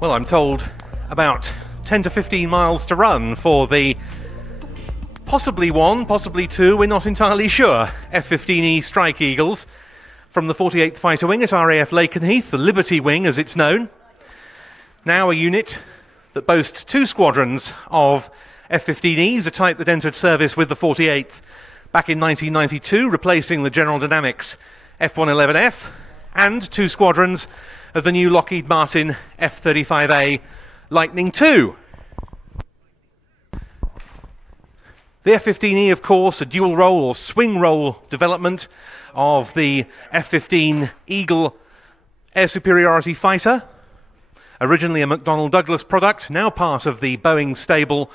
Well, I'm told about 10 to 15 miles to run for the possibly one, possibly two, we're not entirely sure, F-15E Strike Eagles from the 48th Fighter Wing at RAF Lakenheath, the Liberty Wing as it's known. Now a unit that boasts two squadrons of F-15Es, a type that entered service with the 48th back in 1992, replacing the General Dynamics F-111F, and two squadrons of the new Lockheed Martin F-35A Lightning II. The F-15E, of course, a dual role or swing role development of the F-15 Eagle air superiority fighter, originally a McDonnell Douglas product, now part of the Boeing stable,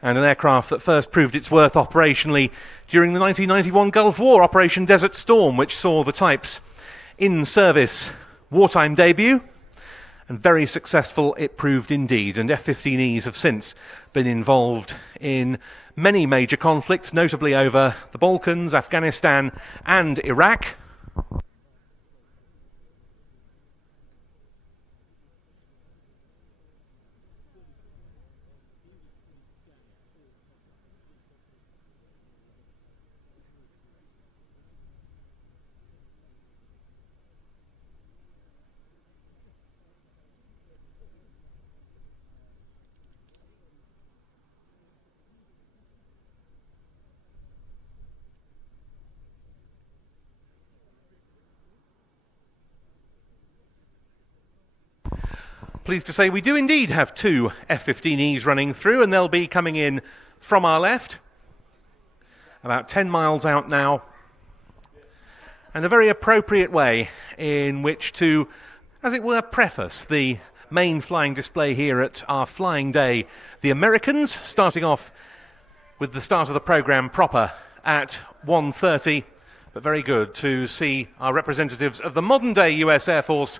and an aircraft that first proved its worth operationally during the 1991 Gulf War, Operation Desert Storm, which saw the type's in-service wartime debut, and very successful it proved indeed, and F-15Es have since been involved in many major conflicts, notably over the Balkans, Afghanistan and Iraq. Pleased to say we do indeed have two F-15Es running through, and they'll be coming in from our left, about 10 miles out now, and a very appropriate way in which to, as it were, preface the main flying display here at our flying day. The Americans, starting off with the start of the programme proper at 1:30, but very good to see our representatives of the modern day US Air Force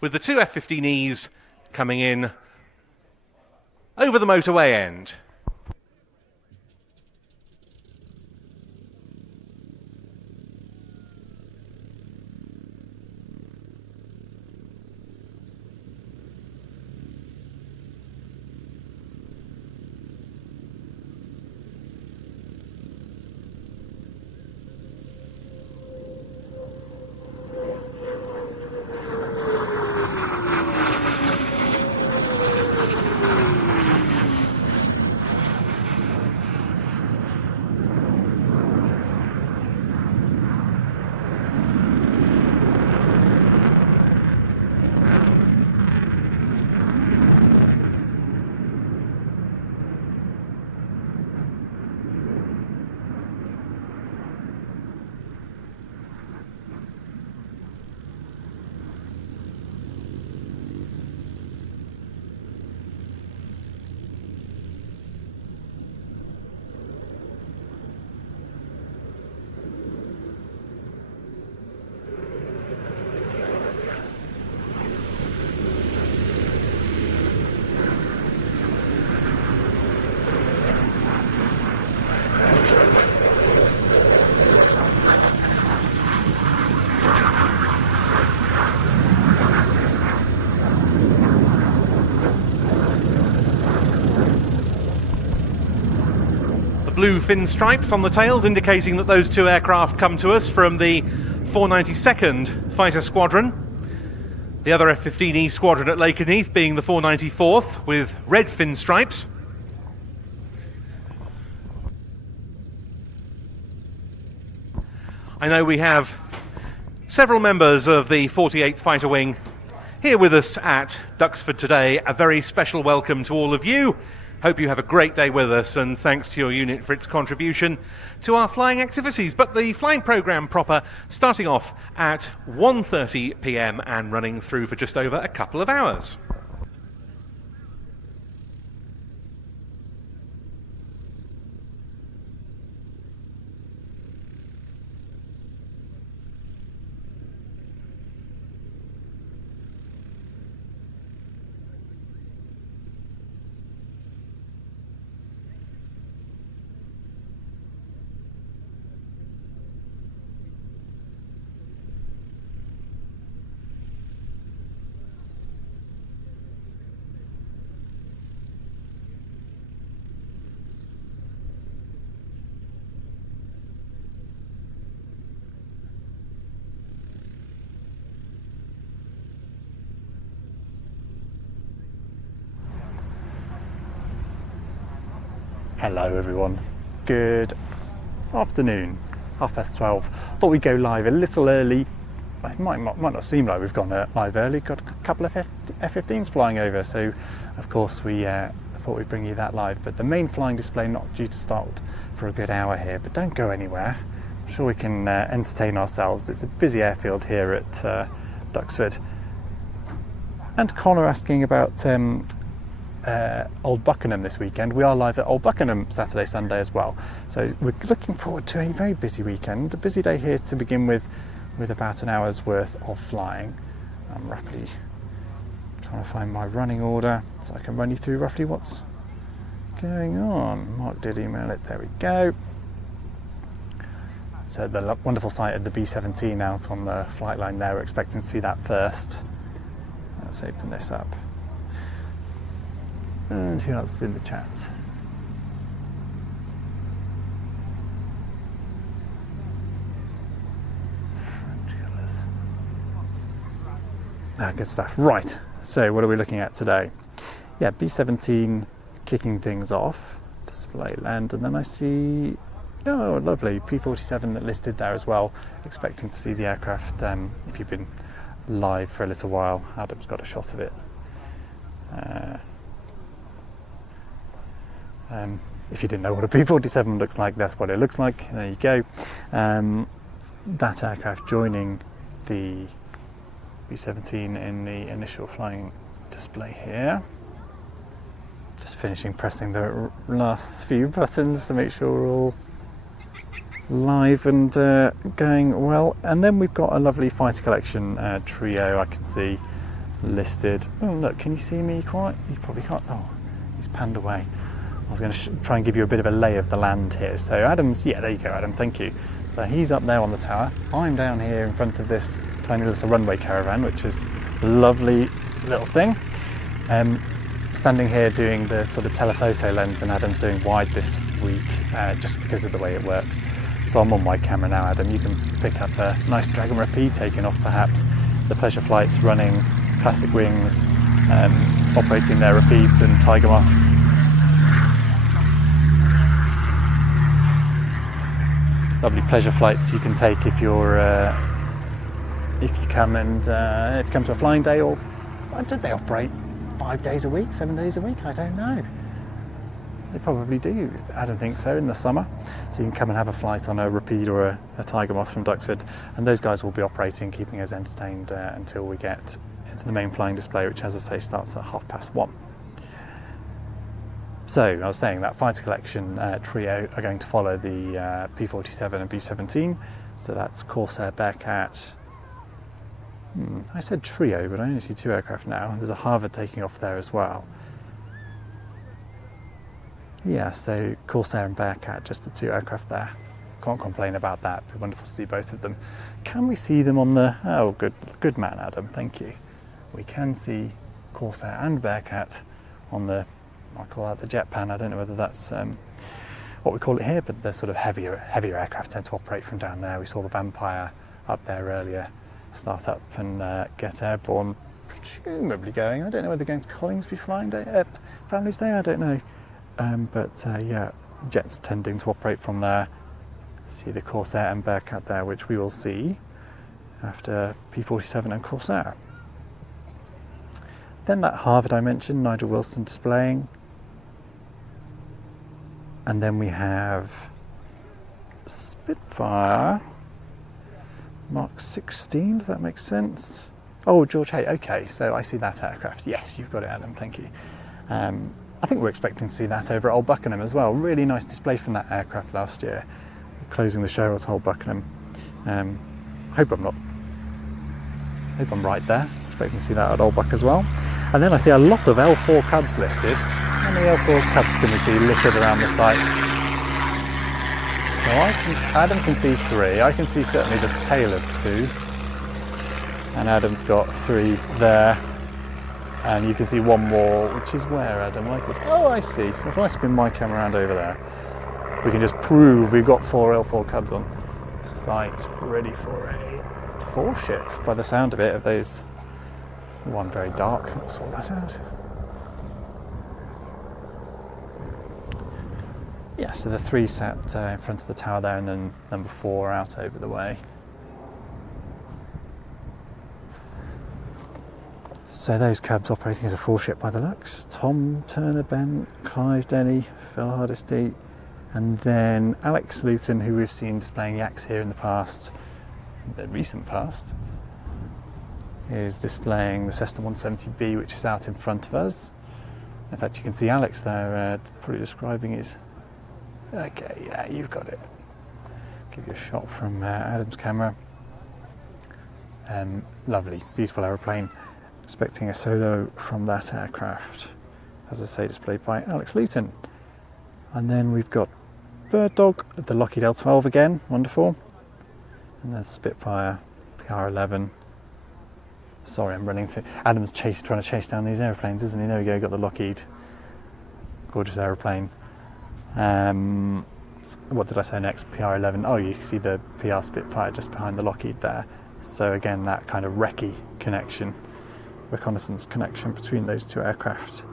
with the two F-15Es coming in over the motorway end. Blue fin stripes on the tails indicating that those two aircraft come to us from the 492nd Fighter Squadron. The other F-15E squadron at Lakenheath being the 494th with red fin stripes. I know we have several members of the 48th Fighter Wing here with us at Duxford today. A very special welcome to all of you. Hope you have a great day with us, and thanks to your unit for its contribution to our flying activities. But the flying programme proper starting off at 1:30 p.m. and running through for just over a couple of hours. Hello everyone, good afternoon, 12:30. Thought we'd go live a little early. It might not seem like we've gone live early, got a couple of F-15s flying over, so of course we thought we'd bring you that live, but the main flying display not due to start for a good hour here, but don't go anywhere. I'm sure we can entertain ourselves. It's a busy airfield here at Duxford. And Connor asking about Old Buckingham this weekend. We are live at Old Buckingham Saturday, Sunday as well. So we're looking forward to a very busy weekend. A busy day here to begin with about an hour's worth of flying. I'm rapidly trying to find my running order so I can run you through roughly what's going on. Mark did email it, there we go. So the wonderful sight of the B-17 out on the flight line there, we're expecting to see that first. Let's open this up. And who else is in the chat? Good stuff. Right, so what are we looking at today? Yeah, B-17 kicking things off, display land, and then I see, oh lovely, P-47 that listed there as well, expecting to see the aircraft. If you've been live for a little while, Adam's got a shot of it. If you didn't know what a P-47 looks like, that's what it looks like. There you go. That aircraft joining the B-17 in the initial flying display here. Just finishing pressing the last few buttons to make sure we're all live and going well. And then we've got a lovely fighter collection trio I can see listed. Oh look, can you see me quite? You probably can't. Oh, he's panned away. I was going to try and give you a bit of a lay of the land here. So Adam's, yeah, there you go, Adam, thank you. So he's up there on the tower. I'm down here in front of this tiny little runway caravan, which is a lovely little thing. Standing here doing the sort of telephoto lens, and Adam's doing wide this week, just because of the way it works. So I'm on wide camera now, Adam. You can pick up a nice Dragon Rapide taking off perhaps, the pleasure flights running classic wings, operating their Rapides and Tiger Moths. Lovely pleasure flights you can take if you're if you come to a flying day, or do they operate 5 days a week, 7 days a week? I don't know. They probably do. I don't think so in the summer. So you can come and have a flight on a Rapide or a Tiger Moth from Duxford, and those guys will be operating, keeping us entertained until we get into the main flying display, which, as I say, starts at 1:30. So I was saying that fighter collection trio are going to follow the P-47 and B-17. So that's Corsair, Bearcat. I said trio, but I only see 2 aircraft now. There's a Harvard taking off there as well. Yeah, so Corsair and Bearcat, just the 2 aircraft there. Can't complain about that. It'd be wonderful to see both of them. Can we see them on the... Oh, good man, Adam, thank you. We can see Corsair and Bearcat on the... I call that the jet pan. I don't know whether that's what we call it here, but the sort of heavier aircraft tend to operate from down there. We saw the Vampire up there earlier, start up and get airborne, presumably going. I don't know whether they're going to Collingsby Flying Day, Families Day, I don't know. Yeah, jets tending to operate from there. See the Corsair and Bearcat there, which we will see after P-47 and Corsair. Then that Harvard I mentioned, Nigel Wilson displaying. And then we have Spitfire, Mark 16, does that make sense? Oh, George Hay, okay, so I see that aircraft. Yes, you've got it, Adam, thank you. I think we're expecting to see that over at Old Buckingham as well. Really nice display from that aircraft last year, closing the show at Old Buckingham. Hope I'm right there. Expecting to see that at Old Buck as well. And then I see a lot of L4 Cubs listed. How many L4 Cubs can we see littered around the site? So Adam can see 3. I can see certainly the tail of 2. And Adam's got 3 there. And you can see 1 more, which is where, Adam? Oh, I see. So if I spin my camera around over there, we can just prove we've got 4 L4 Cubs on site, ready for a 4 ship by the sound of it, of those. One very dark, I'll sort that out. Yeah, so the 3 sat in front of the tower there, and then number 4 out over the way. So those cabs operating as a 4-ship by the looks. Tom Turner Bent, Clive Denny, Phil Hardesty, and then Alex Luton, who we've seen displaying yaks here in the past, the recent past, is displaying the Cessna 170B, which is out in front of us. In fact, you can see Alex there probably describing his... Okay, yeah, you've got it. Give you a shot from Adam's camera. Lovely, beautiful aeroplane. Expecting a solo from that aircraft, as I say, displayed by Alex Luton. And then we've got Bird Dog, the Lockheed L12 again, wonderful. And then Spitfire, PR11. Sorry, I'm running through. Adam's trying to chase down these airplanes, isn't he? There we go, got the Lockheed. Gorgeous aeroplane. What did I say next? PR11. Oh, you can see the PR Spitfire just behind the Lockheed there. So again, that kind of recce connection, reconnaissance connection between those 2 aircraft.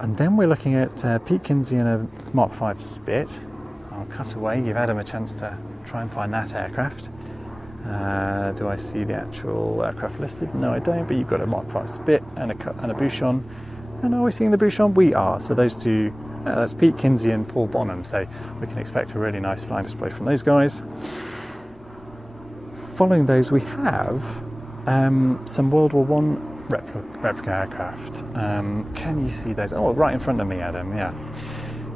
And then we're looking at Pete Kinsey and a Mark V Spit. I'll cut away, give Adam a chance to try and find that aircraft. Do I see the actual aircraft listed? No, I don't, but you've got a Mark V Spit and a Bouchon. And are we seeing the Bouchon? We are. So those 2, that's Pete Kinsey and Paul Bonham. So we can expect a really nice flying display from those guys. Following those, we have some World War I replica aircraft. Can you see those? Oh, right in front of me, Adam, yeah.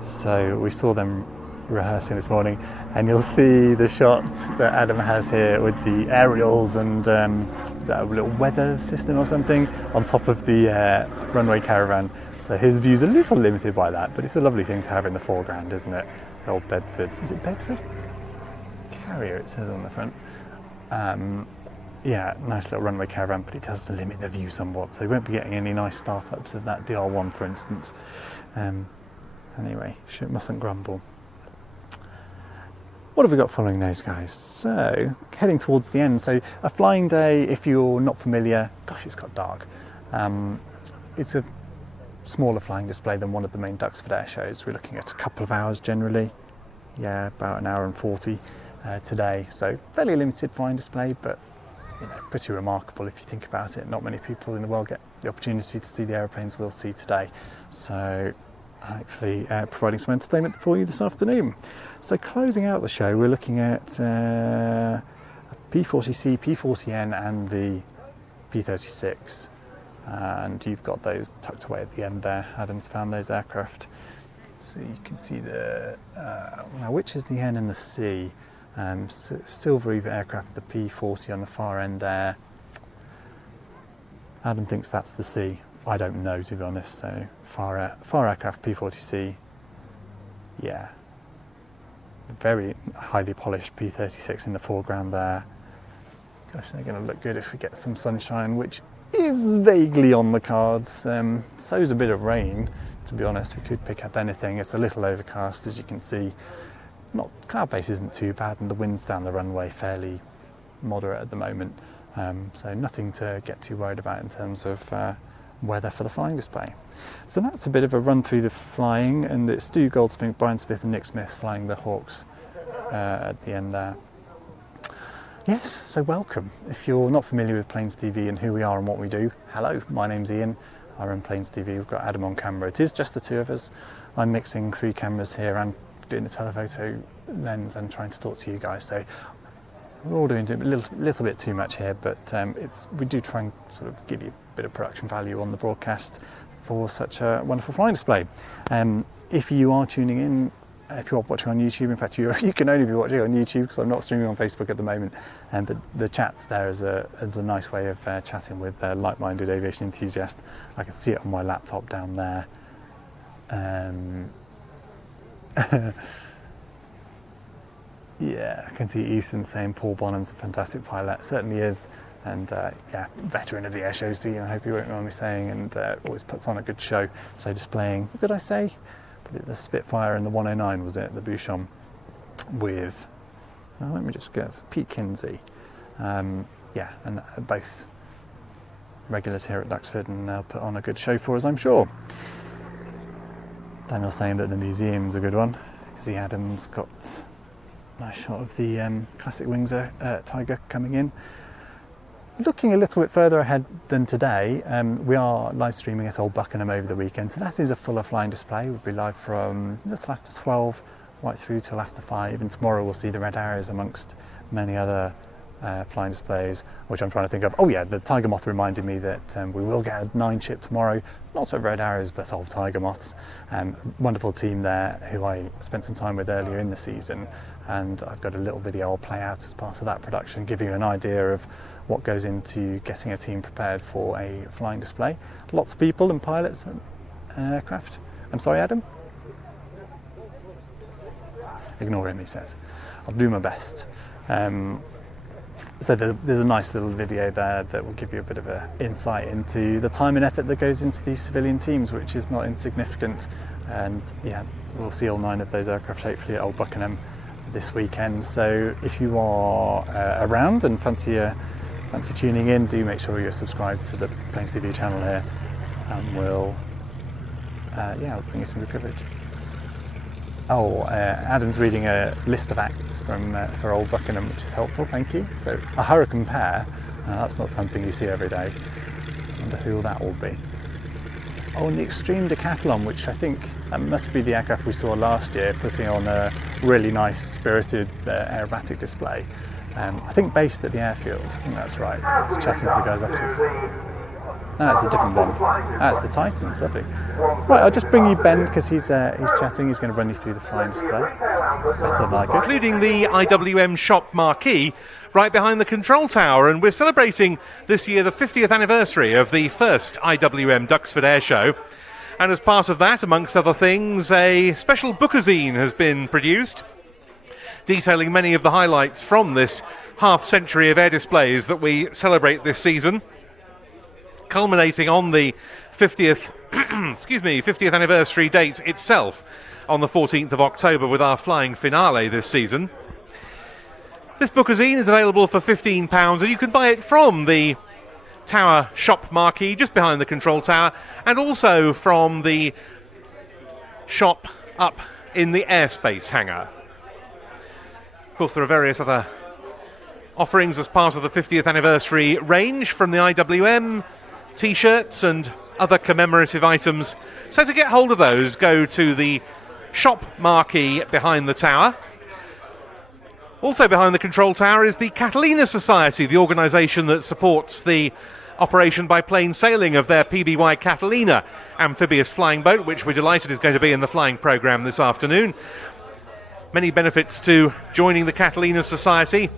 So we saw them rehearsing this morning, and you'll see the shot that Adam has here with the aerials and is that a little weather system or something on top of the runway caravan. So his view's a little limited by that, but it's a lovely thing to have in the foreground, isn't it? The old Bedford. Is it Bedford? Carrier, it says on the front. Yeah, nice little runway caravan, but it does limit the view somewhat, so you won't be getting any nice startups of that DR1, for instance. Anyway, mustn't grumble. What have we got following those guys? So, heading towards the end. So, a flying day, if you're not familiar, gosh, it's got dark. It's a smaller flying display than one of the main Duxford air shows. We're looking at a couple of hours generally. Yeah, about an hour and 40 today. So, fairly limited flying display, but pretty remarkable if you think about it. Not many people in the world get the opportunity to see the aeroplanes we'll see today. So hopefully providing some entertainment for you this afternoon. So closing out the show, we're looking at a P40C, P40N and the P36. And you've got those tucked away at the end there. Adam's found those aircraft. So you can see the, now which is the N and the C? Silvery aircraft, the P40 on the far end there. Adam thinks that's the C. I don't know, to be honest. So far aircraft, P40C. Yeah. Very highly polished P36 in the foreground there. Gosh, they're going to look good if we get some sunshine, which is vaguely on the cards. So's a bit of rain, to be honest. We could pick up anything. It's a little overcast, as you can see. Cloud base isn't too bad, and the winds down the runway fairly moderate at the moment, so nothing to get too worried about in terms of weather for the flying display. So that's a bit of a run through the flying, and it's Stu Goldsmith, Brian Smith and Nick Smith flying the Hawks at the end there. Yes, so welcome. If you're not familiar with Planes TV and who we are and what we do, hello, my name's Ian. I run Planes TV. We've got Adam on camera. It is just the 2 of us. I'm mixing 3 cameras here and doing the telephoto lens and trying to talk to you guys. So we're all doing a little bit too much here, but we do try and sort of give you a bit of production value on the broadcast for such a wonderful flying display. If you are tuning in, if you're watching on YouTube, in fact you can only be watching on YouTube because I'm not streaming on Facebook at the moment, but the chat's there as a nice way of chatting with like-minded aviation enthusiasts. I can see it on my laptop down there. Yeah, I can see Ethan saying Paul Bonham's a fantastic pilot. Certainly is, and yeah, veteran of the air shows, so I hope you won't mind me saying, and always puts on a good show. So displaying, what did I say? The Spitfire and the 109, was it? The Bouchon with, well, let me just guess, Pete Kinsey. Yeah, and both regulars here at Duxford, and they'll put on a good show for us, I'm sure. Daniel's saying that the museum's a good one because the Adam's got a nice shot of the classic Windsor Tiger coming in. Looking a little bit further ahead than today, we are live streaming at Old Buckenham over the weekend, so that is a fuller flying display. We'll be live from a little after 12 right through till after 5, and tomorrow we'll see the Red Arrows amongst many other flying displays, which I'm trying to think of. Oh yeah, the Tiger Moth reminded me that we will get a 9 ship tomorrow, not of Red Arrows but of Tiger Moths. Wonderful team there who I spent some time with earlier in the season, and I've got a little video I'll play out as part of that production, giving you an idea of what goes into getting a team prepared for a flying display. Lots of people and pilots and aircraft. I'm sorry, Adam? Ignore him, he says. I'll do my best. So there's a nice little video there that will give you a bit of an insight into the time and effort that goes into these civilian teams, which is not insignificant. And yeah, we'll see all 9 of those aircraft hopefully at Old Buckenham this weekend. So if you are around and fancy tuning in, do make sure you're subscribed to the Planes TV channel here, and we'll bring you some good coverage. Adam's reading a list of acts for Old Buckenham, which is helpful, thank you. So a hurricane pair, that's not something you see every day. I wonder who that will be. Oh, and the Extreme Decathlon, which I think that must be the aircraft we saw last year, putting on a really nice, spirited aerobatic display. I think based at the airfield, I think that's right. Just chatting to the guys afterwards. That's a different one. That's the Titan, it's lovely. Right, I'll just bring you Ben because he's chatting. He's going to run you through the flying display. Better than I could. Including the IWM shop marquee right behind the control tower, and we're celebrating this year the 50th anniversary of the first IWM Duxford Air Show. And as part of that, amongst other things, a special bookazine has been produced, detailing many of the highlights from this half-century of air displays that we celebrate this season, culminating on the 50th anniversary date itself on the 14th of October with our flying finale this season. This bookazine is available for £15, and you can buy it from the tower shop marquee just behind the control tower, and also from the shop up in the airspace hangar. Of course, there are various other offerings as part of the 50th anniversary range from the IWM, T-shirts and other commemorative items. So to get hold of those, go to the shop marquee behind the tower. Also behind the control tower is the Catalina Society, the organisation that supports the operation by plain sailing of their PBY Catalina amphibious flying boat, which we're delighted is going to be in the flying programme this afternoon. Many benefits to joining the Catalina Society,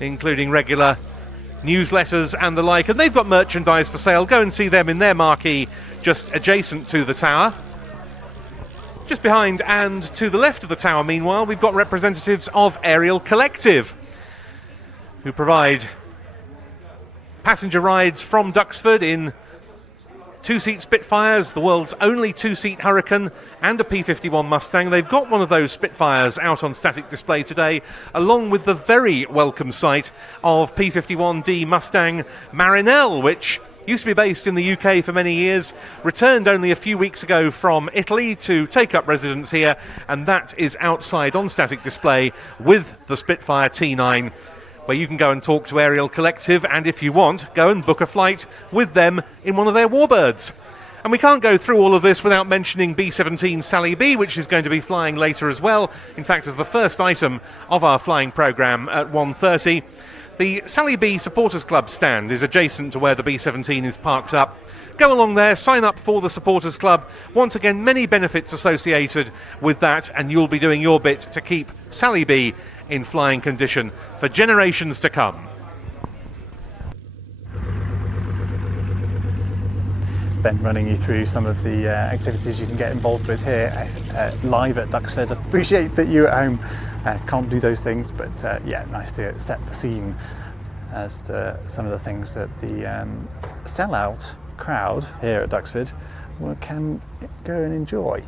including regular newsletters and the like, and they've got merchandise for sale. Go and see them in their marquee just adjacent to the tower. Just behind and to the left of the tower, meanwhile, we've got representatives of Aerial Collective, who provide passenger rides from Duxford in 2-seat Spitfires, the world's only 2-seat Hurricane, and a P-51 Mustang. They've got one of those Spitfires out on static display today, along with the very welcome sight of P-51D Mustang Marinelle, which used to be based in the UK for many years, returned only a few weeks ago from Italy to take up residence here, and that is outside on static display with the Spitfire T9, where you can go and talk to Aerial Collective, and if you want, go and book a flight with them in one of their Warbirds. And we can't go through all of this without mentioning B-17 Sally B, which is going to be flying later as well. In fact, as the first item of our flying programme at 1:30. The Sally B Supporters Club stand is adjacent to where the B-17 is parked up. Go along there, sign up for the Supporters Club. Once again, many benefits associated with that, and you'll be doing your bit to keep Sally B in flying condition for generations to come. Ben running you through some of the activities you can get involved with here live at Duxford. I appreciate that you at home can't do those things, but yeah, nice to set the scene as to some of the things that the sellout crowd here at Duxford can go and enjoy.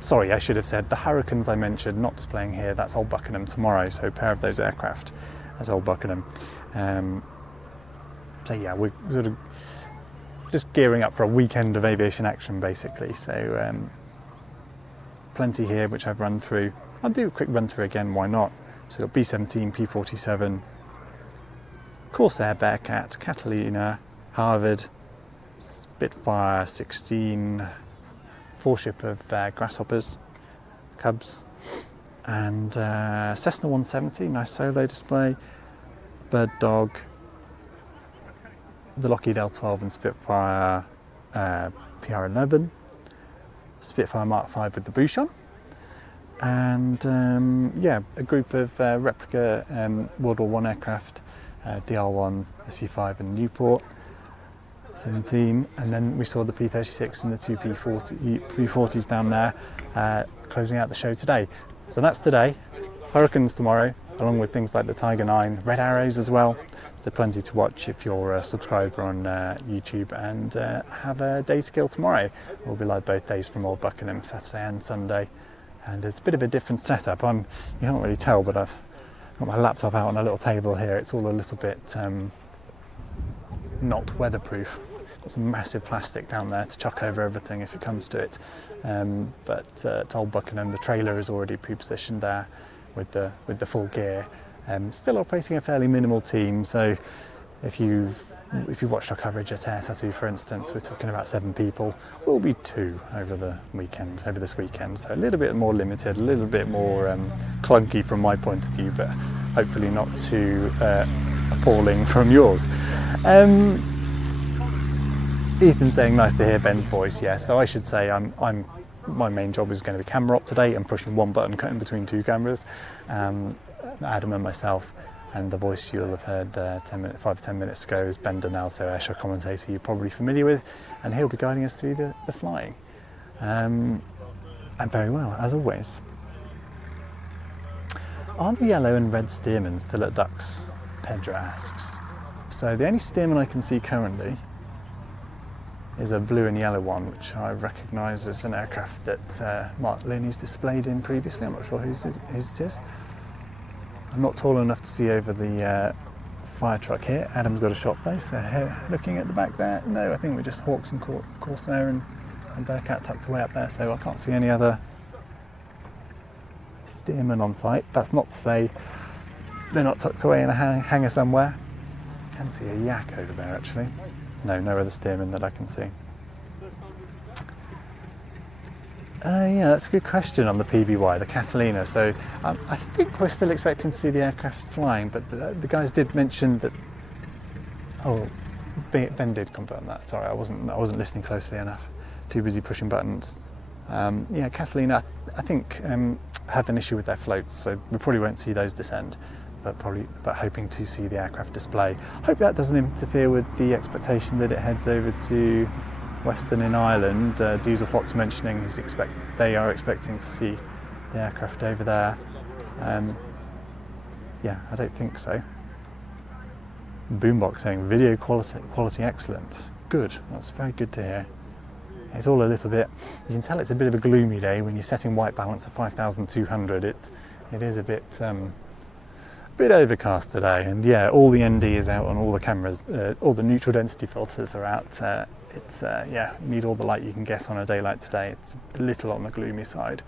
Sorry, I should have said the Hurricanes I mentioned not displaying here. That's Old Buckenham tomorrow, so a pair of those aircraft as Old Buckenham. So yeah, we're sort of just gearing up for a weekend of aviation action, basically. So plenty here which I've run through. I'll do a quick run through again, why not? So we've got B-17, P-47, Corsair, Bearcat, Catalina, Harvard, Spitfire 16, 4-ship of Grasshoppers, Cubs, and Cessna 170, nice solo display, Bird Dog, the Lockheed L-12 and Spitfire PR-11, Spitfire Mark 5 with the Bouchon, and yeah, a group of replica World War I aircraft, DR-1, SU-5 and Newport 17, and then we saw the P-36 and the two P-40s down there closing out the show today. So that's today. Hurricanes tomorrow, along with things like the Tiger 9, Red Arrows as well. So plenty to watch if you're a subscriber on YouTube, and have a day to kill tomorrow. We'll be live both days from Old Buckingham, Saturday and Sunday. And it's a bit of a different setup. You can't really tell, but I've got my laptop out on a little table here. It's all a little bit not weatherproof. Got some massive plastic down there to chuck over everything if it comes to it. But it's Old Buckingham. The trailer is already pre-positioned there with the full gear. Still operating a fairly minimal team. So if you watched our coverage at Air Tattoo, for instance, we're talking about 7 people. We'll be 2 over this weekend. So a little bit more limited, a little bit more clunky from my point of view, but hopefully not too appalling from yours. Ethan's saying nice to hear Ben's voice. Yeah, so I should say my main job is going to be camera op today. I'm pushing one button, cutting between 2 cameras. Adam and myself. And the voice you'll have heard 5 or 10 minutes ago is Ben Donalto, airshow commentator you're probably familiar with, and he'll be guiding us through the flying. And very well, as always. Are the yellow and red steermen still at Dux? Pedro asks. So the only steerman I can see currently is a blue and yellow one, which I recognise as an aircraft that Mark Linney's displayed in previously. I'm not sure whose it is. I'm not tall enough to see over the fire truck here. Adam's got a shot though, so looking at the back there, no, I think we're just Hawks and Corsair and Bearcat tucked away up there, so I can't see any other steermen on site. That's not to say they're not tucked away in a hangar somewhere. I can see a yak over there actually. No other steermen that I can see. Yeah, that's a good question on the PBY, the Catalina. So I think we're still expecting to see the aircraft flying, but the guys did mention that. Oh, Ben did confirm that. Sorry, I wasn't listening closely enough. Too busy pushing buttons. Yeah, Catalina, I think have an issue with their floats, so we probably won't see those descend. But hoping to see the aircraft display. Hope that doesn't interfere with the expectation that it heads over to Western in Ireland. Diesel Fox mentioning they are expecting to see the aircraft over there. Yeah, I don't think so. Boombox saying video quality excellent. Good, that's very good to hear. It's all a little bit, you can tell it's a bit of a gloomy day when you're setting white balance at 5,200. It is a bit overcast today, and yeah, all the ND is out on all the cameras, all the neutral density filters are out. Yeah, you need all the light you can get on a day like today. It's a little on the gloomy side.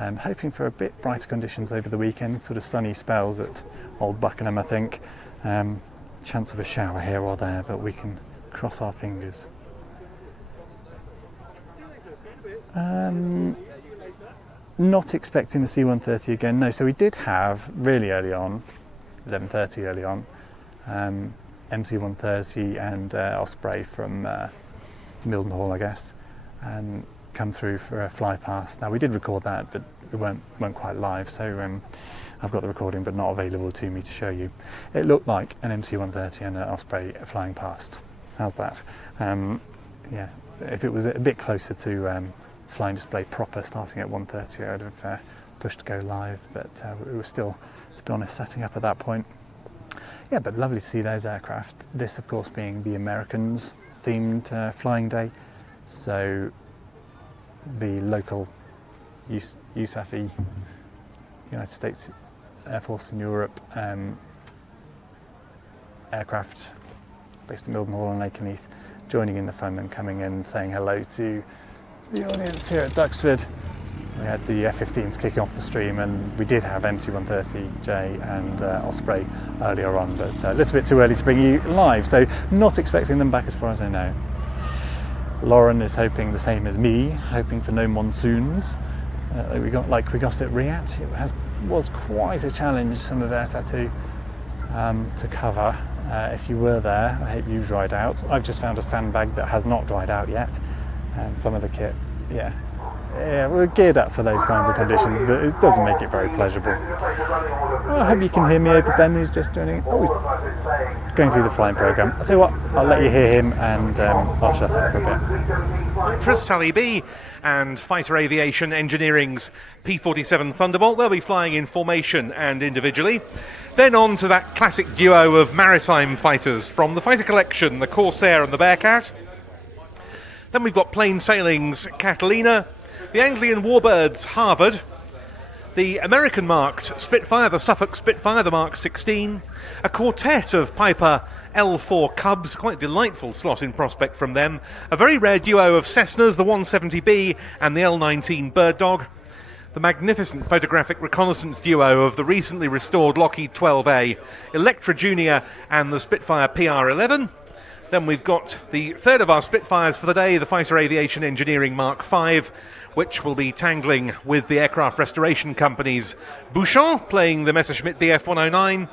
Hoping for a bit brighter conditions over the weekend, sort of sunny spells at Old Buckingham, I think. Chance of a shower here or there, but we can cross our fingers. Not expecting the C-130 again, no. So we did have really early on, 11:30 early on, MC-130 and Osprey from Mildenhall, I guess, and come through for a fly past. Now we did record that, but we weren't quite live, so I've got the recording but not available to me to show you. It looked like an MC-130 and an Osprey flying past. How's that? Yeah, if it was a bit closer to flying display proper starting at 1:30, I would have pushed to go live, but we were still, to be honest, setting up at that point. Yeah, but lovely to see those aircraft. This, of course, being the Americans themed flying day, so the local USAF, United States Air Force in Europe aircraft based in Mildenhall and Lakenheath joining in the fun and coming in and saying hello to the audience here at Duxford. We had the F-15s kicking off the stream, and we did have MC-130J and Osprey earlier on, but a little bit too early to bring you live, so not expecting them back as far as I know. Lauren is hoping the same as me, hoping for no monsoons. We got at Riyadh. It was quite a challenge, some of Air Tattoo, to cover. If you were there, I hope you dried out. I've just found a sandbag that has not dried out yet, and some of the kit, yeah, we're geared up for those kinds of conditions, but it doesn't make it very pleasurable. Well, I hope you can hear me over Ben, who's just joining. Oh, he's going through the flying programme. I'll tell you what, I'll let you hear him, and I'll shut up for a bit. Tris Sally B and Fighter Aviation Engineering's P-47 Thunderbolt. They'll be flying in formation and individually. Then on to that classic duo of maritime fighters from the fighter collection, the Corsair and the Bearcat. Then we've got plain sailing's Catalina, the Anglian Warbirds Harvard, the American-marked Spitfire, the Suffolk Spitfire, the Mark 16, a quartet of Piper L4 Cubs, quite delightful slot in prospect from them, a very rare duo of Cessnas, the 170B and the L19 Bird Dog, the magnificent photographic reconnaissance duo of the recently restored Lockheed 12A, Electra Junior and the Spitfire PR11. Then we've got the third of our Spitfires for the day, the Fighter Aviation Engineering Mark 5, which will be tangling with the aircraft restoration companies Bouchon, playing the Messerschmitt Bf 109,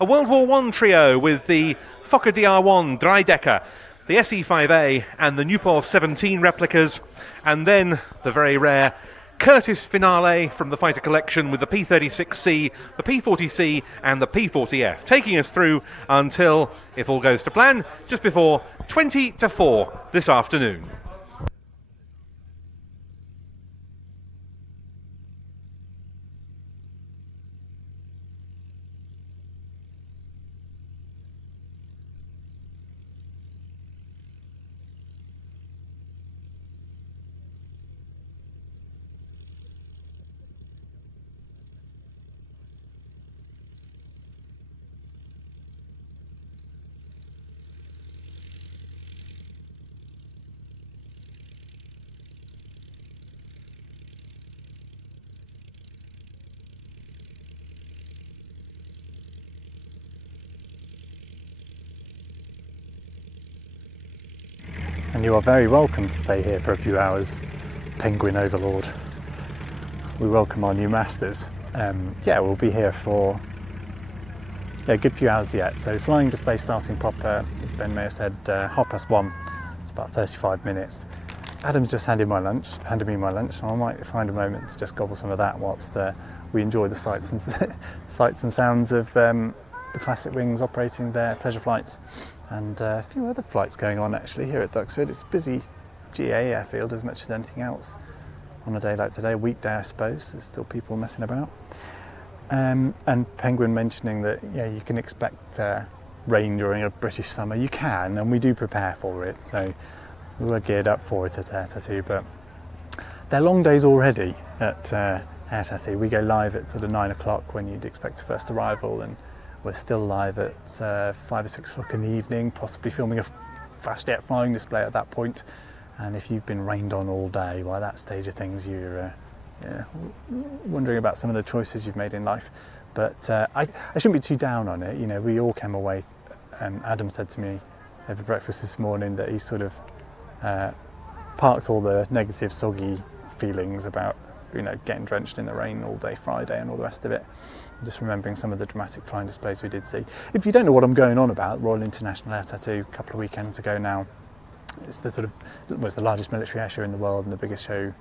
a World War I trio with the Fokker DR1 Dreidecker, the SE5A and the Nieuport 17 replicas, and then the very rare Curtiss Finale from the fighter collection with the P-36C, the P-40C and the P-40F, taking us through until, if all goes to plan, just before 20 to 4 this afternoon. And you are very welcome to stay here for a few hours, Penguin Overlord. We welcome our new masters. Yeah, we'll be here for a good few hours yet. So flying display starting proper, as Ben may have said, 1:30. It's about 35 minutes. Adam's just handed me my lunch, so I might find a moment to just gobble some of that whilst we enjoy the sights and sounds of the classic wings operating their pleasure flights. And a few other flights going on actually here at Duxford. It's a busy GA airfield as much as anything else on a day like today, a weekday I suppose. There's still people messing about. And Penguin mentioning that, yeah, you can expect rain during a British summer. You can, and we do prepare for it. So we were geared up for it at Air Tattoo, but they're long days already at Air Tattoo. We go live at sort of 9 o'clock when you'd expect a first arrival, and we're still live at 5 or 6 o'clock in the evening, possibly filming a fast jet flying display at that point. And if you've been rained on all day, by that stage of things, you're wondering about some of the choices you've made in life. But I shouldn't be too down on it. You know, we all came away. Adam said to me over breakfast this morning that he sort of parked all the negative, soggy feelings about, you know, getting drenched in the rain all day Friday and all the rest of it. Just remembering some of the dramatic flying displays we did see. If you don't know what I'm going on about, Royal International Air Tattoo, a couple of weekends ago now, it's the sort of, well, it's the largest military air show in the world and the biggest show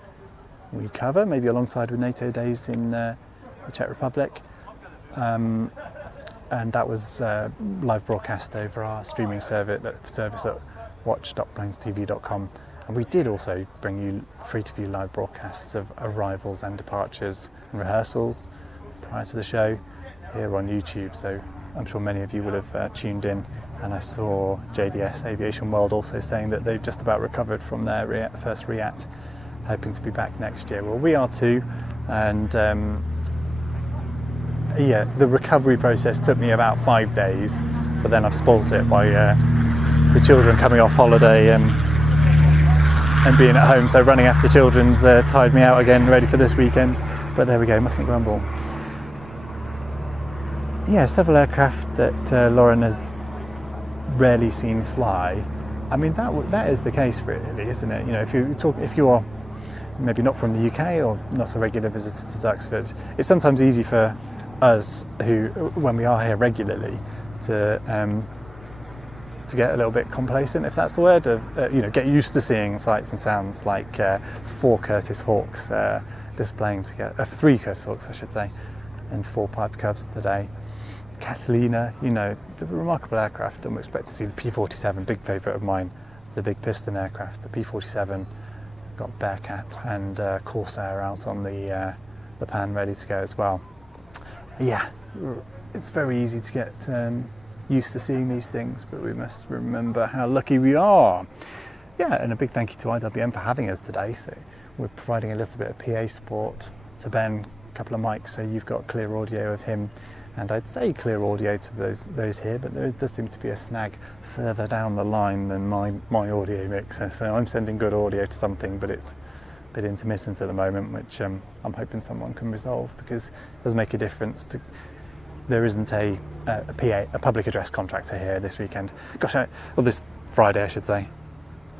we cover, maybe alongside with NATO Days in the Czech Republic. And that was live broadcast over our streaming service at watch.planestv.com. And we did also bring you free-to-view live broadcasts of arrivals and departures and rehearsals prior to the show here on YouTube, so I'm sure many of you will have tuned in. And I saw JDS Aviation World also saying that they've just about recovered from their first REAT, hoping to be back next year. Well, we are too, and yeah, the recovery process took me about 5 days, but then I've spoilt it by the children coming off holiday and being at home, so running after children's tired me out again, ready for this weekend. But there we go, mustn't grumble. Yeah, several aircraft that Lauren has rarely seen fly. I mean, that is the case really, isn't it? You know, if you're maybe not from the UK or not a regular visitor to Duxford, it's sometimes easy for us who, when we are here regularly, to get a little bit complacent, if that's the word, you know, get used to seeing sights and sounds like 4 Curtiss Hawks displaying together, 3 Curtiss Hawks I should say, and 4 Piper Cubs today. Catalina, you know, the remarkable aircraft, and we expect to see the P-47, big favourite of mine, the big piston aircraft, the P-47, got Bearcat and Corsair out on the pan ready to go as well. Yeah, it's very easy to get used to seeing these things, but we must remember how lucky we are. Yeah, and a big thank you to IWM for having us today. So we're providing a little bit of PA support to Ben, a couple of mics, so you've got clear audio of him, and I'd say clear audio to those here, but there does seem to be a snag further down the line than my audio mixer. So I'm sending good audio to something, but it's a bit intermittent at the moment, which I'm hoping someone can resolve, because it does make a difference to. There isn't a public address contractor here this weekend. Gosh, well, this Friday I should say.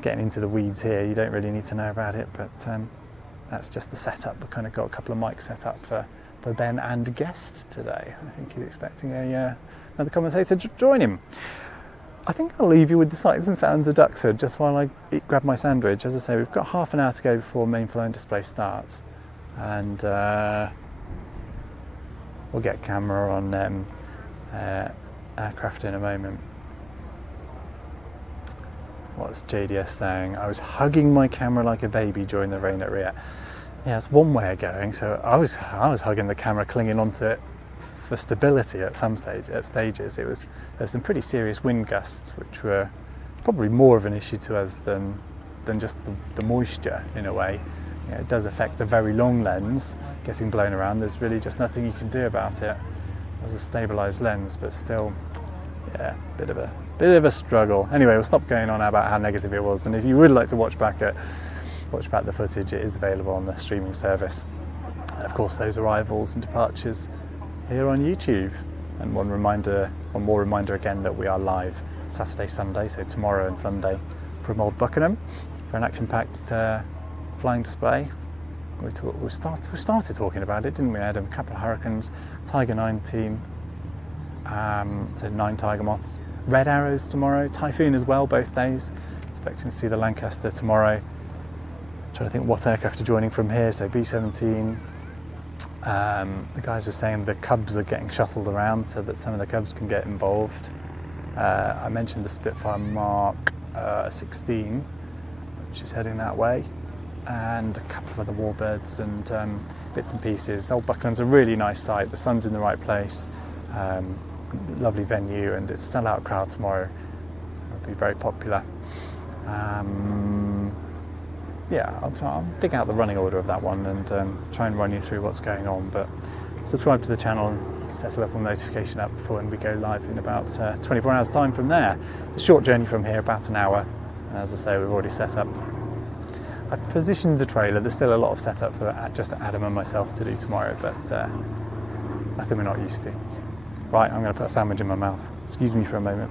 Getting into the weeds here, you don't really need to know about it, but that's just the setup. We've kind of got a couple of mics set up for Ben and guest today. I think he's expecting another commentator to join him. I think I'll leave you with the sights and sounds of Duxford just while I grab my sandwich. As I say, we've got half an hour to go before main flying display starts, and we'll get camera on aircraft in a moment. What's JDS saying? I was hugging my camera like a baby during the rain at Riyadh. Yeah, that's one way of going. So I was hugging the camera, clinging onto it for stability at stages. There was some pretty serious wind gusts, which were probably more of an issue to us than just the moisture in a way. You know, it does affect the very long lens getting blown around. There's really just nothing you can do about it. It was a stabilised lens, but still, yeah, bit of a struggle. Anyway, we'll stop going on about how negative it was, and if you would like to watch back the footage, it is available on the streaming service. And of course, those arrivals and departures here on YouTube. And one more reminder again that we are live Saturday, Sunday, so tomorrow and Sunday from Old Buckingham for an action-packed flying display. We started talking about it, didn't we? I had a couple of Hurricanes, Tiger 19, so 9 Tiger Moths, Red Arrows tomorrow, Typhoon as well, both days. Expecting to see the Lancaster tomorrow. Trying to think what aircraft are joining from here, so B-17. The guys were saying the Cubs are getting shuttled around so that some of the Cubs can get involved. I mentioned the Spitfire Mark 16, which is heading that way, and a couple of other Warbirds and bits and pieces. Old Buckland's a really nice site, the sun's in the right place, lovely venue, and it's a sellout crowd tomorrow. It'll be very popular. Yeah, I'll dig out the running order of that one and try and run you through what's going on, but subscribe to the channel and set a little notification up for when we go live in about 24 hours time from there. It's a short journey from here, about an hour, and as I say, we've already set up. I've positioned the trailer. There's still a lot of setup for just Adam and myself to do tomorrow, but nothing we're not used to. Right, I'm going to put a sandwich in my mouth. Excuse me for a moment.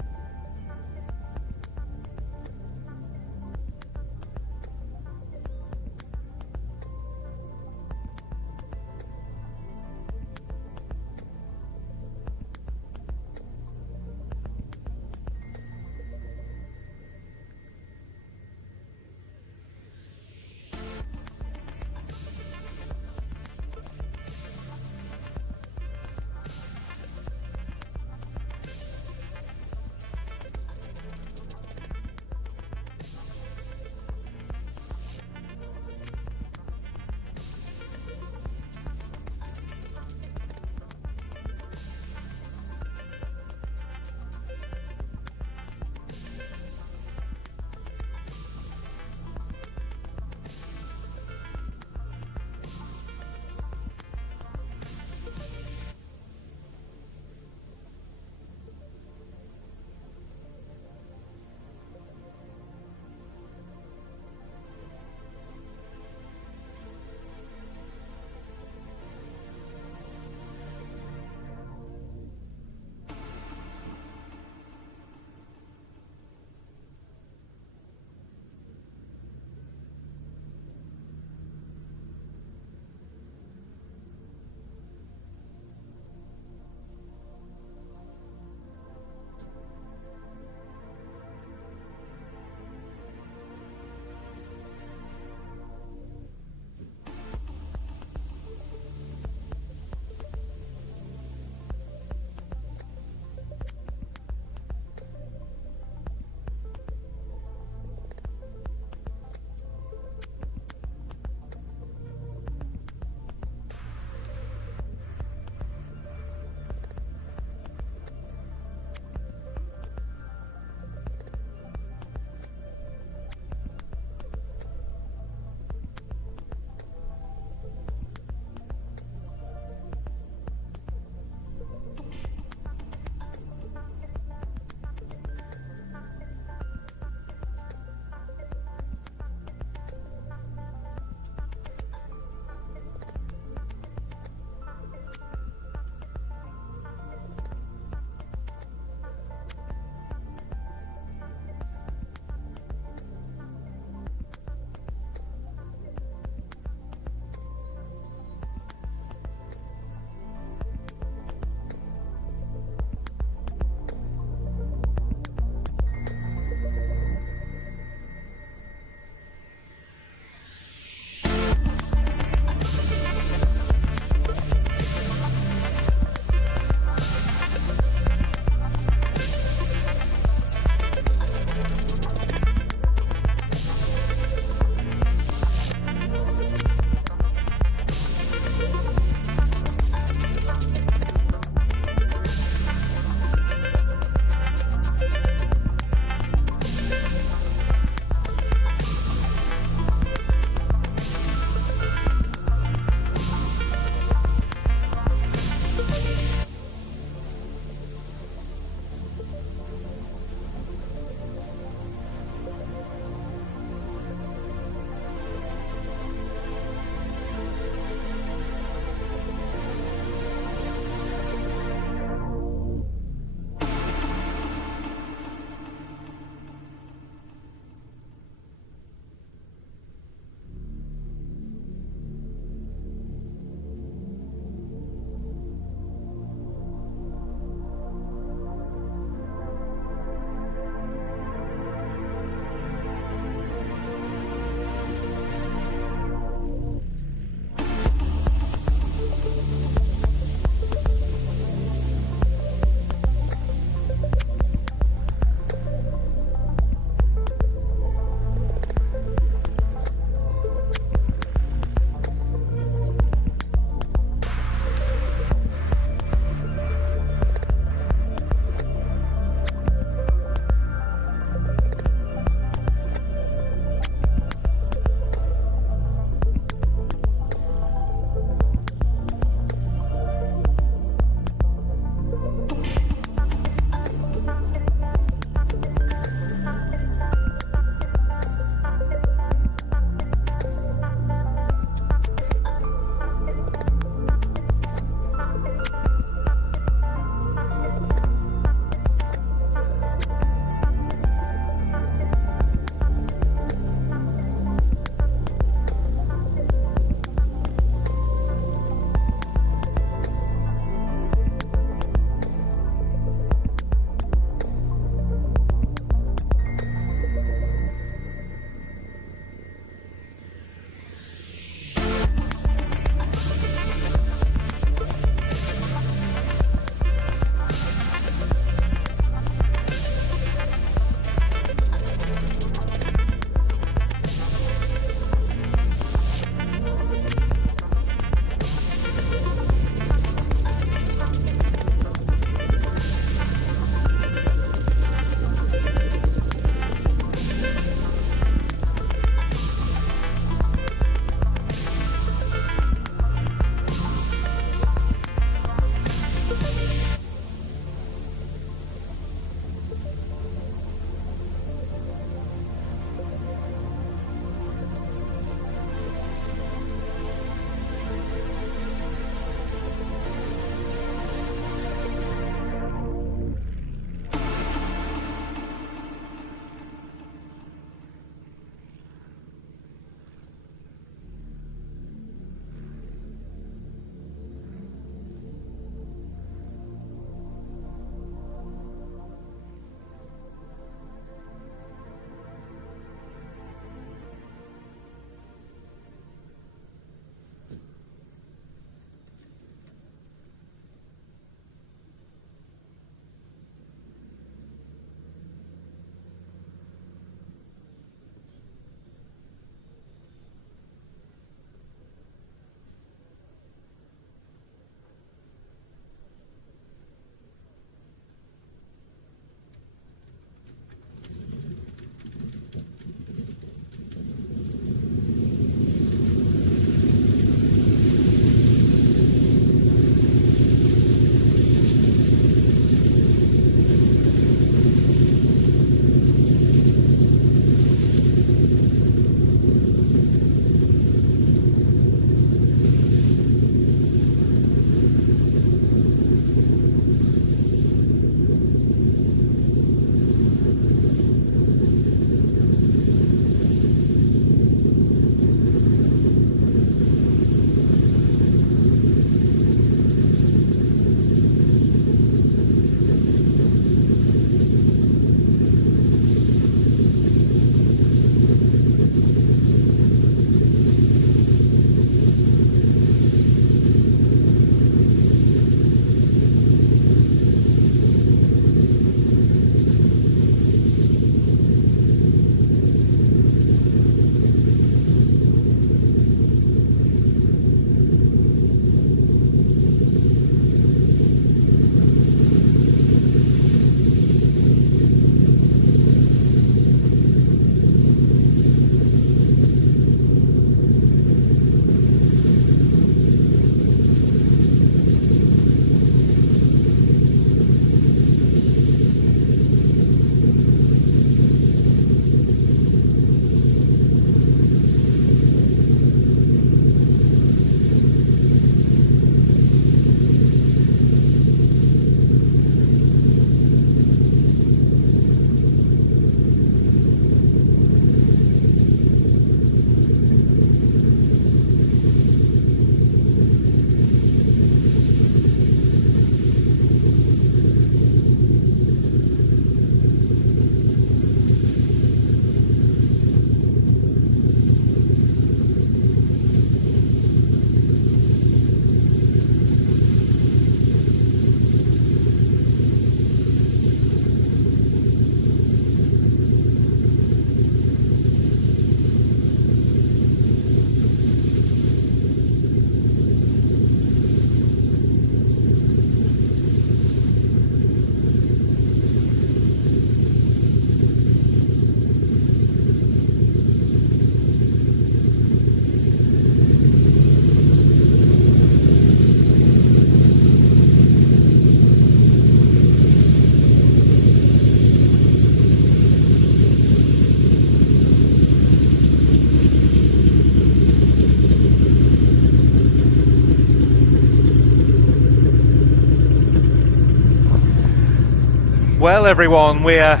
Well, everyone, we're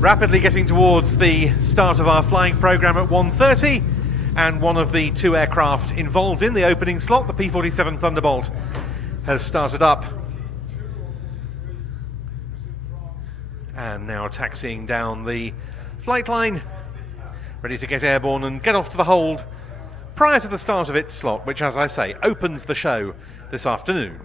rapidly getting towards the start of our flying programme at 1:30, and one of the two aircraft involved in the opening slot, the P-47 Thunderbolt, has started up. And now taxiing down the flight line, ready to get airborne and get off to the hold prior to the start of its slot, which, as I say, opens the show this afternoon.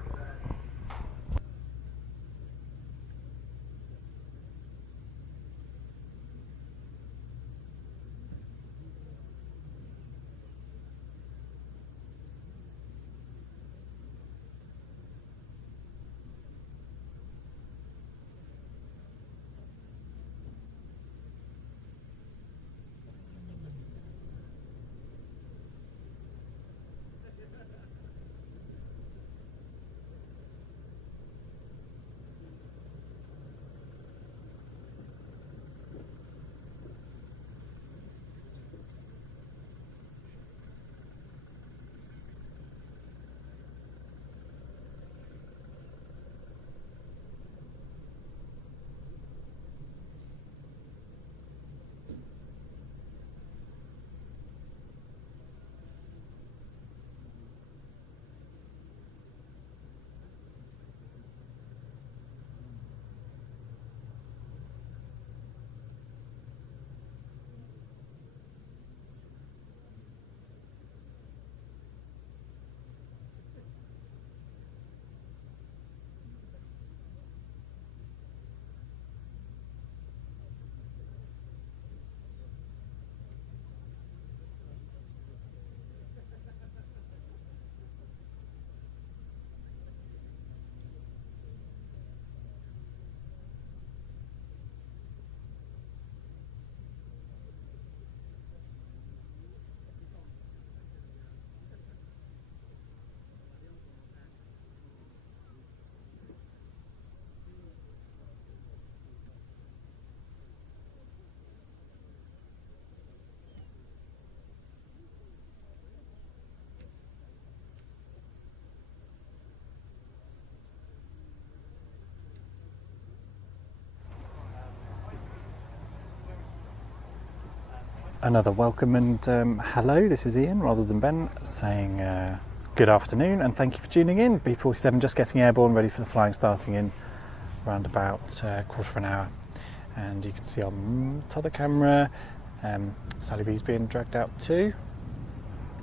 Another welcome and hello, this is Ian rather than Ben saying good afternoon and thank you for tuning in. B-47 just getting airborne, ready for the flying, starting in around about quarter of an hour. And you can see on the other camera Sally B's being dragged out too,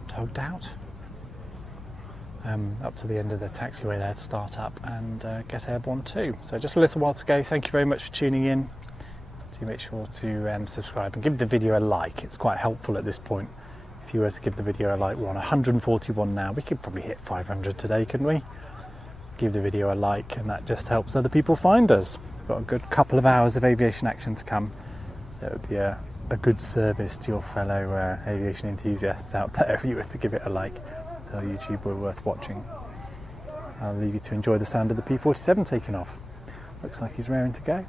tugged out up to the end of the taxiway there to start up and get airborne too. So just a little while to go. Thank you very much for tuning in. Do make sure to subscribe and give the video a like. It's quite helpful at this point. If you were to give the video a like, we're on 141 now. We could probably hit 500 today, couldn't we? Give the video a like and that just helps other people find us. We've got a good couple of hours of aviation action to come, so it would be a good service to your fellow aviation enthusiasts out there if you were to give it a like. Tell YouTube we're worth watching. I'll leave you to enjoy the sound of the P-47 taking off. Looks like he's raring to go.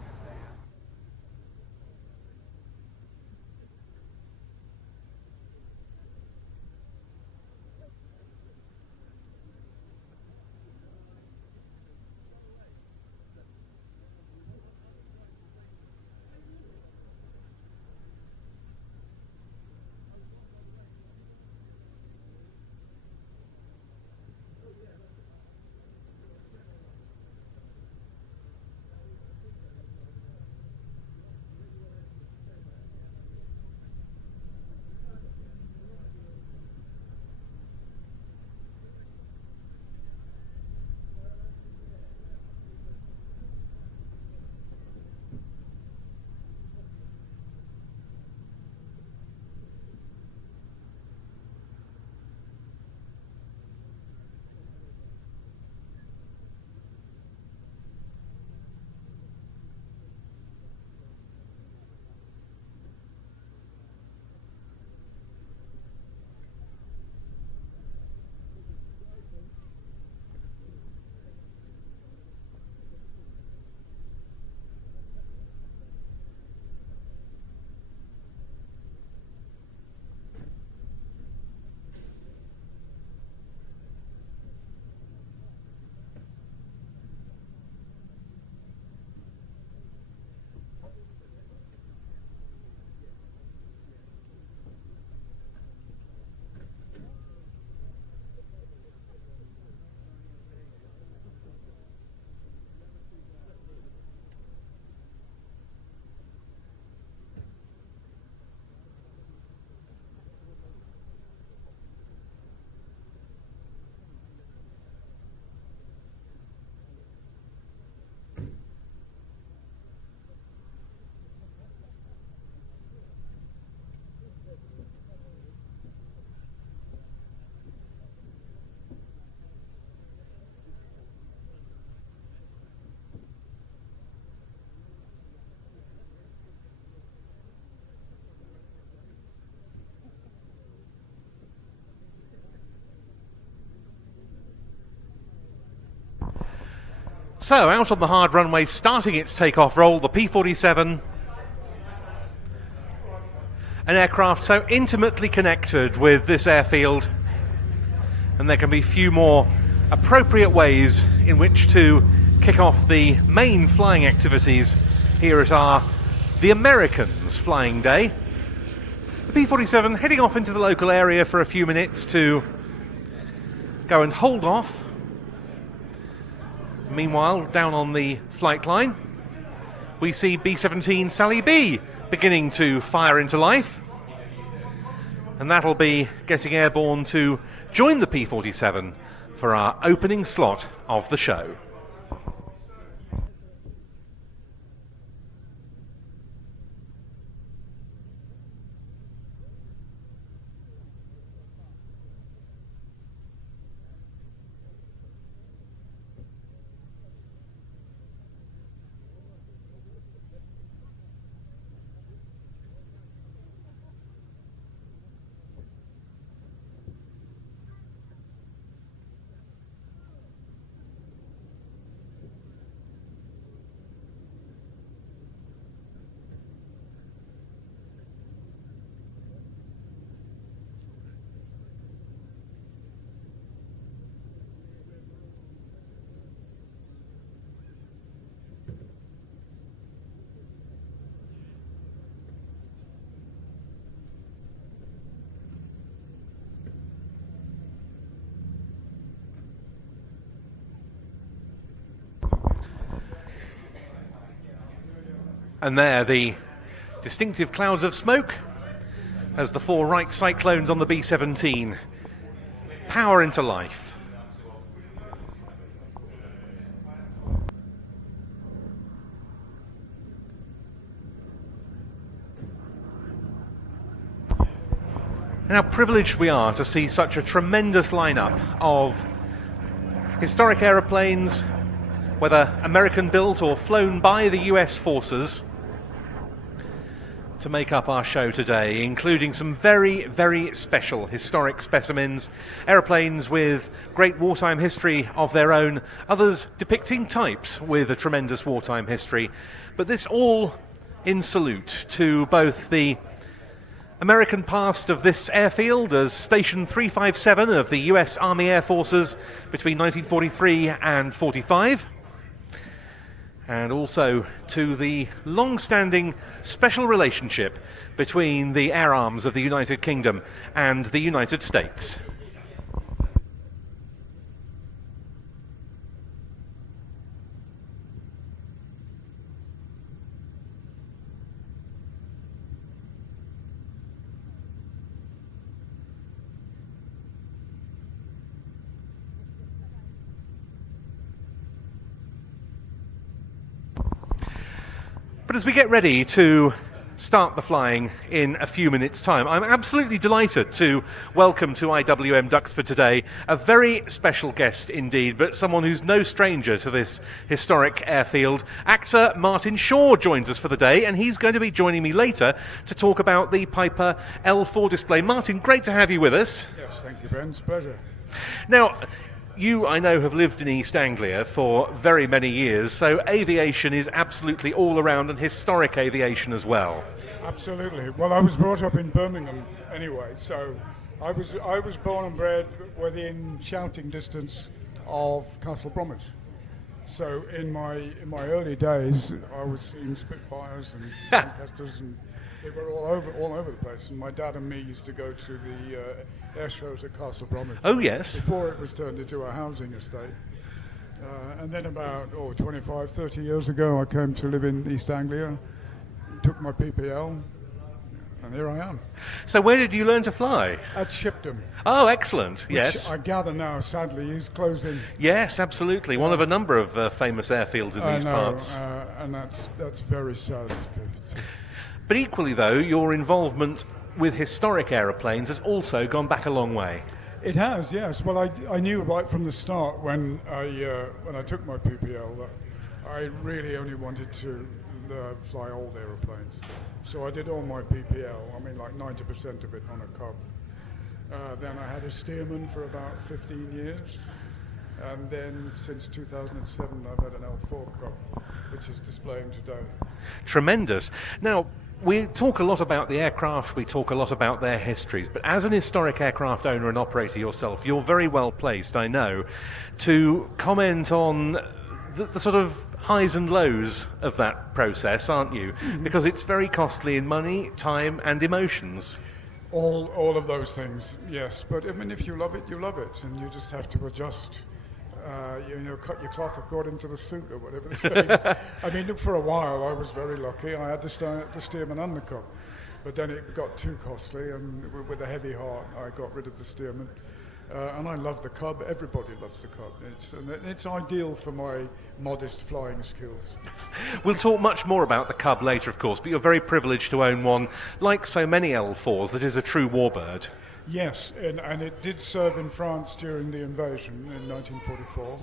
So, out on the hard runway, starting its takeoff roll, the P-47, an aircraft so intimately connected with this airfield, and there can be few more appropriate ways in which to kick off the main flying activities here at the Americans Flying Day. The P-47 heading off into the local area for a few minutes to go and hold off. Meanwhile, down on the flight line, we see B-17 Sally B beginning to fire into life. And that'll be getting airborne to join the P-47 for our opening slot of the show. And there, the distinctive clouds of smoke as the 4 Wright Cyclones on the B-17 power into life. And how privileged we are to see such a tremendous lineup of historic aeroplanes, whether American-built or flown by the US forces, to make up our show today, including some very, very special historic specimens, aeroplanes with great wartime history of their own, others depicting types with a tremendous wartime history, but this all in salute to both the American past of this airfield as Station 357 of the US Army Air Forces between 1943 and 45, and also to the long-standing special relationship between the air arms of the United Kingdom and the United States. But as we get ready to start the flying in a few minutes' time, I'm absolutely delighted to welcome to IWM Duxford today a very special guest indeed, but someone who's no stranger to this historic airfield. Actor Martin Shaw joins us for the day, and he's going to be joining me later to talk about the Piper L4 display. Martin, great to have you with us. Yes, thank you, Ben. It's a pleasure. Now, you, I know, have lived in East Anglia for very many years, so aviation is absolutely all around, and historic aviation as well. Absolutely. Well, I was brought up in Birmingham anyway, so I was born and bred within shouting distance of Castle Bromwich. So in my early days, I was seeing Spitfires and Lancasters, and they were all over the place. And my dad and me used to go to the air shows at Castle Bromwich. Oh yes. Before it was turned into a housing estate. And then about 25, 30 years ago, I came to live in East Anglia, took my PPL, and here I am. So where did you learn to fly? At Shipton. Oh, excellent. Yes. I gather now, sadly, is closing. Yes, absolutely. One of a number of famous airfields in these parts. And that's very sad. But equally, though, your involvement with historic aeroplanes has also gone back a long way. It has, yes. Well, I knew right from the start when I took my PPL that I really only wanted to fly old aeroplanes. So I did all my PPL, I mean like 90% of it on a Cub. Then I had a Stearman for about 15 years. And then since 2007, I've had an L4 Cub, which is displaying today. Tremendous. Now, we talk a lot about the aircraft, we talk a lot about their histories, but as an historic aircraft owner and operator yourself, you're very well placed, I know, to comment on the sort of highs and lows of that process, aren't you? Because it's very costly in money, time and emotions. All of those things, yes. But I mean, if you love it, you love it, and you just have to adjust. Cut your cloth according to the suit or whatever the saying is. I mean, for a while I was very lucky. I had the Stearman and the Cub, but then it got too costly, and with a heavy heart I got rid of the Stearman. And I love the Cub. Everybody loves the Cub. It's ideal for my modest flying skills. We'll talk much more about the Cub later, of course, but you're very privileged to own one, like so many L4s, that is a true warbird. Yes, and it did serve in France during the invasion in 1944.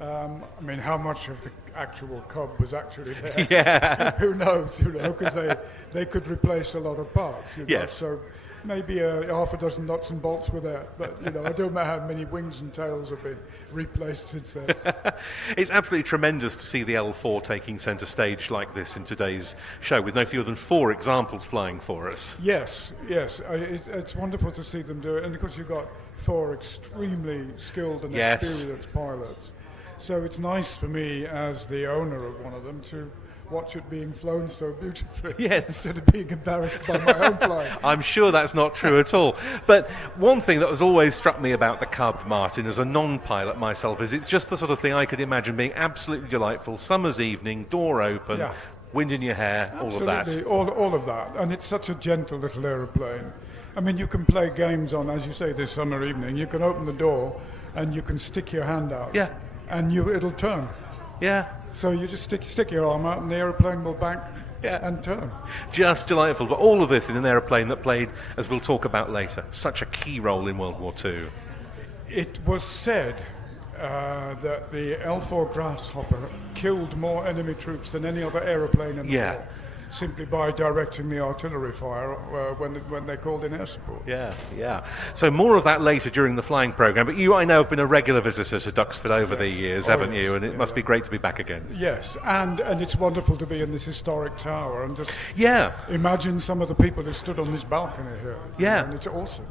I mean, how much of the actual Cub was actually there? Yeah. Who knows, because they could replace a lot of parts. Yes. So maybe half a dozen nuts and bolts were there, but I don't know how many wings and tails have been replaced since then. It's absolutely tremendous to see the L4 taking centre stage like this in today's show, with no fewer than 4 examples flying for us. Yes. It's wonderful to see them do it, and of course you've got 4 extremely skilled and experienced pilots. So it's nice for me as the owner of one of them to watch it being flown so beautifully, yes, instead of being embarrassed by my own flying. I'm sure that's not true at all. But one thing that has always struck me about the Cub, Martin, as a non-pilot myself, is it's just the sort of thing I could imagine being absolutely delightful. Summer's evening, door open, wind in your hair, absolutely, all of that. All of that. And it's such a gentle little aeroplane. I mean, you can play games on, as you say, this summer evening. You can open the door and you can stick your hand out. Yeah. And it'll turn. Yeah. So you just stick your arm out and the aeroplane will bank and turn. Just delightful. But all of this in an aeroplane that played, as we'll talk about later, such a key role in World War II. It was said that the L4 Grasshopper killed more enemy troops than any other aeroplane in the war, simply by directing the artillery fire when they called in air support. Yeah. So more of that later during the flying programme. But you, I know, have been a regular visitor to Duxford over the years, haven't you? And it must be great to be back again. Yes, and it's wonderful to be in this historic tower and just imagine some of the people who stood on this balcony here. And it's awesome.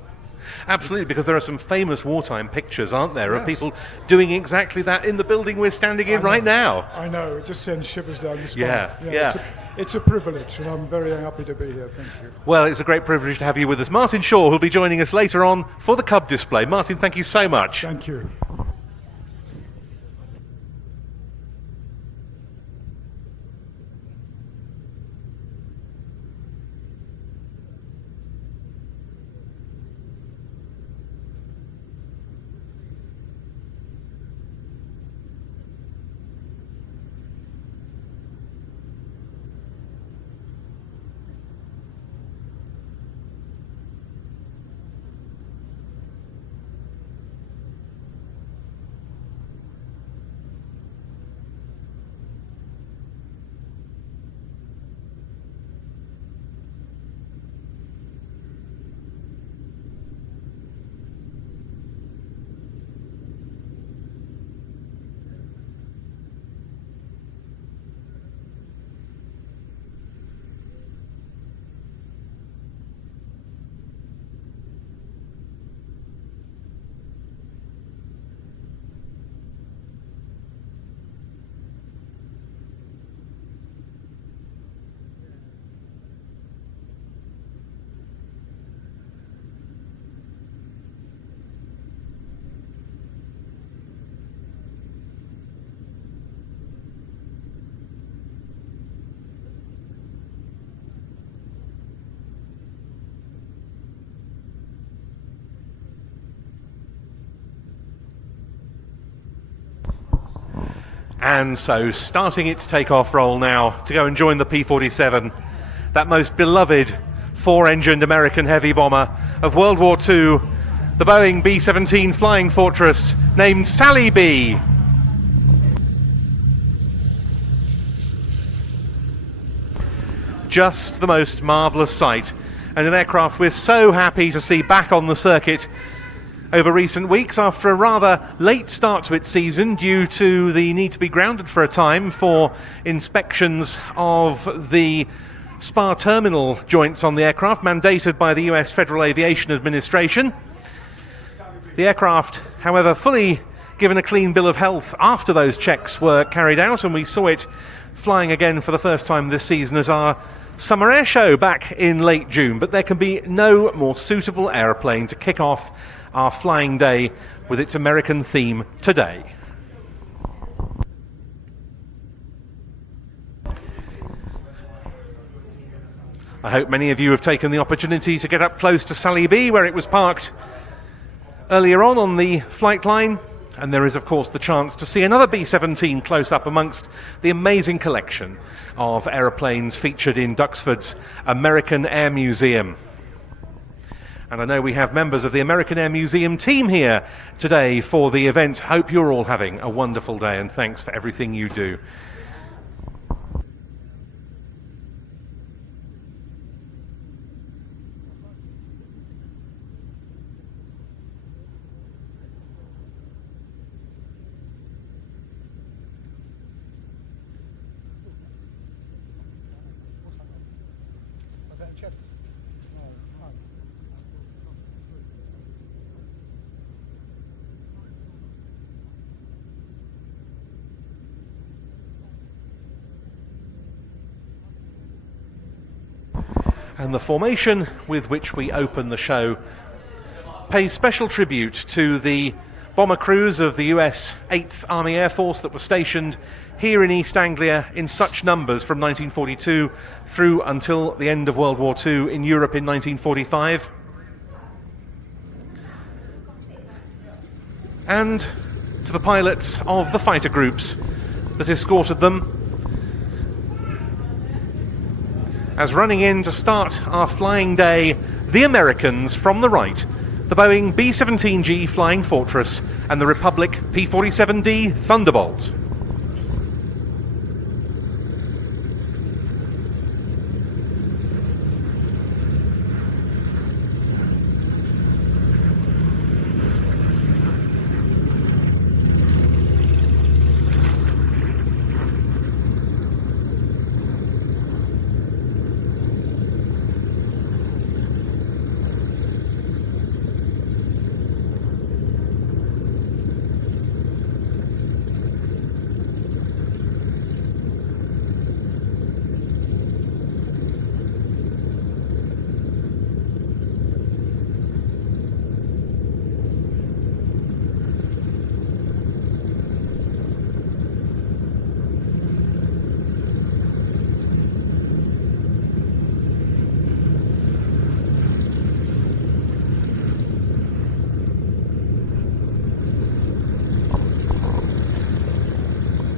Absolutely, because there are some famous wartime pictures, aren't there, of people doing exactly that in the building we're standing in right now. I know, it just sends shivers down your spine. It's a privilege, and I'm very happy to be here, thank you. Well, it's a great privilege to have you with us. Martin Shaw, who'll be joining us later on for the Cub display. Martin, thank you so much. Thank you. And so, starting its takeoff roll now to go and join the P-47, that most beloved 4-engined American heavy bomber of World War II, the Boeing B-17 Flying Fortress, named Sally B. Just the most marvellous sight, and an aircraft we're so happy to see back on the circuit over recent weeks after a rather late start to its season due to the need to be grounded for a time for inspections of the spar terminal joints on the aircraft mandated by the US Federal Aviation Administration. The aircraft, however, fully given a clean bill of health after those checks were carried out, and we saw it flying again for the first time this season at our summer air show back in late June. But there can be no more suitable aeroplane to kick off our flying day with its American theme today. I hope many of you have taken the opportunity to get up close to Sally B, where it was parked earlier on the flight line. And there is, of course, the chance to see another B-17 close up amongst the amazing collection of aeroplanes featured in Duxford's American Air Museum. And I know we have members of the American Air Museum team here today for the event. Hope you're all having a wonderful day, and thanks for everything you do. And the formation with which we open the show pays special tribute to the bomber crews of the US 8th Army Air Force that were stationed here in East Anglia in such numbers from 1942 through until the end of World War II in Europe in 1945. And to the pilots of the fighter groups that escorted them, as running in to start our flying day, the Americans from the right, the Boeing B-17G Flying Fortress and the Republic P-47D Thunderbolt.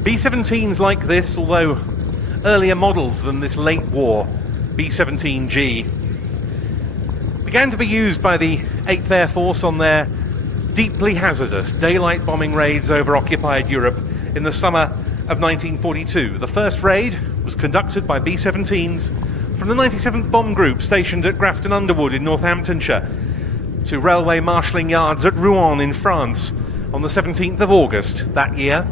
B-17s like this, although earlier models than this late war B-17G, began to be used by the 8th Air Force on their deeply hazardous daylight bombing raids over occupied Europe in the summer of 1942. The first raid was conducted by B-17s from the 97th Bomb Group stationed at Grafton Underwood in Northamptonshire to railway marshalling yards at Rouen in France on the 17th of August that year.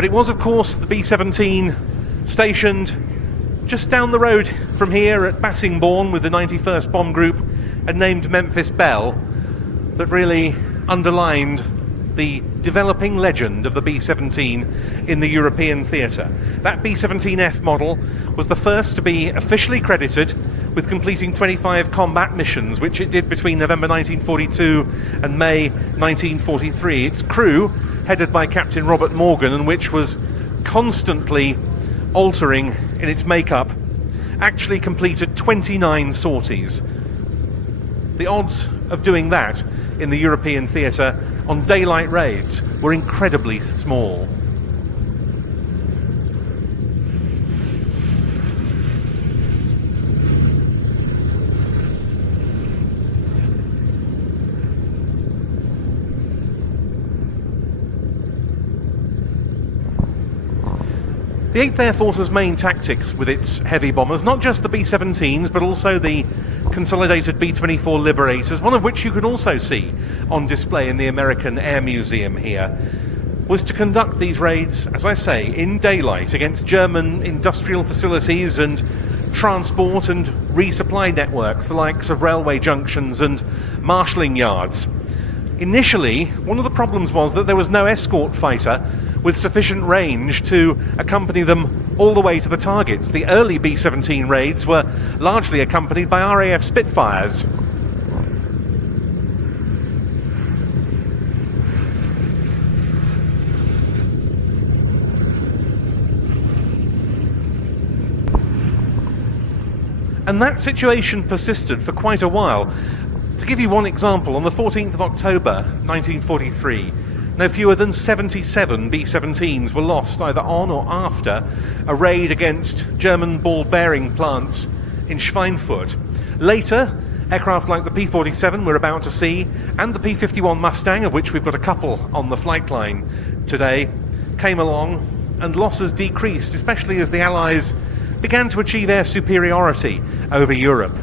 But it was, of course, the B-17 stationed just down the road from here at Bassingbourn with the 91st Bomb Group and named Memphis Belle that really underlined the developing legend of the B-17 in the European theatre. That B-17F model was the first to be officially credited with completing 25 combat missions, which it did between November 1942 and May 1943. Its crew, headed by Captain Robert Morgan, and which was constantly altering in its makeup, actually completed 29 sorties. The odds of doing that in the European theatre on daylight raids were incredibly small. The 8th Air Force's main tactic with its heavy bombers, not just the B-17s, but also the consolidated B-24 Liberators, one of which you can also see on display in the American Air Museum here, was to conduct these raids, as I say, in daylight against German industrial facilities and transport and resupply networks, the likes of railway junctions and marshalling yards. Initially, one of the problems was that there was no escort fighter with sufficient range to accompany them all the way to the targets. The early B-17 raids were largely accompanied by RAF Spitfires. And that situation persisted for quite a while. To give you one example, on the 14th of October 1943, no fewer than 77 B-17s were lost either on or after a raid against German ball bearing plants in Schweinfurt. Later, aircraft like the P-47 we're about to see, and the P-51 Mustang, of which we've got a couple on the flight line today, came along, and losses decreased, especially as the Allies began to achieve air superiority over Europe.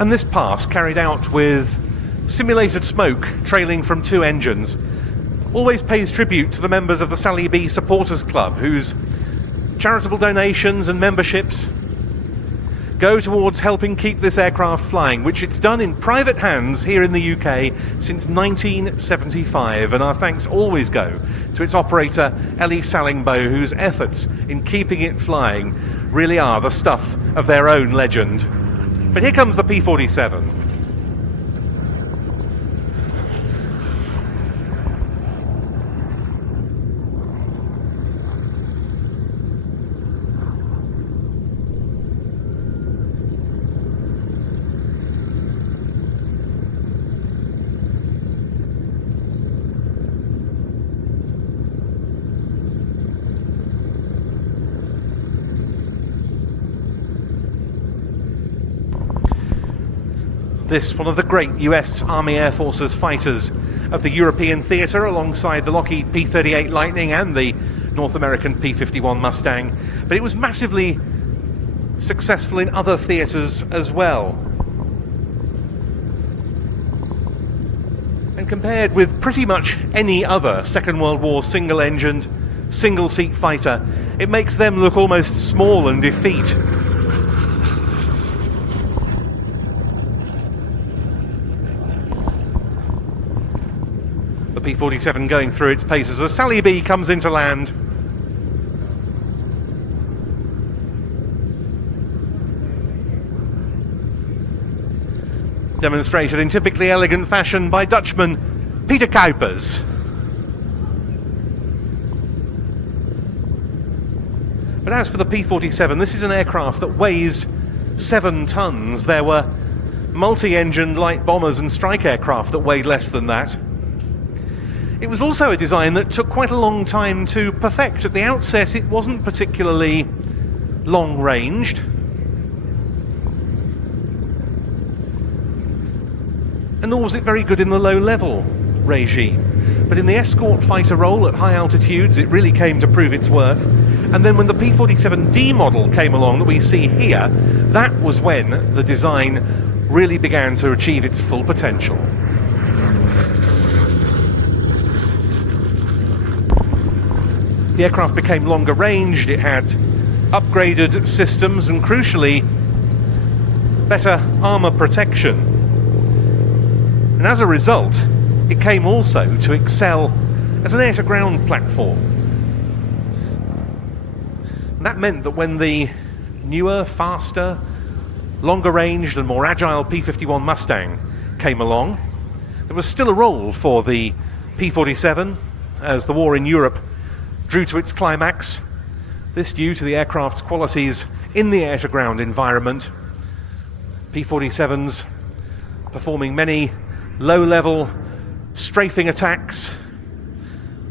And this pass, carried out with simulated smoke trailing from 2 engines, always pays tribute to the members of the Sally B Supporters Club, whose charitable donations and memberships go towards helping keep this aircraft flying, which it's done in private hands here in the UK since 1975, and our thanks always go to its operator Ellie Sallingbow, whose efforts in keeping it flying really are the stuff of their own legend. But here comes the P-47. This, one of the great US Army Air Forces fighters of the European theatre, alongside the Lockheed P-38 Lightning and the North American P-51 Mustang, but it was massively successful in other theatres as well. And compared with pretty much any other Second World War single-engined, single-seat fighter, it makes them look almost small and effete. P-47 going through its paces as Sally B comes into land. Demonstrated in typically elegant fashion by Dutchman Peter Kuipers. But as for the P-47, this is an aircraft that weighs 7 tons. There were multi-engined light bombers and strike aircraft that weighed less than that. It was also a design that took quite a long time to perfect. At the outset, it wasn't particularly long-ranged. And nor was it very good in the low-level regime. But in the escort fighter role at high altitudes, it really came to prove its worth. And then when the P-47D model came along that we see here, that was when the design really began to achieve its full potential. The aircraft became longer ranged, it had upgraded systems and, crucially, better armour protection. And as a result, it came also to excel as an air-to-ground platform. And that meant that when the newer, faster, longer ranged and more agile P-51 Mustang came along, there was still a role for the P-47 as the war in Europe drew to its climax. This due to the aircraft's qualities in the air-to-ground environment. P-47s performing many low-level strafing attacks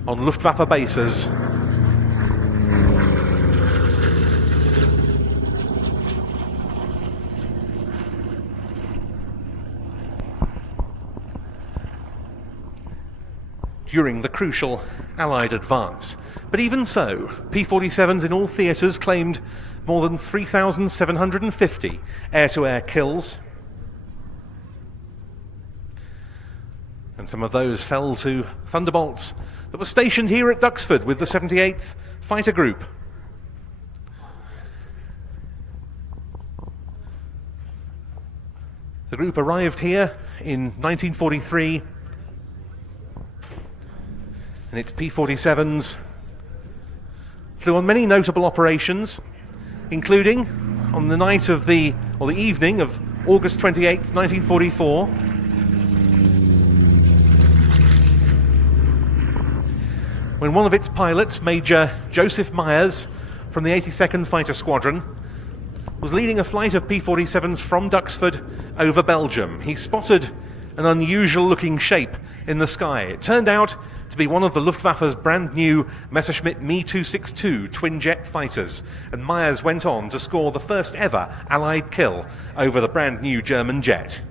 on Luftwaffe bases. During the crucial Allied advance. But even so, P-47s in all theatres claimed more than 3,750 air-to-air kills. And some of those fell to Thunderbolts that were stationed here at Duxford with the 78th Fighter Group. The group arrived here in 1943, and its P-47s flew on many notable operations, including on the night of the evening of August 28th, 1944, when one of its pilots, Major Joseph Myers from the 82nd Fighter Squadron, was leading a flight of P-47s from Duxford over Belgium. He spotted an unusual looking shape in the sky. It turned out to be one of the Luftwaffe's brand new Messerschmitt Me-262 twin-jet fighters, and Myers went on to score the first ever Allied kill over the brand new German jet.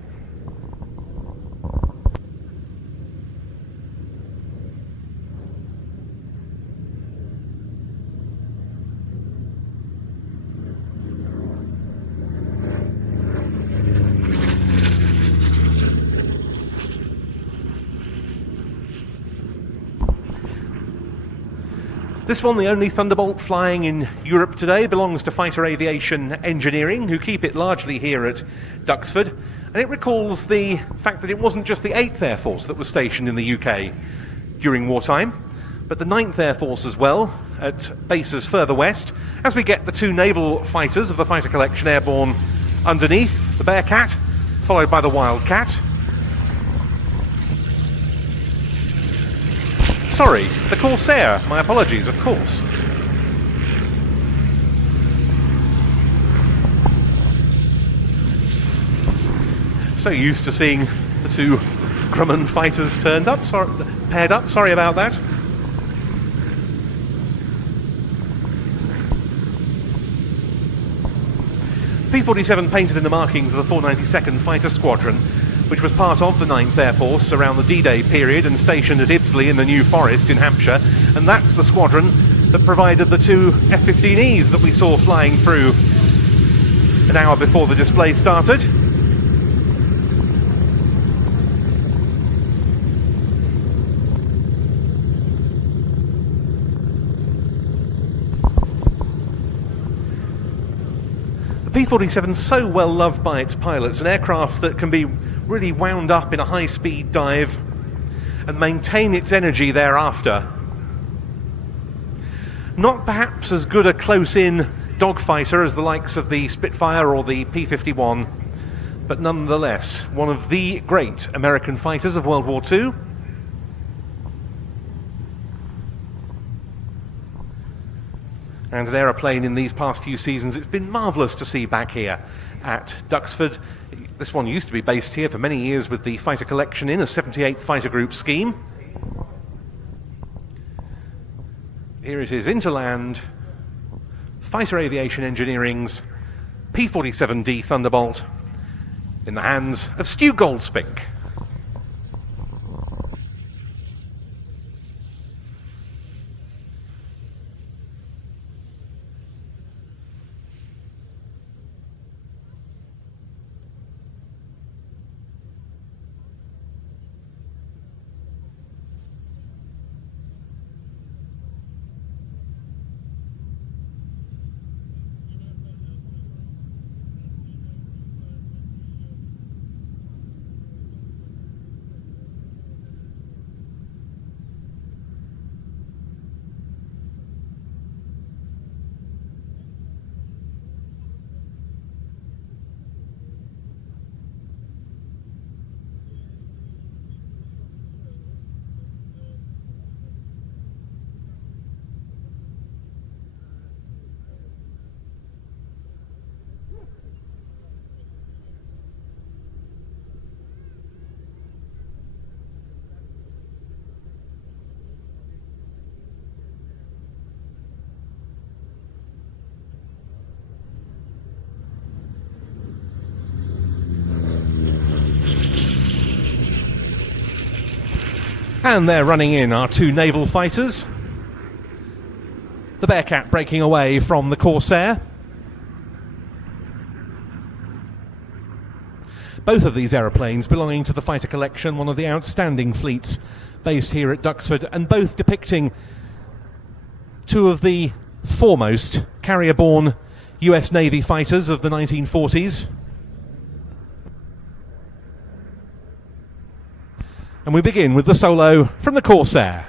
This one, the only Thunderbolt flying in Europe today, belongs to Fighter Aviation Engineering, who keep it largely here at Duxford. And it recalls the fact that it wasn't just the 8th Air Force that was stationed in the UK during wartime, but the 9th Air Force as well, at bases further west, as we get the two naval fighters of the fighter collection airborne underneath, the Bearcat, followed by the Wildcat. Sorry, the Corsair. My apologies, of course. So used to seeing the two Grumman fighters paired up. Sorry about that. P-47 painted in the markings of the 492nd Fighter Squadron, which was part of the 9th Air Force around the D-Day period and stationed at Ibsley in the New Forest in Hampshire, and that's the squadron that provided the two F-15Es that we saw flying through an hour before the display started. The P-47's so well loved by its pilots, an aircraft that can be really wound up in a high-speed dive and maintain its energy thereafter. Not perhaps as good a close-in dogfighter as the likes of the Spitfire or the P-51, but nonetheless one of the great American fighters of World War II. And an aeroplane in these past few seasons it's been marvellous to see back here at Duxford. This one used to be based here for many years with the fighter collection in a 78th Fighter Group scheme. Here it is, Interland, Fighter Aviation Engineering's P-47D Thunderbolt in the hands of Stu Goldspink. And they're running in our two naval fighters. The Bearcat breaking away from the Corsair. Both of these aeroplanes belonging to the Fighter Collection, one of the outstanding fleets based here at Duxford, and both depicting two of the foremost carrier-borne US Navy fighters of the 1940s. And we begin with the solo from the Corsair.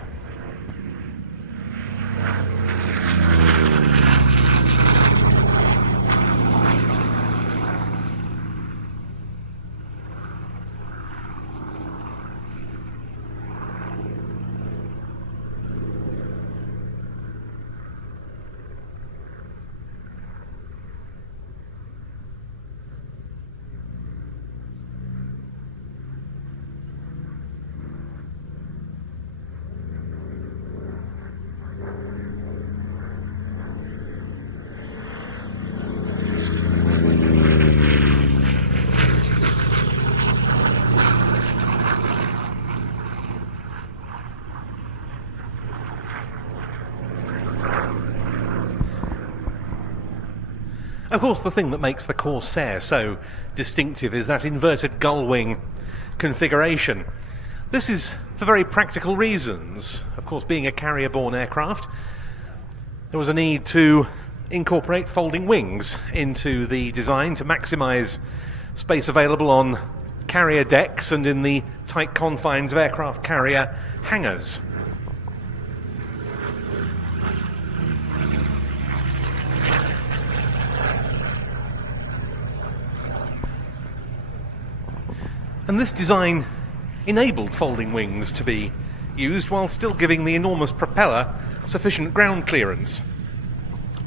Of course, the thing that makes the Corsair so distinctive is that inverted gull wing configuration. This is for very practical reasons. Of course, being a carrier-borne aircraft, there was a need to incorporate folding wings into the design to maximise space available on carrier decks and in the tight confines of aircraft carrier hangars. And this design enabled folding wings to be used while still giving the enormous propeller sufficient ground clearance.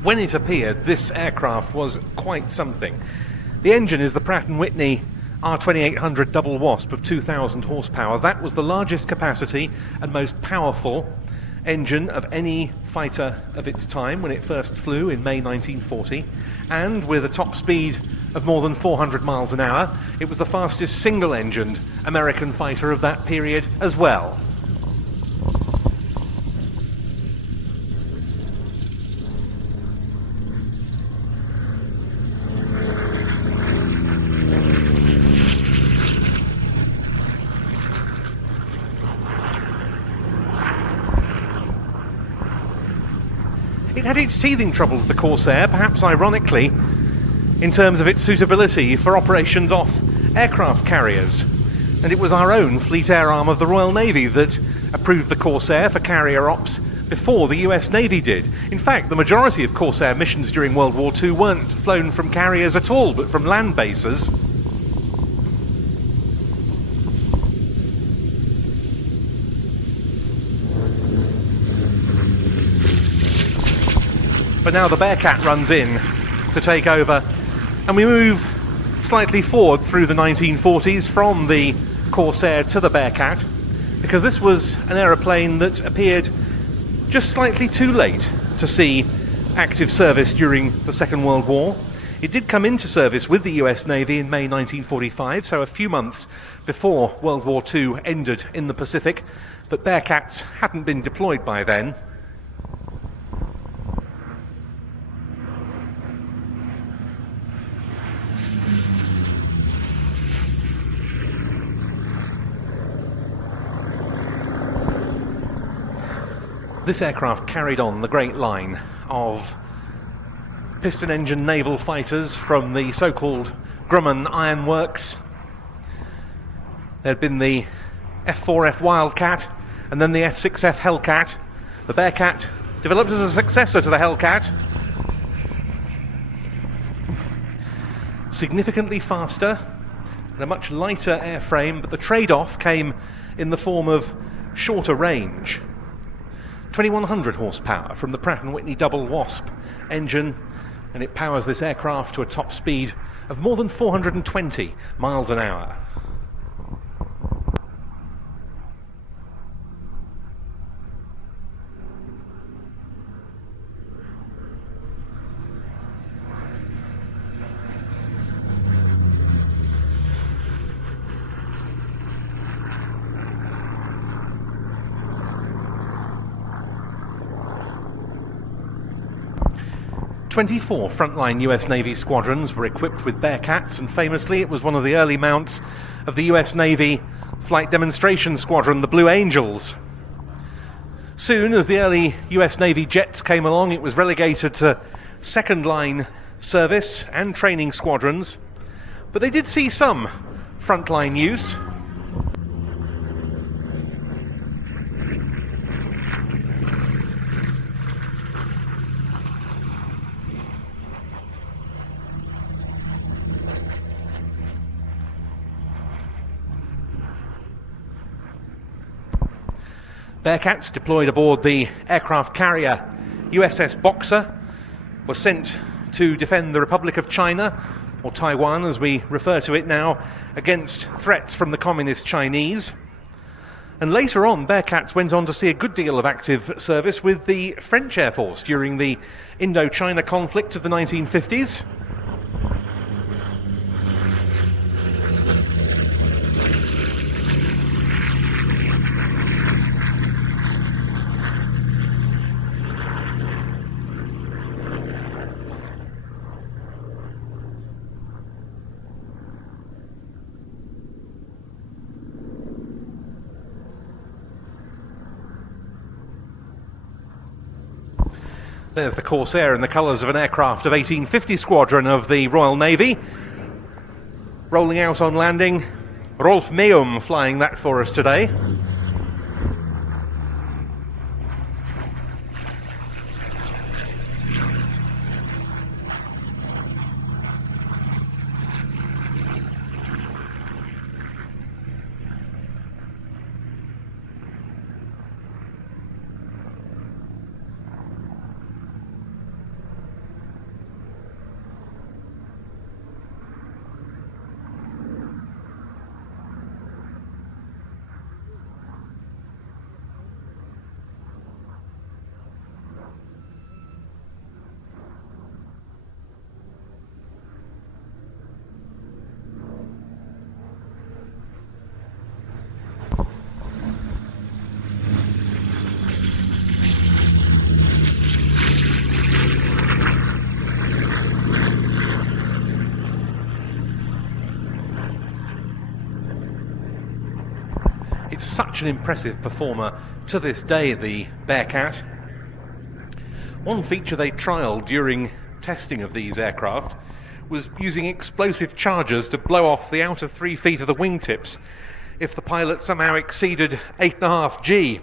When it appeared, this aircraft was quite something. The engine is the Pratt & Whitney R2800 double Wasp of 2,000 horsepower. That was the largest capacity and most powerful engine of any fighter of its time when it first flew in May 1940, and with a top speed of more than 400 miles an hour, it was the fastest single-engined American fighter of that period as well. It had its teething troubles, the Corsair, perhaps ironically, in terms of its suitability for operations off aircraft carriers. And it was our own Fleet Air Arm of the Royal Navy that approved the Corsair for carrier ops before the US Navy did. In fact, the majority of Corsair missions during World War II weren't flown from carriers at all, but from land bases. But now the Bearcat runs in to take over, and we move slightly forward through the 1940s from the Corsair to the Bearcat, because this was an aeroplane that appeared just slightly too late to see active service during the Second World War. It did come into service with the US Navy in May 1945, so a few months before World War II ended in the Pacific, but Bearcats hadn't been deployed by then. This aircraft carried on the great line of piston-engine naval fighters from the so-called Grumman Iron Works. There had been the F4F Wildcat and then the F6F Hellcat. The Bearcat developed as a successor to the Hellcat. Significantly faster and a much lighter airframe, but the trade-off came in the form of shorter range. 2100 horsepower from the Pratt & Whitney double Wasp engine, and it powers this aircraft to a top speed of more than 420 miles an hour. 24 frontline US Navy squadrons were equipped with Bearcats, and famously it was one of the early mounts of the US Navy Flight Demonstration Squadron, the Blue Angels. Soon as the early US Navy jets came along, it was relegated to second line service and training squadrons, but they did see some frontline use. Bearcats deployed aboard the aircraft carrier USS Boxer were sent to defend the Republic of China, or Taiwan as we refer to it now, against threats from the Communist Chinese. And later on, Bearcats went on to see a good deal of active service with the French Air Force during the Indochina conflict of the 1950s. There's the Corsair in the colours of an aircraft of 1850 Squadron of the Royal Navy. Rolling out on landing, Rolf Meum flying that for us today. It's such an impressive performer to this day, the Bearcat. One feature they trialled during testing of these aircraft was using explosive charges to blow off the outer 3 feet of the wingtips if the pilot somehow exceeded 8.5 G,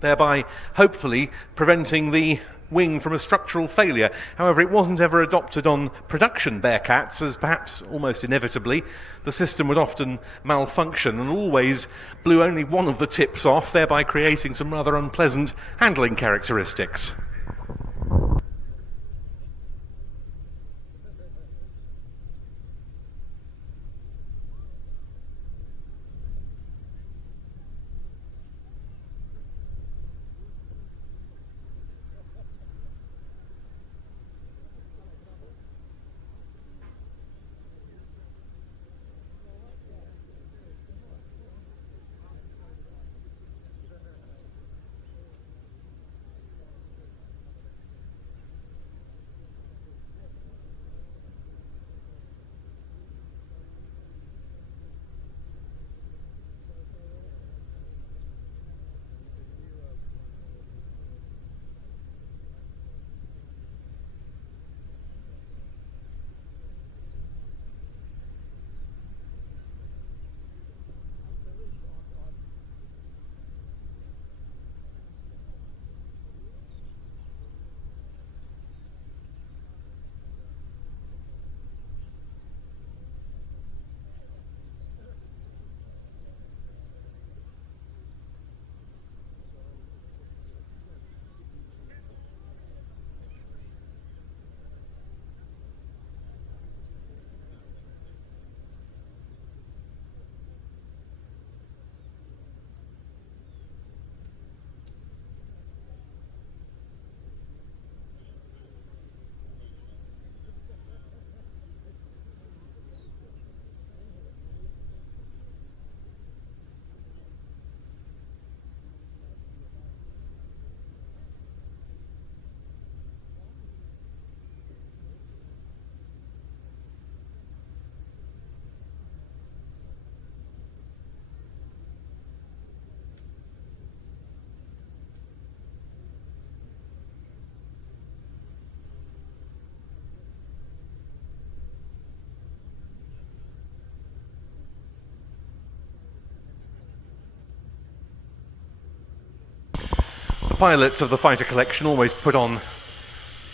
thereby hopefully preventing the wing from a structural failure. However, it wasn't ever adopted on production Bearcats, as perhaps almost inevitably the system would often malfunction and always blew only one of the tips off, thereby creating some rather unpleasant handling characteristics. pilots of the fighter collection always put on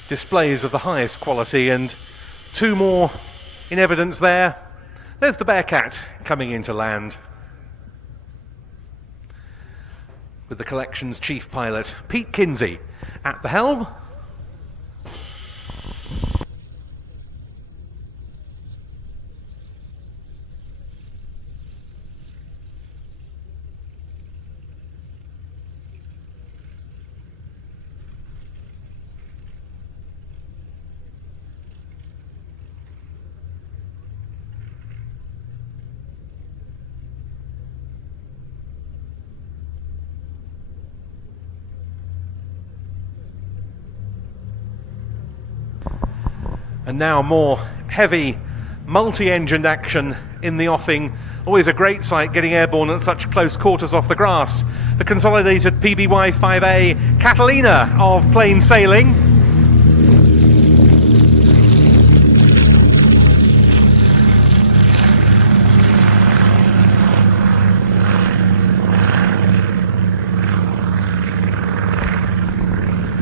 displays of the highest quality, and two more in evidence there. There's the Bearcat coming into land, with the collection's chief pilot, Pete Kinsey, at the helm. And now more heavy multi-engined action in the offing. Always a great sight getting airborne at such close quarters off the grass. The consolidated PBY-5A Catalina of plain sailing.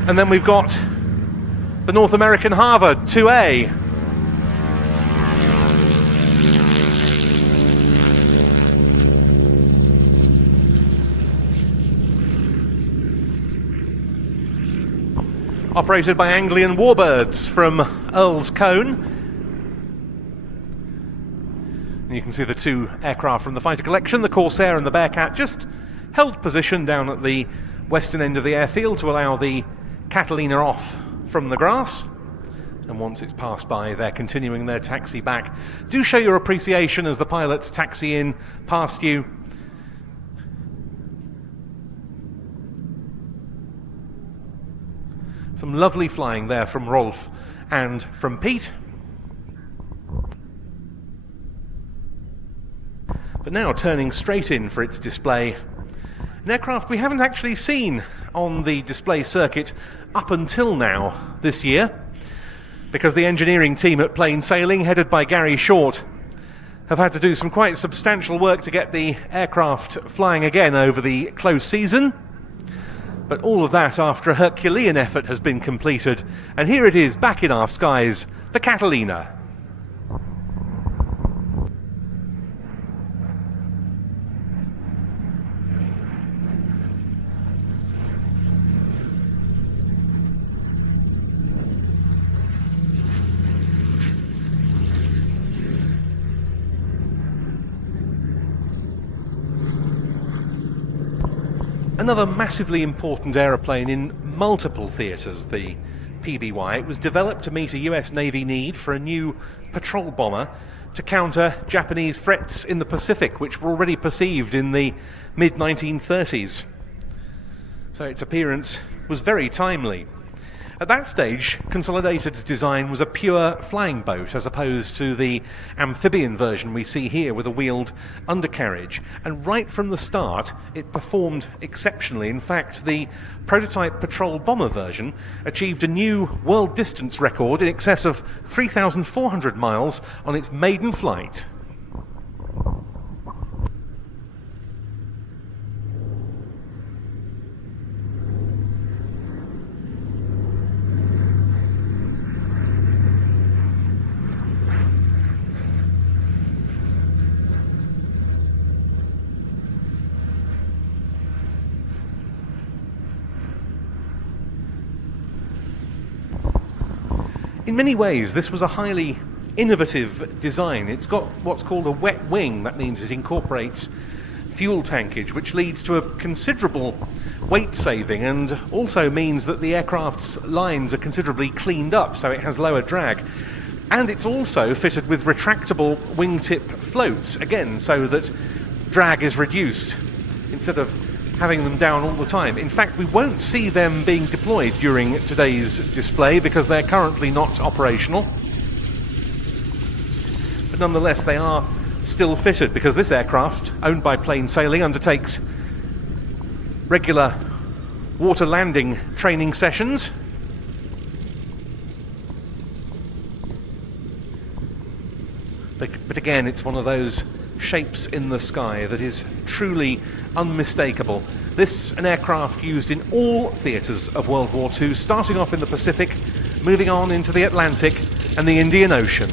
And then we've got the North American Harvard 2A. Operated by Anglian Warbirds from Earl's Cone. And you can see the two aircraft from the fighter collection, the Corsair and the Bearcat, just held position down at the western end of the airfield to allow the Catalina off from the grass, and once it's passed by, they're continuing their taxi back. Do show your appreciation as the pilots taxi in past you. Some lovely flying there from Rolf and from Pete. But now turning straight in for its display, an aircraft we haven't actually seen on the display circuit up until now this year, because the engineering team at Plain Sailing, headed by Gary Short, have had to do some quite substantial work to get the aircraft flying again over the close season. But all of that after a Herculean effort has been completed, and here it is back in our skies, the Catalina. Another massively important aeroplane in multiple theatres, the PBY. It was developed to meet a US Navy need for a new patrol bomber to counter Japanese threats in the Pacific, which were already perceived in the mid-1930s. So its appearance was very timely. At that stage, Consolidated's design was a pure flying boat, as opposed to the amphibian version we see here with a wheeled undercarriage. And right from the start, it performed exceptionally. In fact, the prototype patrol bomber version achieved a new world distance record in excess of 3,400 miles on its maiden flight. In many ways, this was a highly innovative design. It's got what's called a wet wing. That means it incorporates fuel tankage, which leads to a considerable weight saving, and also means that the aircraft's lines are considerably cleaned up, so it has lower drag. And it's also fitted with retractable wingtip floats, again, so that drag is reduced instead of having them down all the time. In fact, we won't see them being deployed during today's display because they're currently not operational. But nonetheless, they are still fitted because this aircraft, owned by Plain Sailing, undertakes regular water landing training sessions. But again, it's one of those shapes in the sky that is truly unmistakable. This an aircraft used in all theatres of World War II, starting off in the Pacific, moving on into the Atlantic and the Indian Ocean.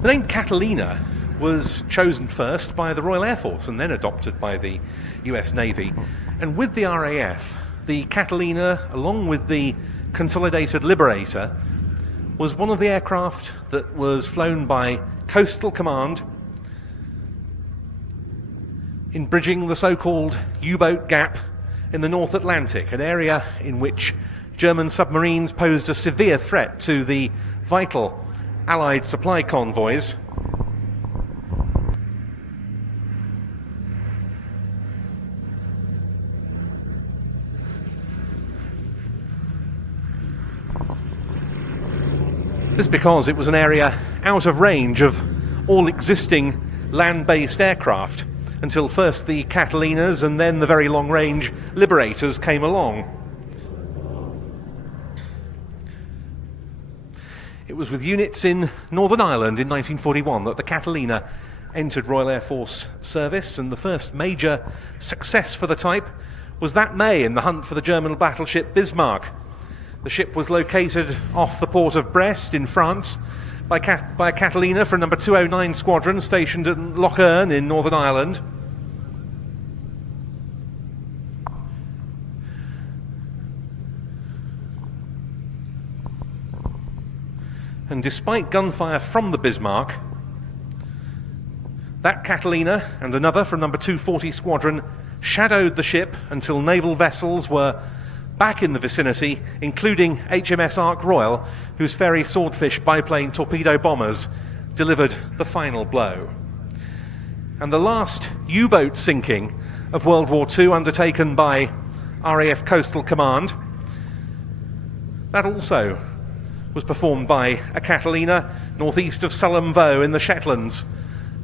The name Catalina was chosen first by the Royal Air Force and then adopted by the US Navy. And with the RAF, the Catalina, along with the Consolidated Liberator, was one of the aircraft that was flown by Coastal Command in bridging the so-called U-boat gap in the North Atlantic, an area in which German submarines posed a severe threat to the vital Allied supply convoys. This because it was an area out of range of all existing land-based aircraft, until first the Catalinas and then the very long-range Liberators came along. It was with units in Northern Ireland in 1941 that the Catalina entered Royal Air Force service, and the first major success for the type was that May in the hunt for the German battleship Bismarck. The ship was located off the port of Brest in France by a Catalina from number 209 Squadron stationed at Lough Erne in Northern Ireland. And despite gunfire from the Bismarck, that Catalina and another from number 240 Squadron shadowed the ship until naval vessels were back in the vicinity, including HMS Ark Royal, whose Fairey Swordfish biplane torpedo bombers delivered the final blow. And the last U-boat sinking of World War II, undertaken by RAF Coastal Command, that also was performed by a Catalina northeast of Sullom Voe in the Shetlands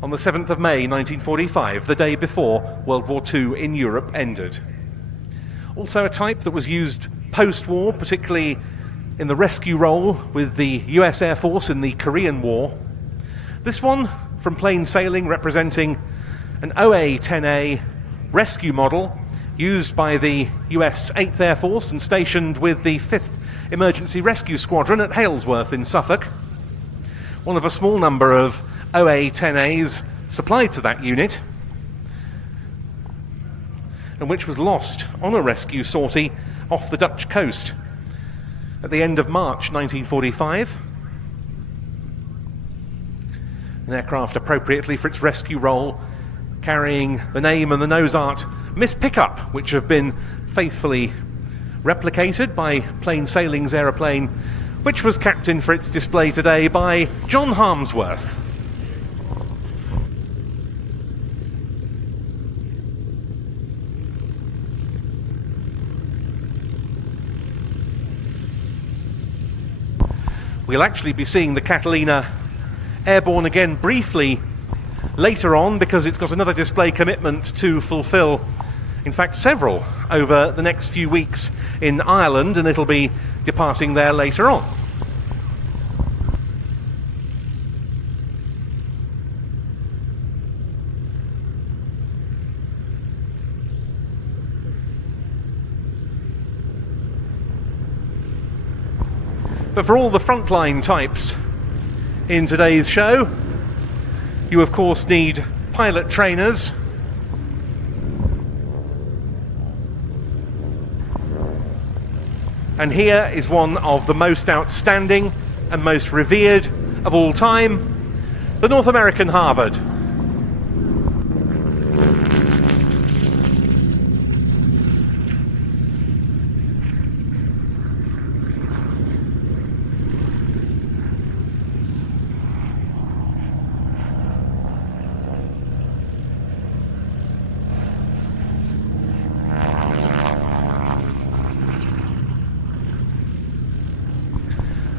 on the 7th of May 1945, the day before World War II in Europe ended. Also a type that was used post-war, particularly in the rescue role with the US Air Force in the Korean War. This one, from plain sailing, representing an OA-10A rescue model used by the US 8th Air Force and stationed with the 5th Emergency Rescue Squadron at Halesworth in Suffolk. One of a small number of OA-10As supplied to that unit, and which was lost on a rescue sortie off the Dutch coast at the end of March 1945. An aircraft appropriately for its rescue role, carrying the name and the nose art Miss Pickup, which have been faithfully replicated by Plain Sailing's aeroplane, which was captained for its display today by John Harmsworth. We'll actually be seeing the Catalina airborne again briefly later on, because it's got another display commitment to fulfill, in fact several, over the next few weeks in Ireland, and it'll be departing there later on. But for all the frontline types in today's show, you of course need pilot trainers. And here is one of the most outstanding and most revered of all time, the North American Harvard.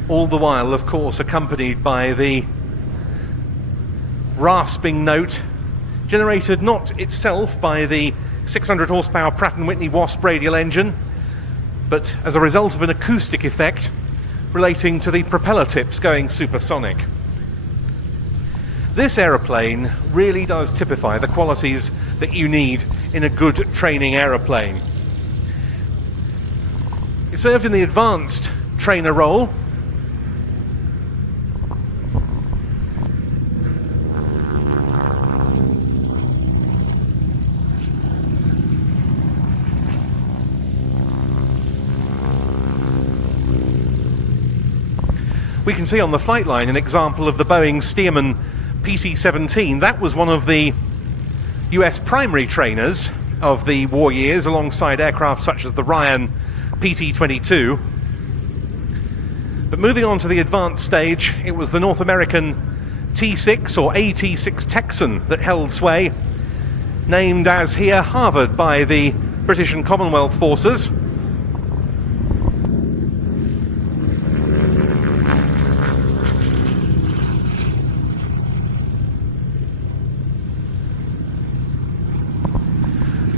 All the while, of course, accompanied by the rasping note, generated not itself by the 600 horsepower Pratt & Whitney Wasp radial engine, but as a result of an acoustic effect relating to the propeller tips going supersonic. This aeroplane really does typify the qualities that you need in a good training aeroplane. It served in the advanced trainer role. We can see on the flight line an example of the Boeing Stearman PT-17. That was one of the US primary trainers of the war years, alongside aircraft such as the Ryan PT-22. But moving on to the advanced stage, it was the North American T-6 or AT-6 Texan that held sway, named as here Harvard by the British and Commonwealth forces.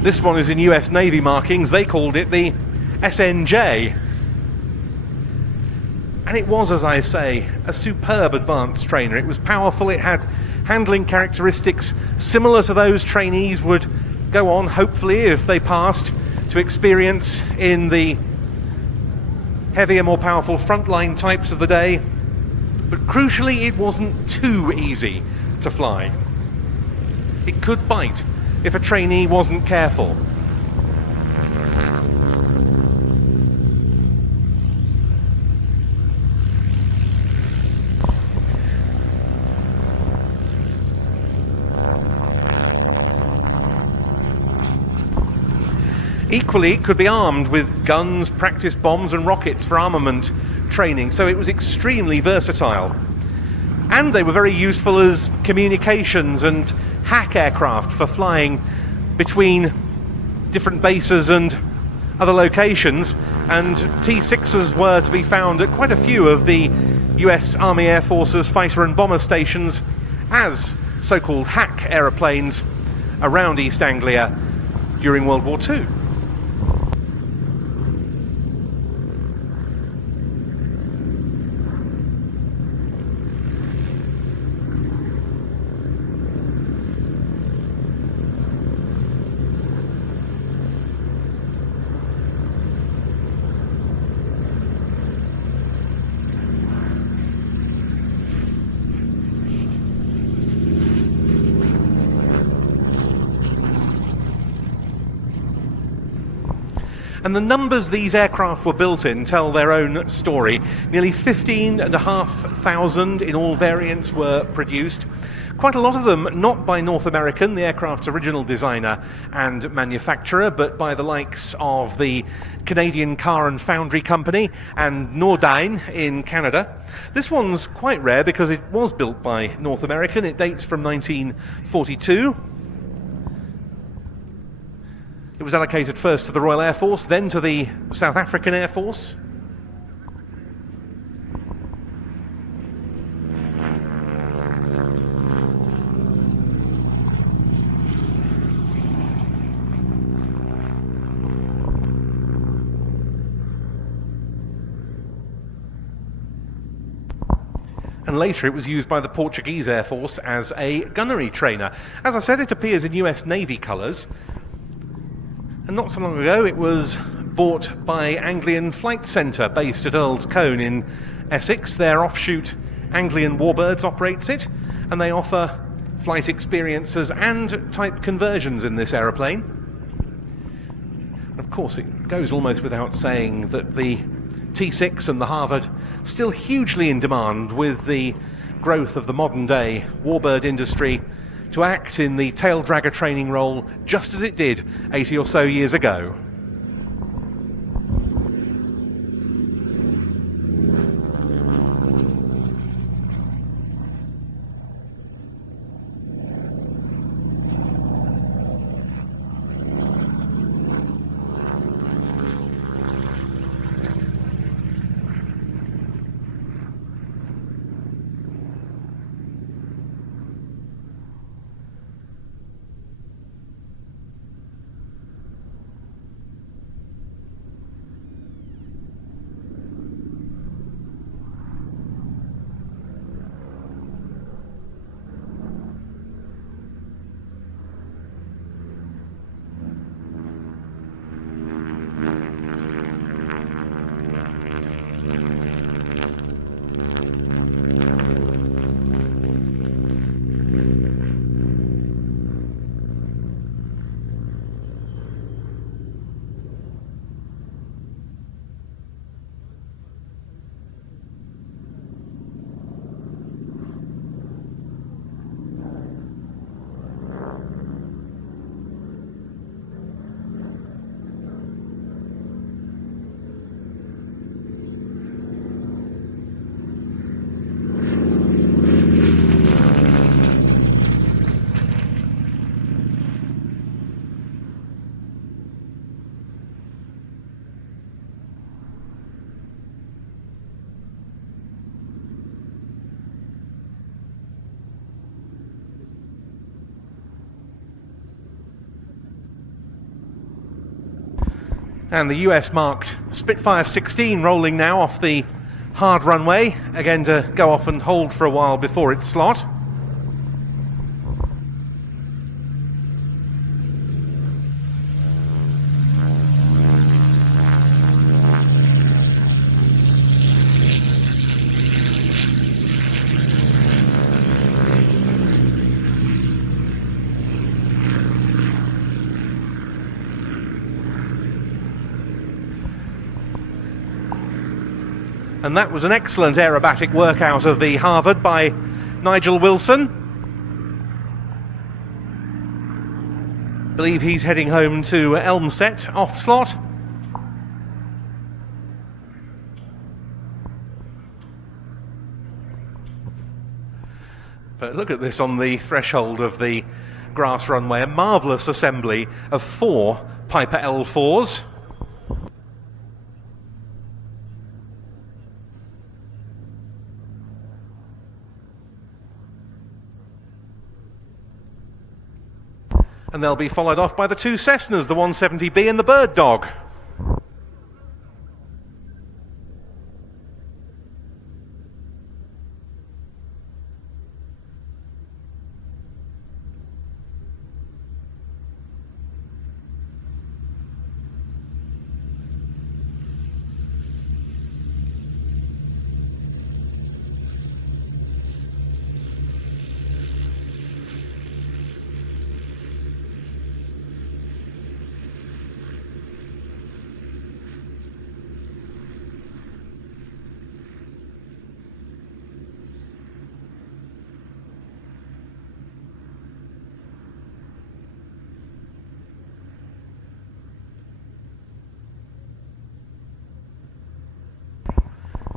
This one is in US Navy markings. They called it the SNJ. And it was, as I say, a superb advanced trainer. It was powerful, it had handling characteristics similar to those trainees would go on, hopefully, if they passed, to experience in the heavier, more powerful frontline types of the day. But crucially, it wasn't too easy to fly. It could bite if a trainee wasn't careful. Equally, it could be armed with guns, practice bombs and rockets for armament training, so it was extremely versatile. And they were very useful as communications and hack aircraft for flying between different bases and other locations, and T-6s were to be found at quite a few of the US Army Air Force's fighter and bomber stations as so-called hack aeroplanes around East Anglia during World War II. And the numbers these aircraft were built in tell their own story. Nearly 15,500 in all variants were produced. Quite a lot of them not by North American, the aircraft's original designer and manufacturer, but by the likes of the Canadian Car and Foundry Company and Nordyne in Canada. This one's quite rare because it was built by North American. It dates from 1942. It was allocated first to the Royal Air Force, then to the South African Air Force. And later it was used by the Portuguese Air Force as a gunnery trainer. As I said, it appears in US Navy colours. And not so long ago, it was bought by Anglian Flight Centre, based at Earl's Cone in Essex. Their offshoot, Anglian Warbirds, operates it, and they offer flight experiences and type conversions in this aeroplane. Of course, it goes almost without saying that the T-6 and the Harvard still hugely in demand with the growth of the modern-day warbird industry to act in the tail dragger training role just as it did 80 or so years ago. And the US marked Spitfire 16 rolling now off the hard runway, again to go off and hold for a while before its slot. And that was an excellent aerobatic workout of the Harvard by Nigel Wilson. Believe he's heading home to Elmset off slot. But look at this on the threshold of the grass runway, a marvellous assembly of 4 Piper L4s. And they'll be followed off by the 2 Cessnas, the 170B and the Bird Dog.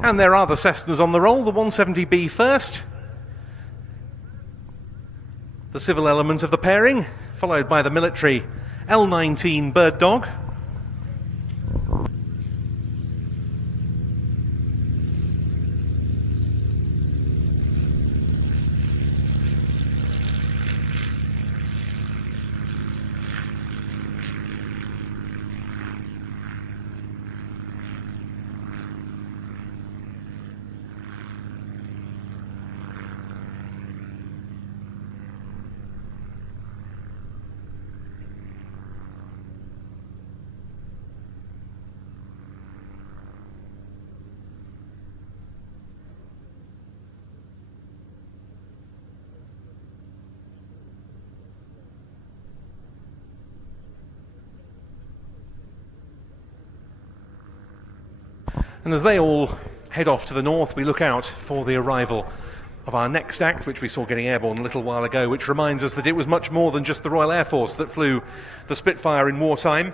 And there are the Cessnas on the roll, the 170B first, the civil element of the pairing, followed by the military L-19 Bird Dog. And as they all head off to the north, we look out for the arrival of our next act, which we saw getting airborne a little while ago, which reminds us that it was much more than just the Royal Air Force that flew the Spitfire in wartime.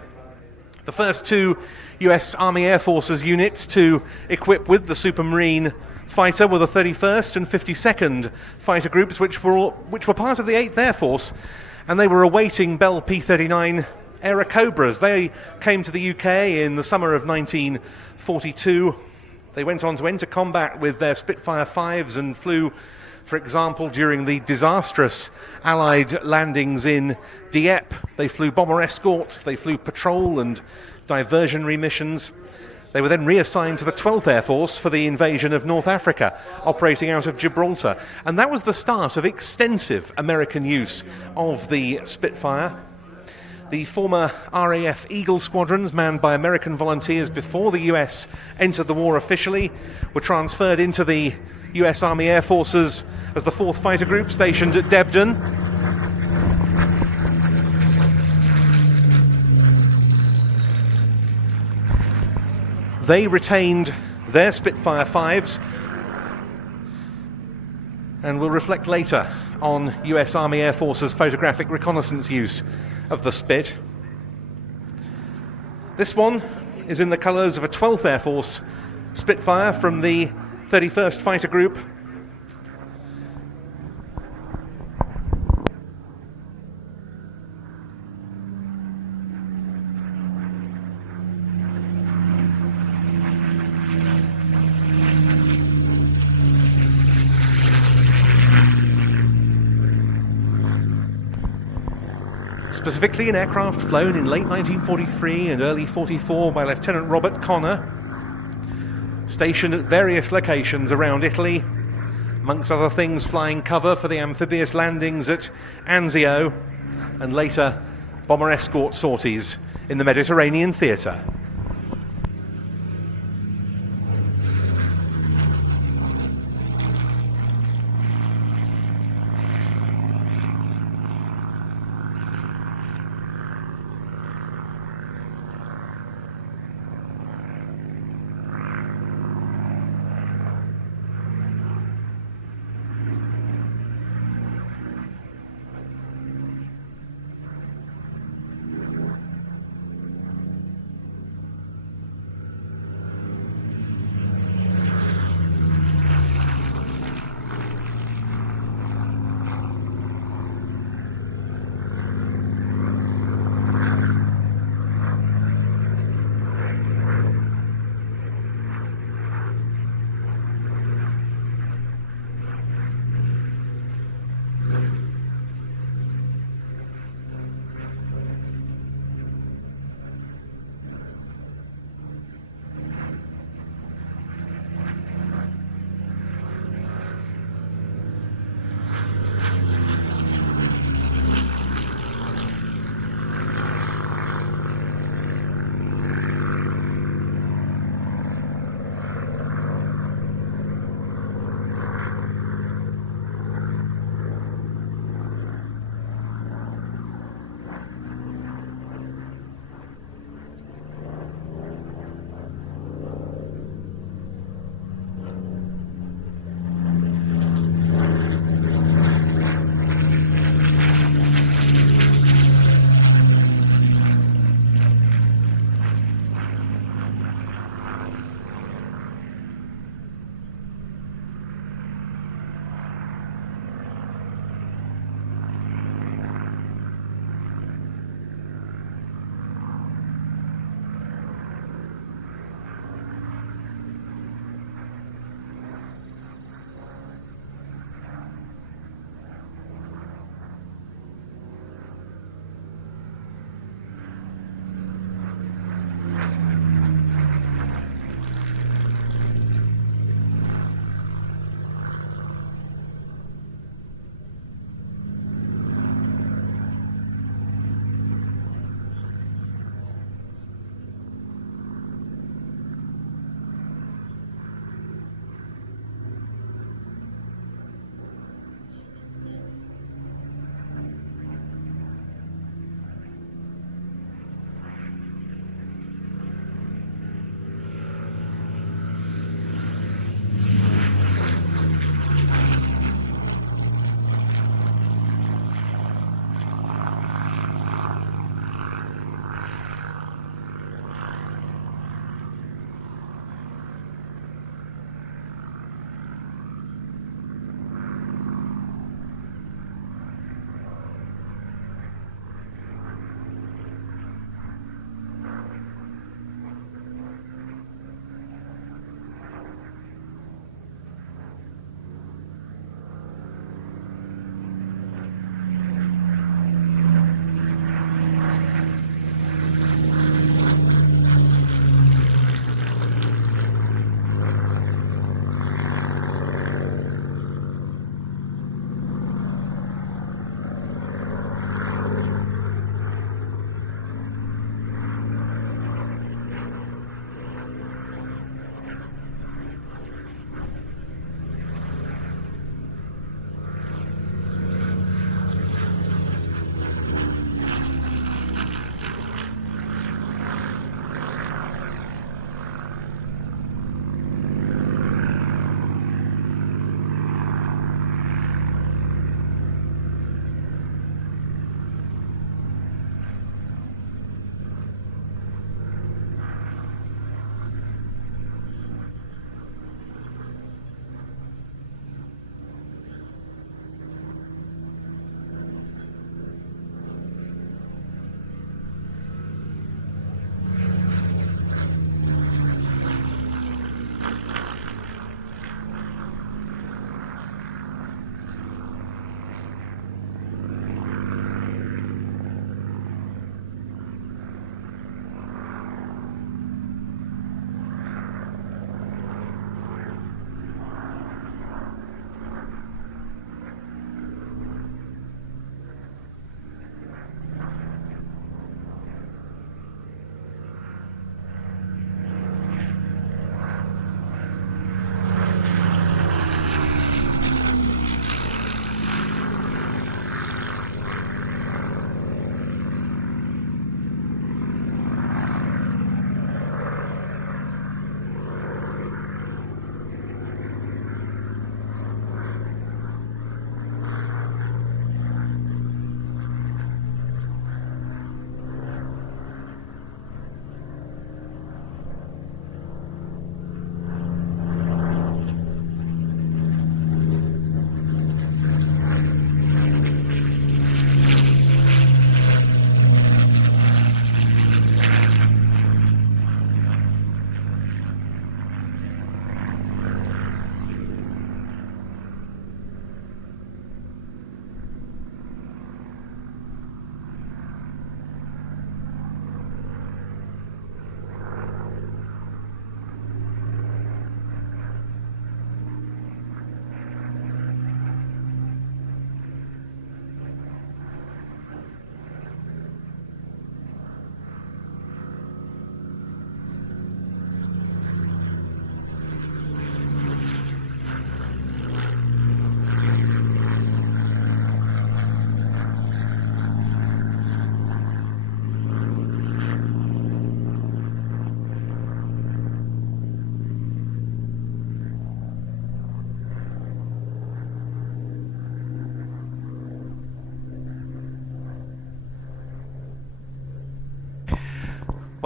The first 2 US Army Air Forces units to equip with the Supermarine fighter were the 31st and 52nd fighter groups, which were part of the 8th Air Force, and they were awaiting Bell P-39 Aerocobras. They came to the UK in the summer of 1942. They went on to enter combat with their Spitfire 5s and flew, for example, during the disastrous Allied landings in Dieppe. They flew bomber escorts, they flew patrol and diversionary missions. They were then reassigned to the 12th Air Force for the invasion of North Africa, operating out of Gibraltar. And that was the start of extensive American use of the Spitfire. The former RAF Eagle squadrons, manned by American volunteers before the US entered the war officially, were transferred into the US Army Air Forces as the 4th Fighter Group stationed at Debden. They retained their Spitfire 5s and will reflect later on US Army Air Forces photographic reconnaissance use of the Spit. This one is in the colours of a 12th Air Force Spitfire from the 31st Fighter Group. specifically an aircraft flown in late 1943 and early 44 by Lieutenant Robert Connor, stationed at various locations around Italy, amongst other things flying cover for the amphibious landings at Anzio and later bomber escort sorties in the Mediterranean theatre.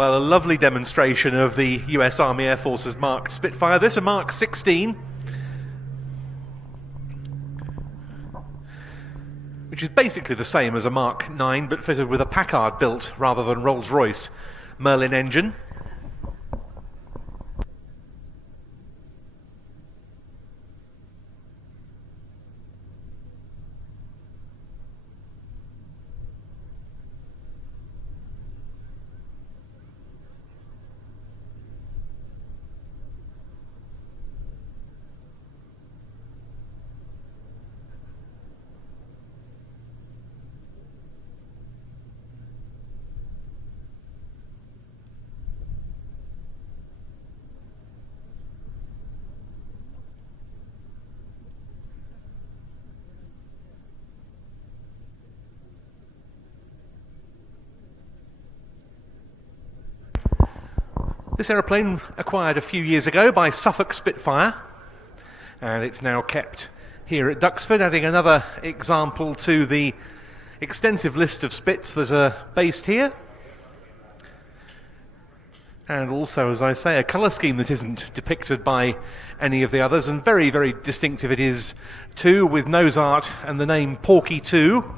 Well, a lovely demonstration of the US Army Air Force's Mark Spitfire. This a Mark 16, which is basically the same as a Mark 9, but fitted with a Packard built rather than Rolls-Royce Merlin engine. This aeroplane acquired a few years ago by Suffolk Spitfire, and it's now kept here at Duxford, adding another example to the extensive list of Spits that are based here. And also, as I say, a colour scheme that isn't depicted by any of the others, and very, very distinctive it is too, with nose art and the name Porky 2.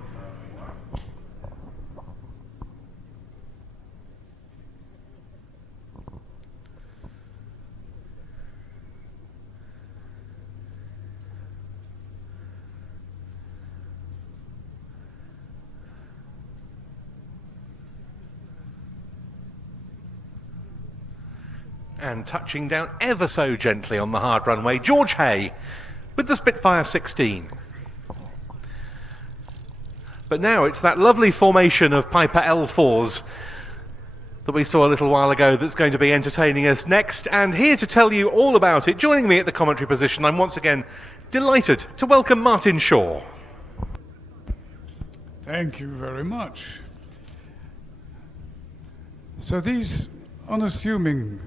And touching down ever so gently on the hard runway, George Hay with the Spitfire 16. But now it's that lovely formation of Piper L4s that we saw a little while ago that's going to be entertaining us next. And here to tell you all about it, joining me at the commentary position, I'm once again delighted to welcome Martin Shaw. Thank you very much. So these unassuming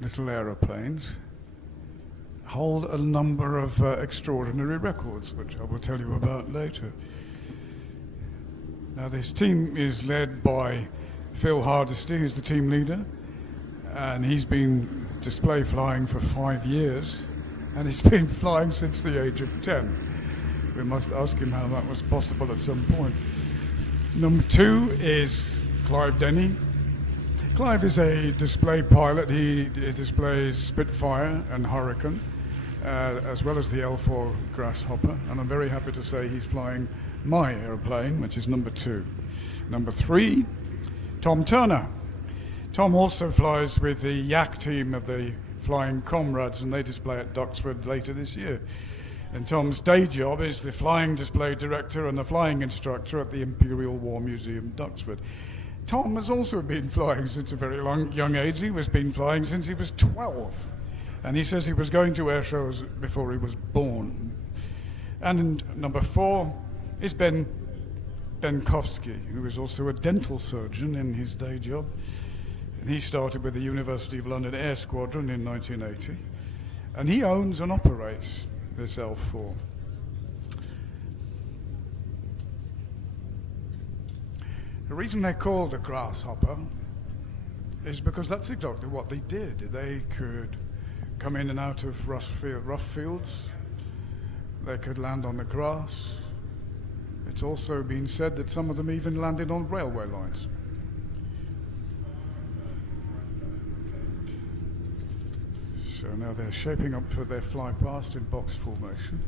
little aeroplanes hold a number of extraordinary records, which I will tell you about later. Now, this team is led by Phil Hardesty, who's the team leader, and he's been display flying for 5 years, and he's been flying since the age of 10. We must ask him how that was possible at some point. Number 2 is Clive Denny. Clive is a display pilot. He displays Spitfire and Hurricane, as well as the L4 Grasshopper, and I'm very happy to say he's flying my airplane, which is number 2. Number 3, Tom Turner. Tom also flies with the Yak team of the Flying Comrades, and they display at Duxford later this year. And Tom's day job is the flying display director and the flying instructor at the Imperial War Museum, Duxford. Tom has also been flying since a very young age. He was been flying since he was 12. And he says he was going to air shows before he was born. And number 4 is Ben Benkowski, who is also a dental surgeon in his day job. And he started with the University of London Air Squadron in 1980. And he owns and operates this L4. The reason they're called a Grasshopper is because that's exactly what they did. They could come in and out of rough fields. They could land on the grass. It's also been said that some of them even landed on railway lines. So now they're shaping up for their fly past in box formation.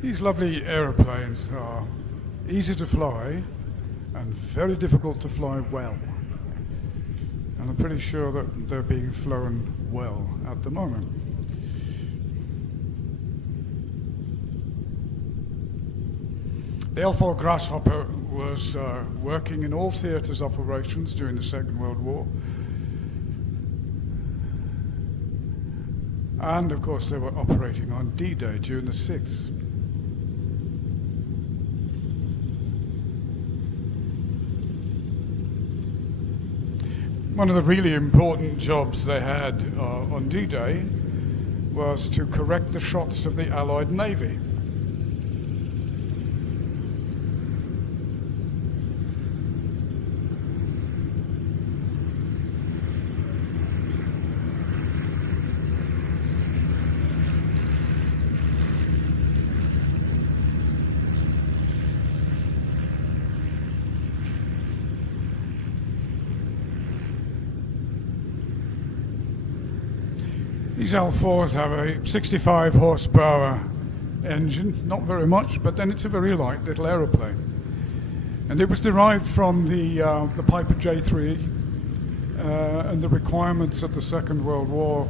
These lovely aeroplanes are easy to fly and very difficult to fly well. And I'm pretty sure that they're being flown well at the moment. The L4 Grasshopper was working in all theatres operations during the Second World War. And of course they were operating on D-Day, June the 6th. One of the really important jobs they had on D-Day was to correct the shots of the Allied Navy. These L4s have a 65 horsepower engine, not very much, but then it's a very light little aeroplane. And it was derived from the Piper J3, and the requirements of the Second World War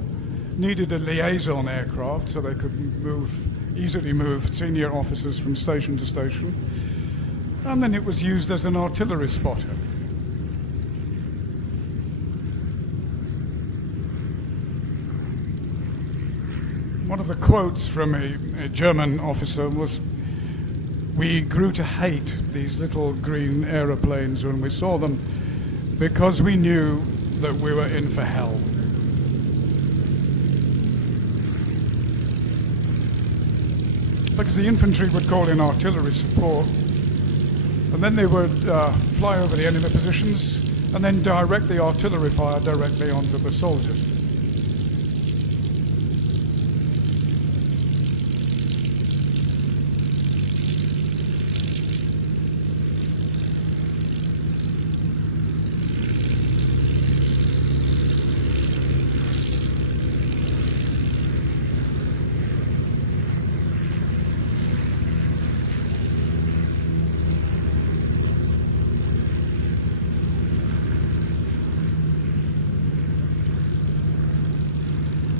needed a liaison aircraft so they could easily move senior officers from station to station. And then it was used as an artillery spotter. One of the quotes from a German officer was, "We grew to hate these little green aeroplanes when we saw them because we knew that we were in for hell." Because the infantry would call in artillery support, and then they would fly over the enemy positions and then direct the artillery fire directly onto the soldiers.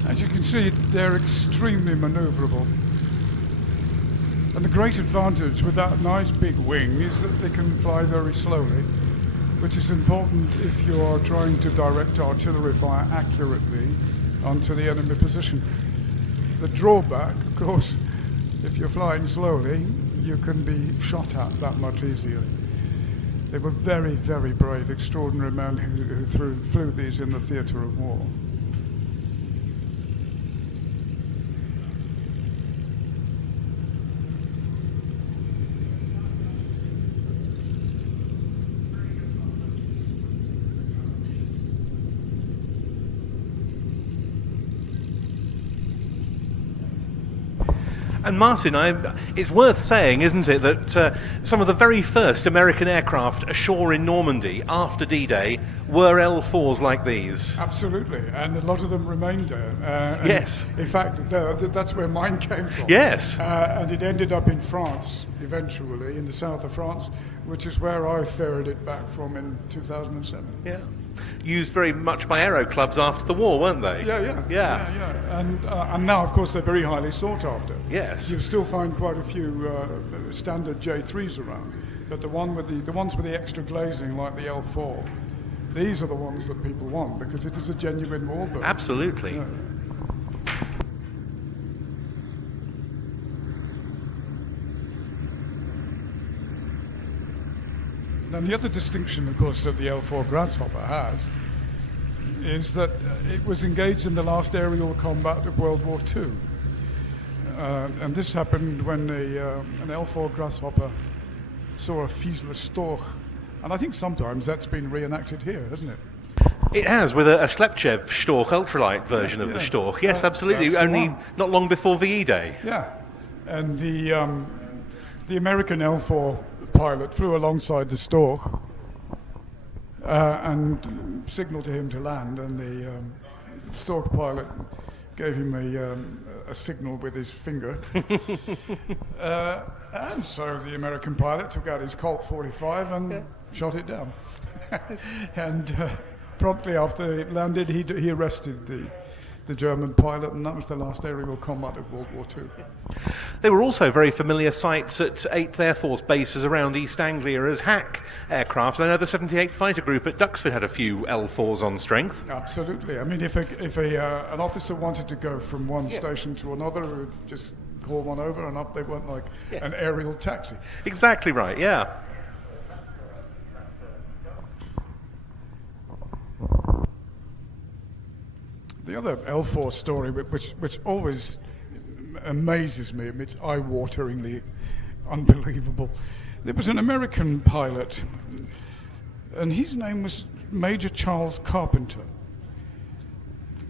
As you can see, they're extremely maneuverable. And the great advantage with that nice big wing is that they can fly very slowly, which is important if you are trying to direct artillery fire accurately onto the enemy position. The drawback, of course, if you're flying slowly, you can be shot at that much easier. They were very, very brave, extraordinary men who flew these in the theatre of war. And Martin, it's worth saying, isn't it, that some of the very first American aircraft ashore in Normandy after D-Day were L4s like these. Absolutely, and a lot of them remained there. Yes. In fact, that's where mine came from. Yes. And it ended up in France, eventually, in the south of France, which is where I ferried it back from in 2007. Yeah. Used very much by aero clubs after the war, weren't they? Yeah. And now, of course, they're very highly sought after. Yes. You still find quite a few standard J3s around, but the ones with the extra glazing, like the L4, these are the ones that people want because it is a genuine warbird. Absolutely. Yeah. Now, the other distinction, of course, that the L4 Grasshopper has is that it was engaged in the last aerial combat of World War II. And this happened when an L4 Grasshopper saw a Fiesler Storch. And I think sometimes that's been reenacted here, hasn't it? It has, with a Slepchev Storch ultralight version of the Storch. Yes, absolutely. Only not long before VE Day. Yeah. And the American L4 pilot flew alongside the Storch and signaled to him to land, and the Storch pilot gave him a signal with his finger. And so the American pilot took out his Colt 45 and shot it down. And promptly after it landed, he arrested the German pilot, and that was the last aerial combat of World War II. They were also very familiar sights at 8th Air Force bases around East Anglia as hack aircraft. I know the 78th Fighter Group at Duxford had a few L4s on strength. Absolutely. I mean, if an officer wanted to go from one station to another, he would just call one over and up they went like an aerial taxi. Exactly right, yeah. The other L4 story, which always amazes me, it's eye-wateringly unbelievable. There was an American pilot, and his name was Major Charles Carpenter.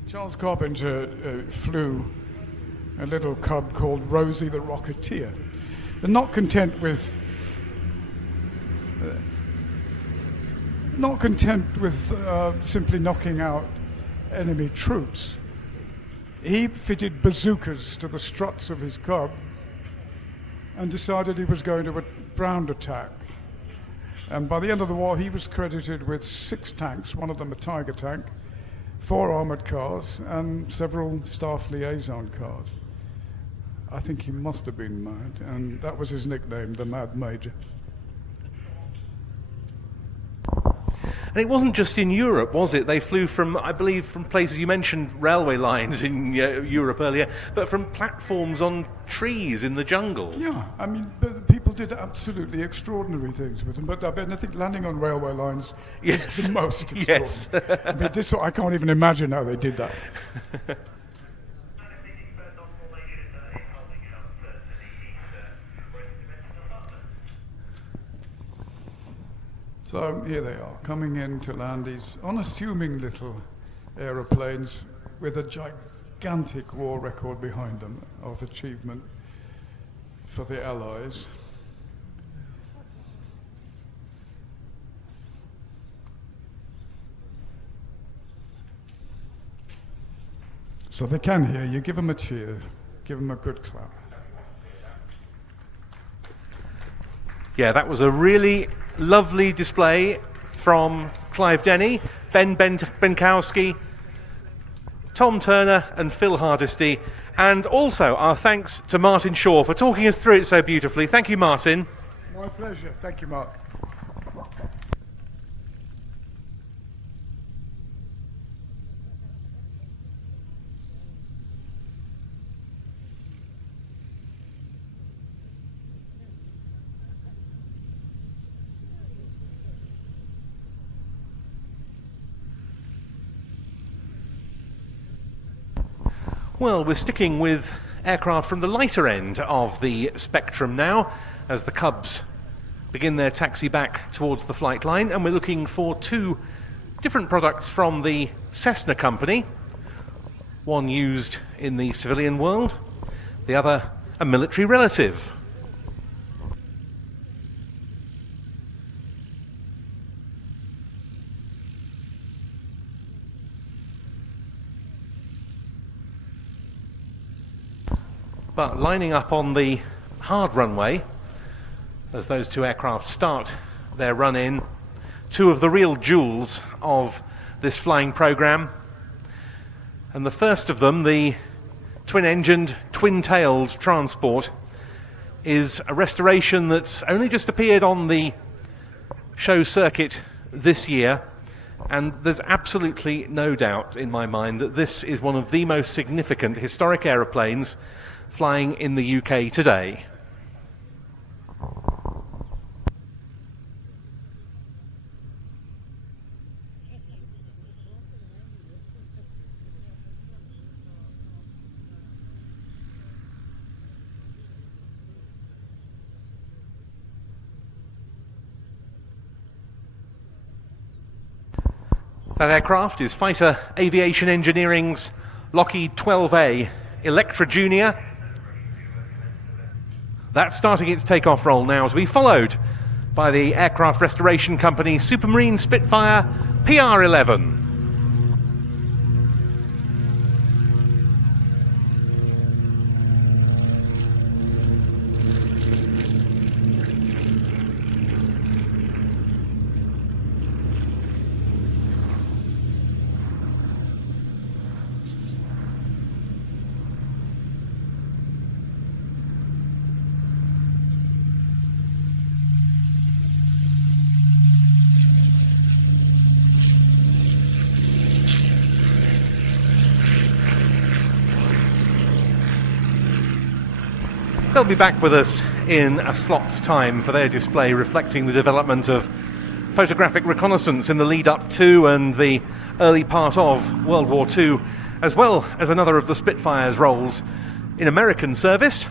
Charles Carpenter flew a little cub called Rosie the Rocketeer. And not content with simply knocking out enemy troops, he fitted bazookas to the struts of his cub and decided he was going to a ground attack. And by the end of the war, he was credited with 6 tanks, one of them a Tiger tank, 4 armored cars, and several staff liaison cars. I think he must have been mad, and that was his nickname, the Mad Major. And it wasn't just in Europe, was it? They flew from, I believe, from places, you mentioned railway lines in Europe earlier, but from platforms on trees in the jungle. Yeah, I mean, people did absolutely extraordinary things with them, but I think landing on railway lines is the most extraordinary. Yes. I mean, I can't even imagine how they did that. So here they are, coming in to land these unassuming little aeroplanes with a gigantic war record behind them of achievement for the Allies. So they can hear you, give them a cheer, give them a good clap. Yeah, that was a really lovely display from Clive Denny, Ben Benkowski, Tom Turner and Phil Hardesty, and also our thanks to Martin Shaw for talking us through it so beautifully. Thank you, Martin. My pleasure. Thank you, Mark. Well, we're sticking with aircraft from the lighter end of the spectrum now, as the Cubs begin their taxi back towards the flight line, and we're looking for 2 different products from the Cessna company, one used in the civilian world, the other a military relative. But lining up on the hard runway, as those 2 aircraft start their run-in, 2 of the real jewels of this flying programme. And the first of them, the twin-engined, twin-tailed transport, is a restoration that's only just appeared on the show circuit this year. And there's absolutely no doubt in my mind that this is one of the most significant historic aeroplanes flying in the UK today. That aircraft is Fighter Aviation Engineering's Lockheed 12A Electra Junior. That's starting its takeoff roll now, to be followed by the aircraft restoration company Supermarine Spitfire PR-11. They'll be back with us in a slot's time for their display reflecting the development of photographic reconnaissance in the lead up to and the early part of World War II as well as another of the Spitfire's roles in American service.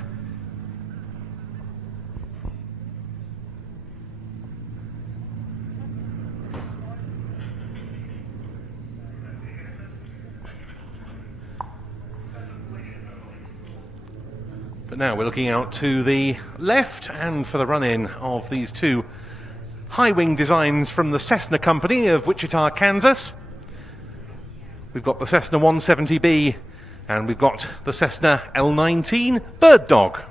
But now we're looking out to the left and for the run-in of these two high-wing designs from the Cessna company of Wichita, Kansas. We've got the Cessna 170B and we've got the Cessna L19 Bird Dog.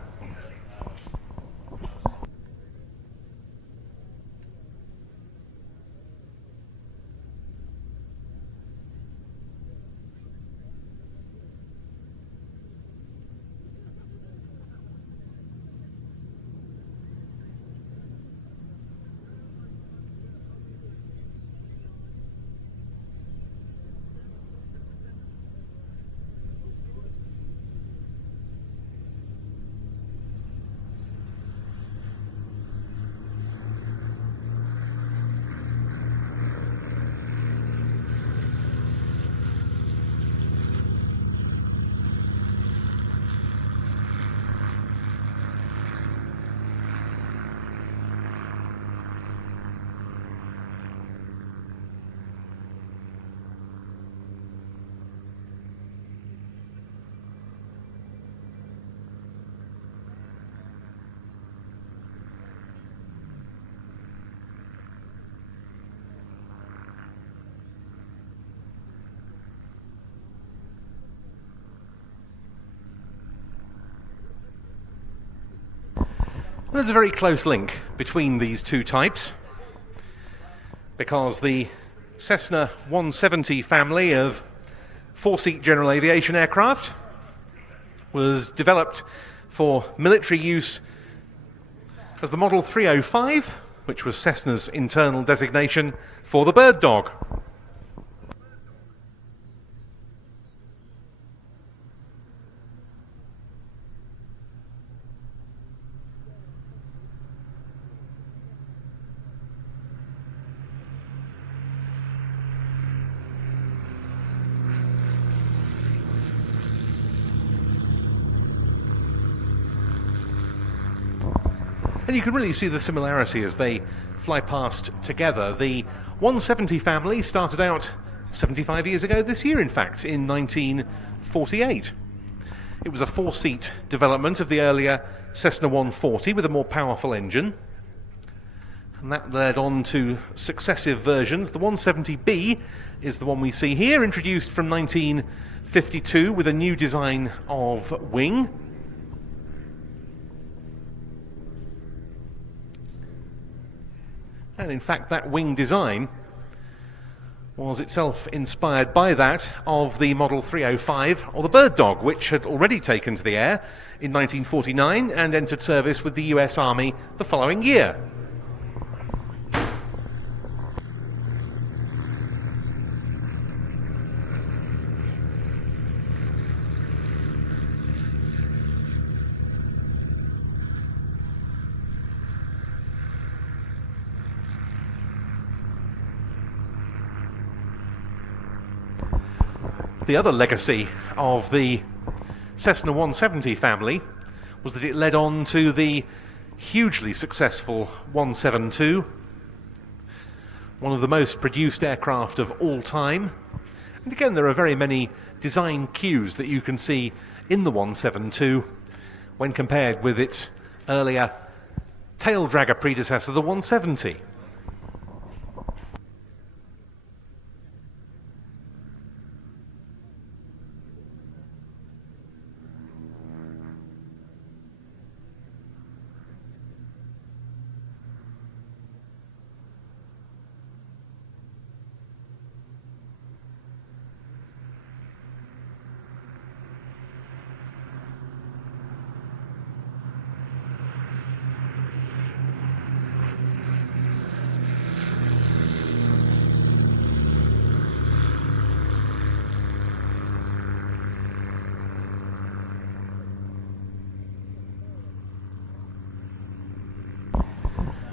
There's a very close link between these two types because the Cessna 170 family of four-seat general aviation aircraft was developed for military use as the Model 305, which was Cessna's internal designation for the Bird Dog. And you can really see the similarity as they fly past together. The 170 family started out 75 years ago this year, in fact, in 1948. It was a four-seat development of the earlier Cessna 140 with a more powerful engine. And that led on to successive versions. The 170B is the one we see here, introduced from 1952 with a new design of wing. And in fact, that wing design was itself inspired by that of the Model 305, or the Bird Dog, which had already taken to the air in 1949 and entered service with the US Army the following year. The other legacy of the Cessna 170 family was that it led on to the hugely successful 172, one of the most produced aircraft of all time. And again, there are very many design cues that you can see in the 172 when compared with its earlier tail dragger predecessor, the 170.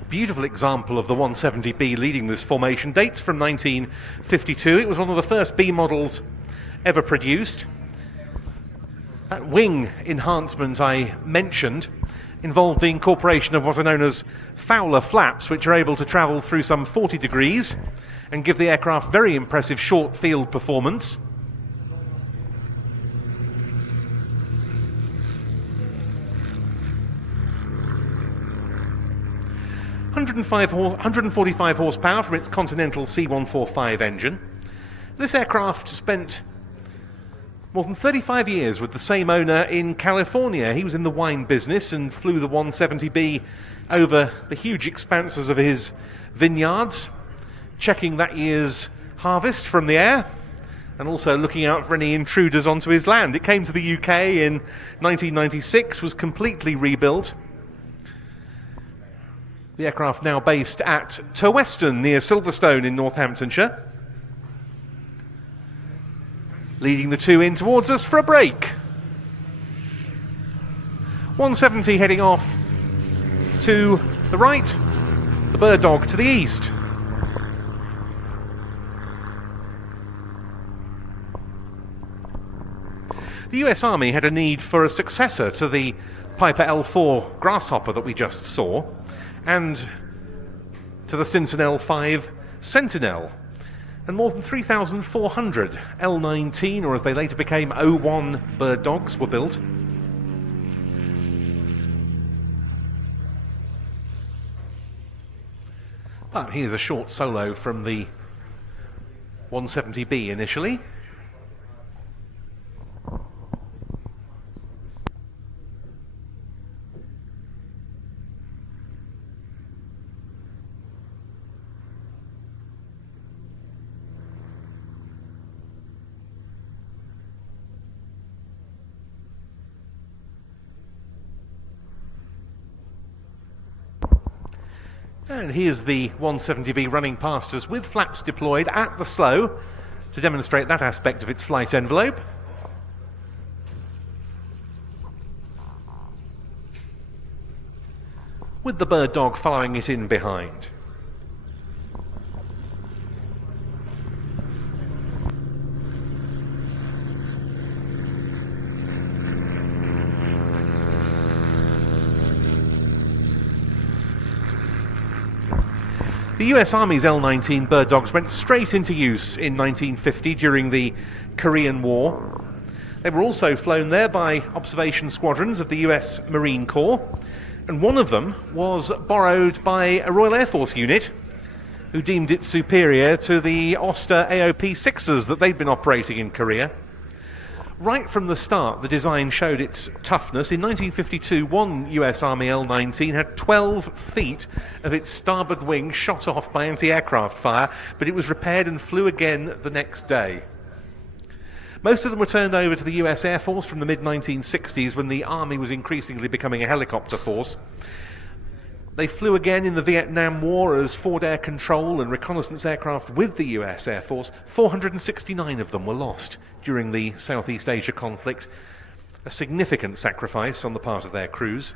Beautiful example of the 170B leading this formation dates from 1952. It was one of the first B models ever produced. That wing enhancement I mentioned involved the incorporation of what are known as Fowler flaps, which are able to travel through some 40 degrees and give the aircraft very impressive short field performance. (145 horsepower from its Continental C145 engine). This aircraft spent more than 35 years with the same owner in California. He was in the wine business and flew the 170B over the huge expanses of his vineyards, checking that year's harvest from the air and also looking out for any intruders onto his land. It came to the UK in 1996, was completely rebuilt. The aircraft now based at Terweston near Silverstone in Northamptonshire. Leading the two in towards us for a break. 170 heading off to the right, the Bird Dog to the east. The US Army had a need for a successor to the Piper L4 Grasshopper that we just saw, and to the Stinson L5 Sentinel. And more than 3,400 L-19, or as they later became, O-1 Bird Dogs were built. But here's a short solo from the 170B initially. And here's the 170B running past us with flaps deployed at the slow to demonstrate that aspect of its flight envelope. With the Bird Dog following it in behind. The US Army's L-19 Bird Dogs went straight into use in 1950 during the Korean War. They were also flown there by observation squadrons of the US Marine Corps, and one of them was borrowed by a Royal Air Force unit who deemed it superior to the Oster AOP-6s that they'd been operating in Korea. Right from the start, the design showed its toughness. In 1952, one US Army L-19 had 12 feet of its starboard wing shot off by anti-aircraft fire, but it was repaired and flew again the next day. Most of them were turned over to the US Air Force from the mid-1960s when the Army was increasingly becoming a helicopter force. They flew again in the Vietnam War as forward air control and reconnaissance aircraft with the US Air Force. 469 of them were lost during the Southeast Asia conflict, a significant sacrifice on the part of their crews.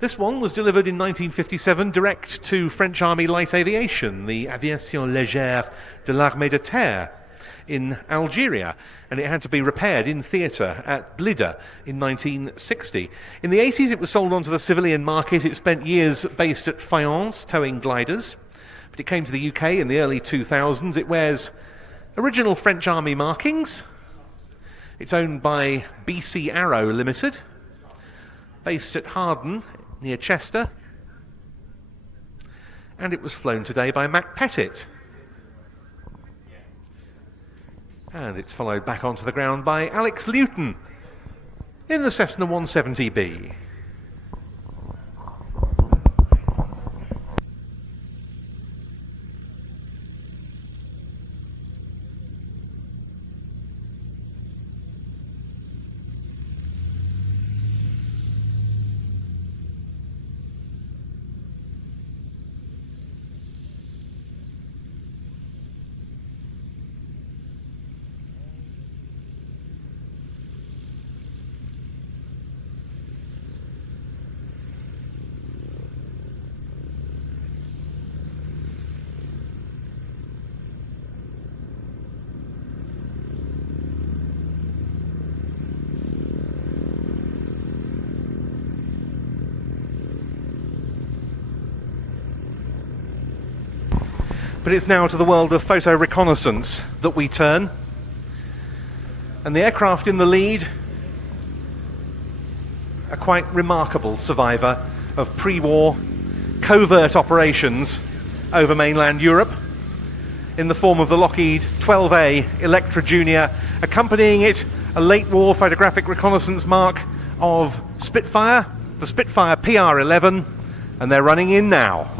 This one was delivered in 1957 direct to French Army Light Aviation, the Aviation Légère de l'Armée de Terre, in Algeria, and it had to be repaired in theatre at Blida in 1960. In the 80s it was sold onto the civilian market. It spent years based at Fayence towing gliders, but it came to the UK in the early 2000s. It wears original French Army markings. It's owned by BC Arrow Limited, based at Harden near Chester, and it was flown today by Mac Pettit. And it's followed back onto the ground by Alex Luton in the Cessna 170B. But it's now to the world of photo reconnaissance that we turn. And the aircraft in the lead, a quite remarkable survivor of pre-war covert operations over mainland Europe, in the form of the Lockheed 12A Electra Junior, accompanying it a late war photographic reconnaissance mark of Spitfire, the Spitfire PR-11, and they're running in now.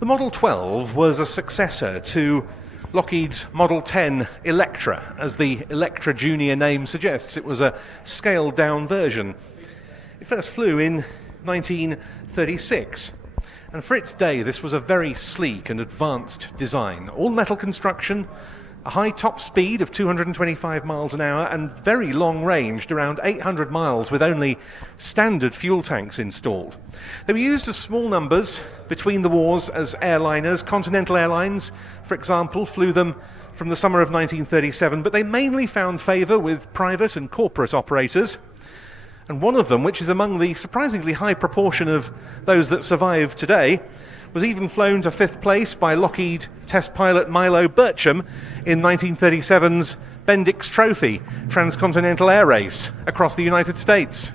The Model 12 was a successor to Lockheed's Model 10 Electra. As the Electra Junior name suggests, it was a scaled-down version. It first flew in 1936, and for its day this was a very sleek and advanced design. All-metal construction, a high top speed of 225 miles an hour, and very long ranged, around 800 miles, with only standard fuel tanks installed. They were used as small numbers between the wars as airliners. Continental Airlines, for example, flew them from the summer of 1937, but they mainly found favour with private and corporate operators. And one of them, which is among the surprisingly high proportion of those that survive today, was even flown to 5th place by Lockheed test pilot Milo Burcham in 1937's Bendix Trophy transcontinental air race across the United States.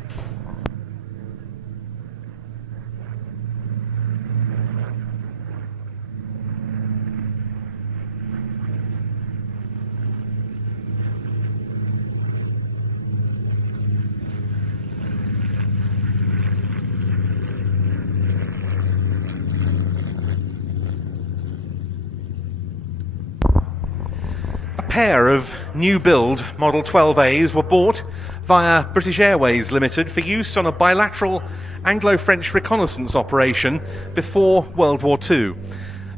A pair of new build Model 12As were bought via British Airways Limited for use on a bilateral Anglo-French reconnaissance operation before World War II.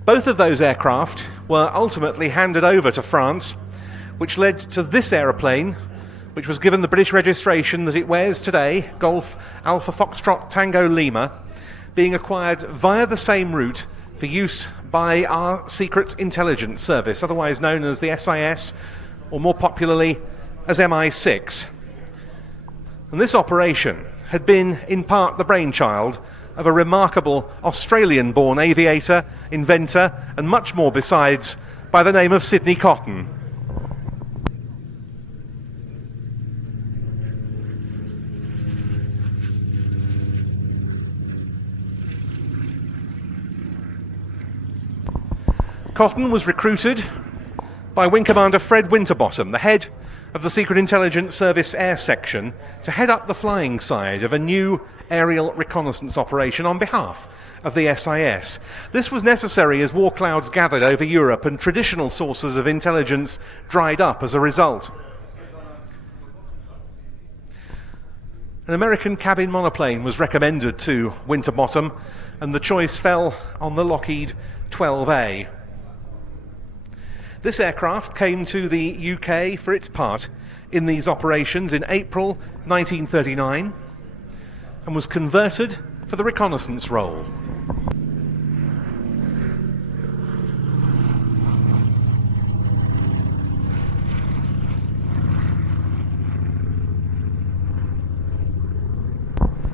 Both of those aircraft were ultimately handed over to France, which led to this aeroplane, which was given the British registration that it wears today, Golf Alpha Foxtrot Tango Lima, being acquired via the same route for use by our Secret Intelligence Service, otherwise known as the SIS, or more popularly as MI6. And this operation had been in part the brainchild of a remarkable Australian-born aviator, inventor, and much more besides, by the name of Sidney Cotton. Cotton was recruited by Wing Commander Fred Winterbottom, the head of the Secret Intelligence Service Air Section, to head up the flying side of a new aerial reconnaissance operation on behalf of the SIS. This was necessary as war clouds gathered over Europe and traditional sources of intelligence dried up as a result. An American cabin monoplane was recommended to Winterbottom, and the choice fell on the Lockheed 12A. This aircraft came to the UK for its part in these operations in April 1939 and was converted for the reconnaissance role.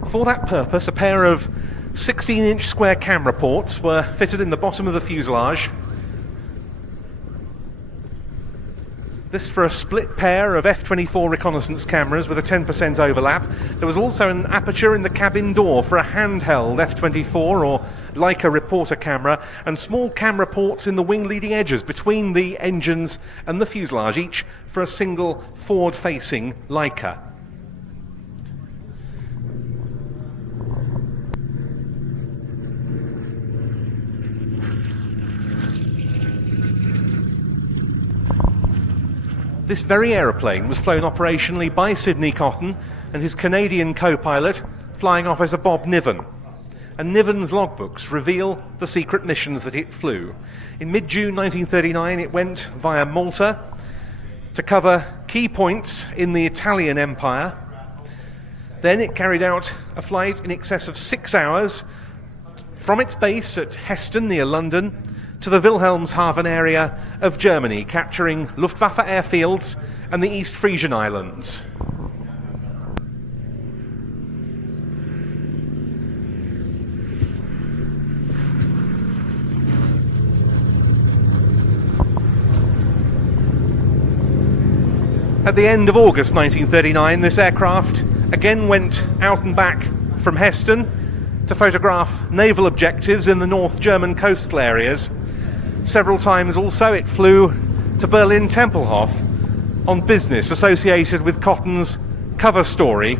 For that purpose, a pair of 16-inch square camera ports were fitted in the bottom of the fuselage. This for a split pair of F-24 reconnaissance cameras with a 10% overlap. There was also an aperture in the cabin door for a handheld F-24 or Leica reporter camera, and small camera ports in the wing leading edges between the engines and the fuselage, each for a single forward-facing Leica. This very aeroplane was flown operationally by Sidney Cotton and his Canadian co-pilot, Flying Officer Bob Niven. And Niven's logbooks reveal the secret missions that it flew. In mid-June 1939, it went via Malta to cover key points in the Italian Empire. Then it carried out a flight in excess of 6 hours from its base at Heston near London to the Wilhelmshaven area of Germany, capturing Luftwaffe airfields and the East Frisian Islands. At the end of August 1939, this aircraft again went out and back from Heston to photograph naval objectives in the North German coastal areas. Several times also it flew to Berlin-Tempelhof on business associated with Cotton's cover story.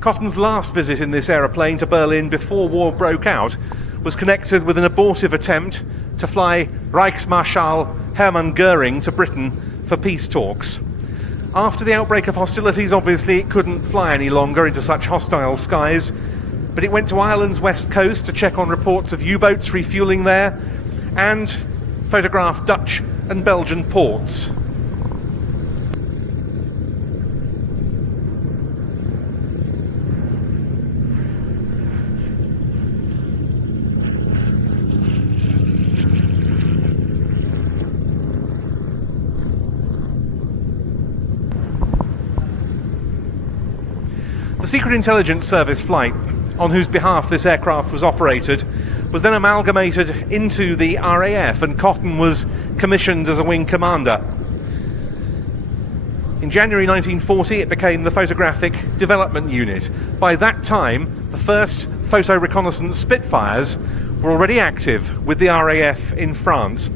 Cotton's last visit in this aeroplane to Berlin before war broke out was connected with an abortive attempt to fly Reichsmarschall Hermann Goering to Britain for peace talks. After the outbreak of hostilities, obviously it couldn't fly any longer into such hostile skies, but it went to Ireland's west coast to check on reports of U-boats refueling there and photograph Dutch and Belgian ports. The Secret Intelligence Service flight, on whose behalf this aircraft was operated, was then amalgamated into the RAF, and Cotton was commissioned as a wing commander. In January 1940 it became the Photographic Development Unit. By that time the first photo reconnaissance Spitfires were already active with the RAF in France.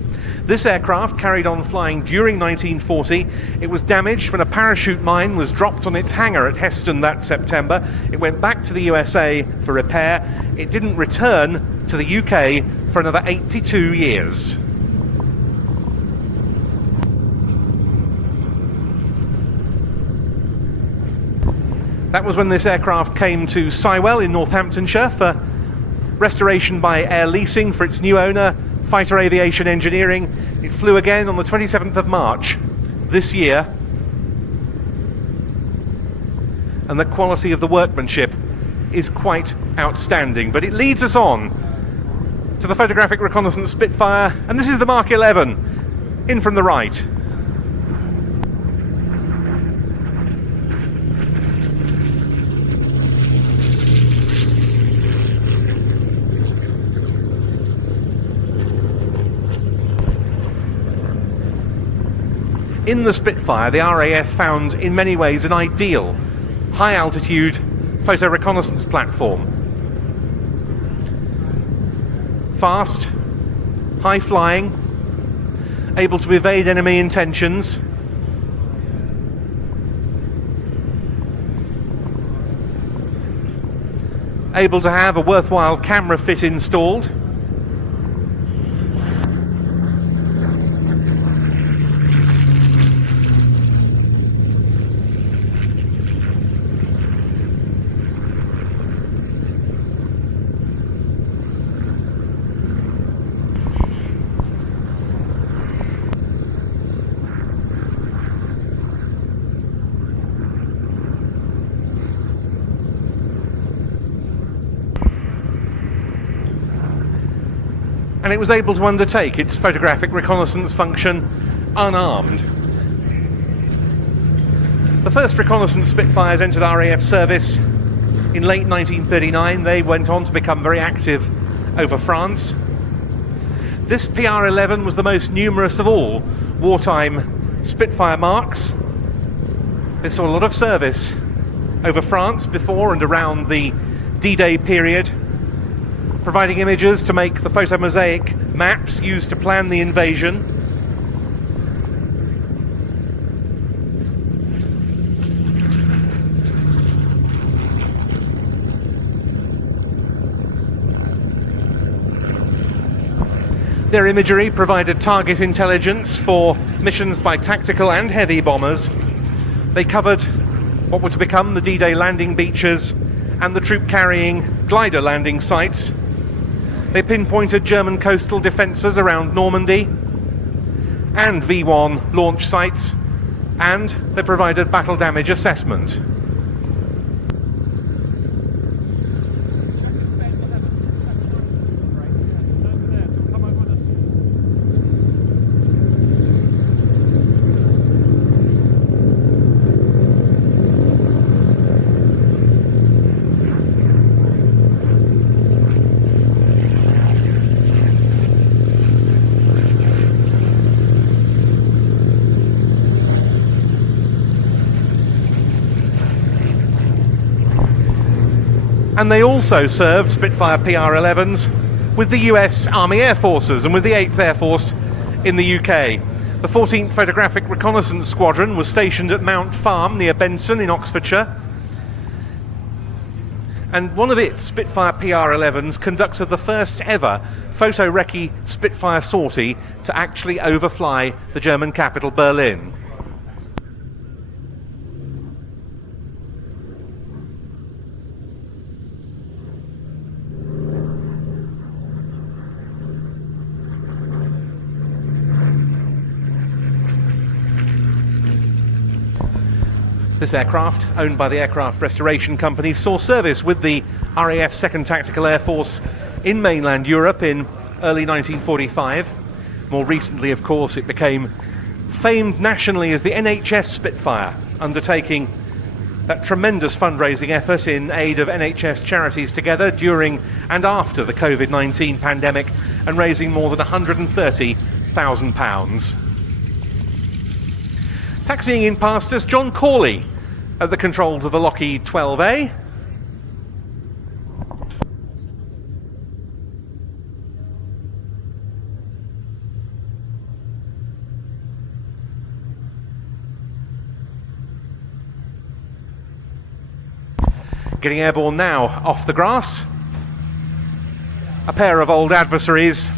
This aircraft carried on flying during 1940. It was damaged when a parachute mine was dropped on its hangar at Heston that September. It went back to the USA for repair. It didn't return to the UK for another 82 years. That was when this aircraft came to Sywell in Northamptonshire for restoration by Air Leasing for its new owner, Fighter Aviation Engineering. It flew again on the 27th of March this year, and the quality of the workmanship is quite outstanding. But it leads us on to the Photographic Reconnaissance Spitfire, and this is the Mark 11 in from the right. In the Spitfire, the RAF found in many ways an ideal high-altitude photo reconnaissance platform. Fast, high-flying, able to evade enemy intentions, able to have a worthwhile camera fit installed, and it was able to undertake its photographic reconnaissance function unarmed. The first reconnaissance Spitfires entered RAF service in late 1939. They went on to become very active over France. This PR-11 was the most numerous of all wartime Spitfire marks. They saw a lot of service over France before and around the D-Day period, providing images to make the photomosaic maps used to plan the invasion. Their imagery provided target intelligence for missions by tactical and heavy bombers. They covered what were to become the D-Day landing beaches and the troop-carrying glider landing sites. They pinpointed German coastal defences around Normandy and V1 launch sites, and they provided battle damage assessment. And they also served Spitfire PR-11s with the US Army Air Forces and with the 8th Air Force in the UK. The 14th Photographic Reconnaissance Squadron was stationed at Mount Farm near Benson in Oxfordshire. And one of its Spitfire PR-11s conducted the first ever photo-recce Spitfire sortie to actually overfly the German capital, Berlin. This aircraft, owned by the Aircraft Restoration Company, saw service with the RAF 2nd Tactical Air Force in mainland Europe in early 1945. More recently, of course, it became famed nationally as the NHS Spitfire, undertaking that tremendous fundraising effort in aid of NHS charities together during and after the COVID-19 pandemic, and raising more than £130,000. Taxiing in past us, John Corley at the controls of the Lockheed 12A. Getting airborne now off the grass. A pair of old adversaries.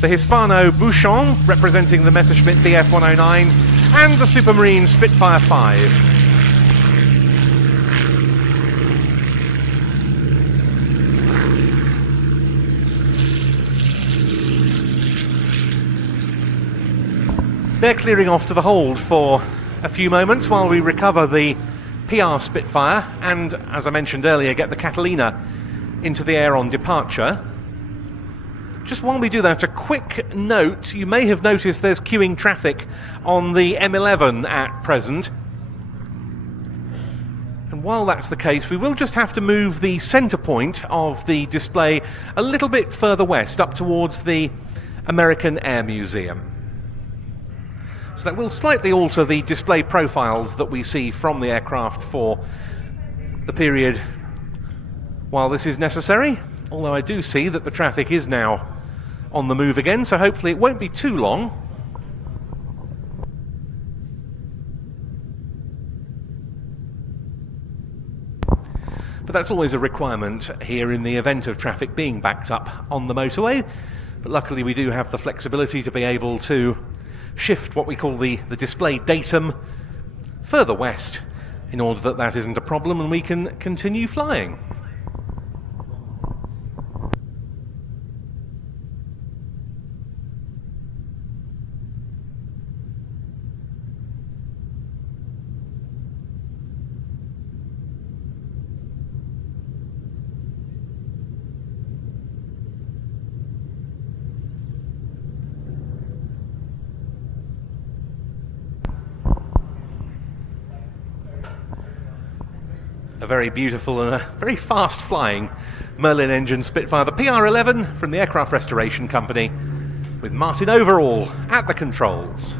The Hispano Bouchon, representing the Messerschmitt Bf 109, and the Supermarine Spitfire 5. They're clearing off to the hold for a few moments while we recover the PR Spitfire and, as I mentioned earlier, get the Catalina into the air on departure. Just while we do that, a quick note. You may have noticed there's queuing traffic on the M11 at present. And while that's the case, we will just have to move the centre point of the display a little bit further west, up towards the American Air Museum. So that will slightly alter the display profiles that we see from the aircraft for the period while this is necessary. Although I do see that the traffic is now on the move again, so hopefully it won't be too long. But that's always a requirement here in the event of traffic being backed up on the motorway. But luckily we do have the flexibility to be able to shift what we call the display datum further west in order that that isn't a problem and we can continue flying. A very beautiful and a very fast-flying Merlin engine Spitfire, the PR-11 from the Aircraft Restoration Company, with Martin Overall at the controls.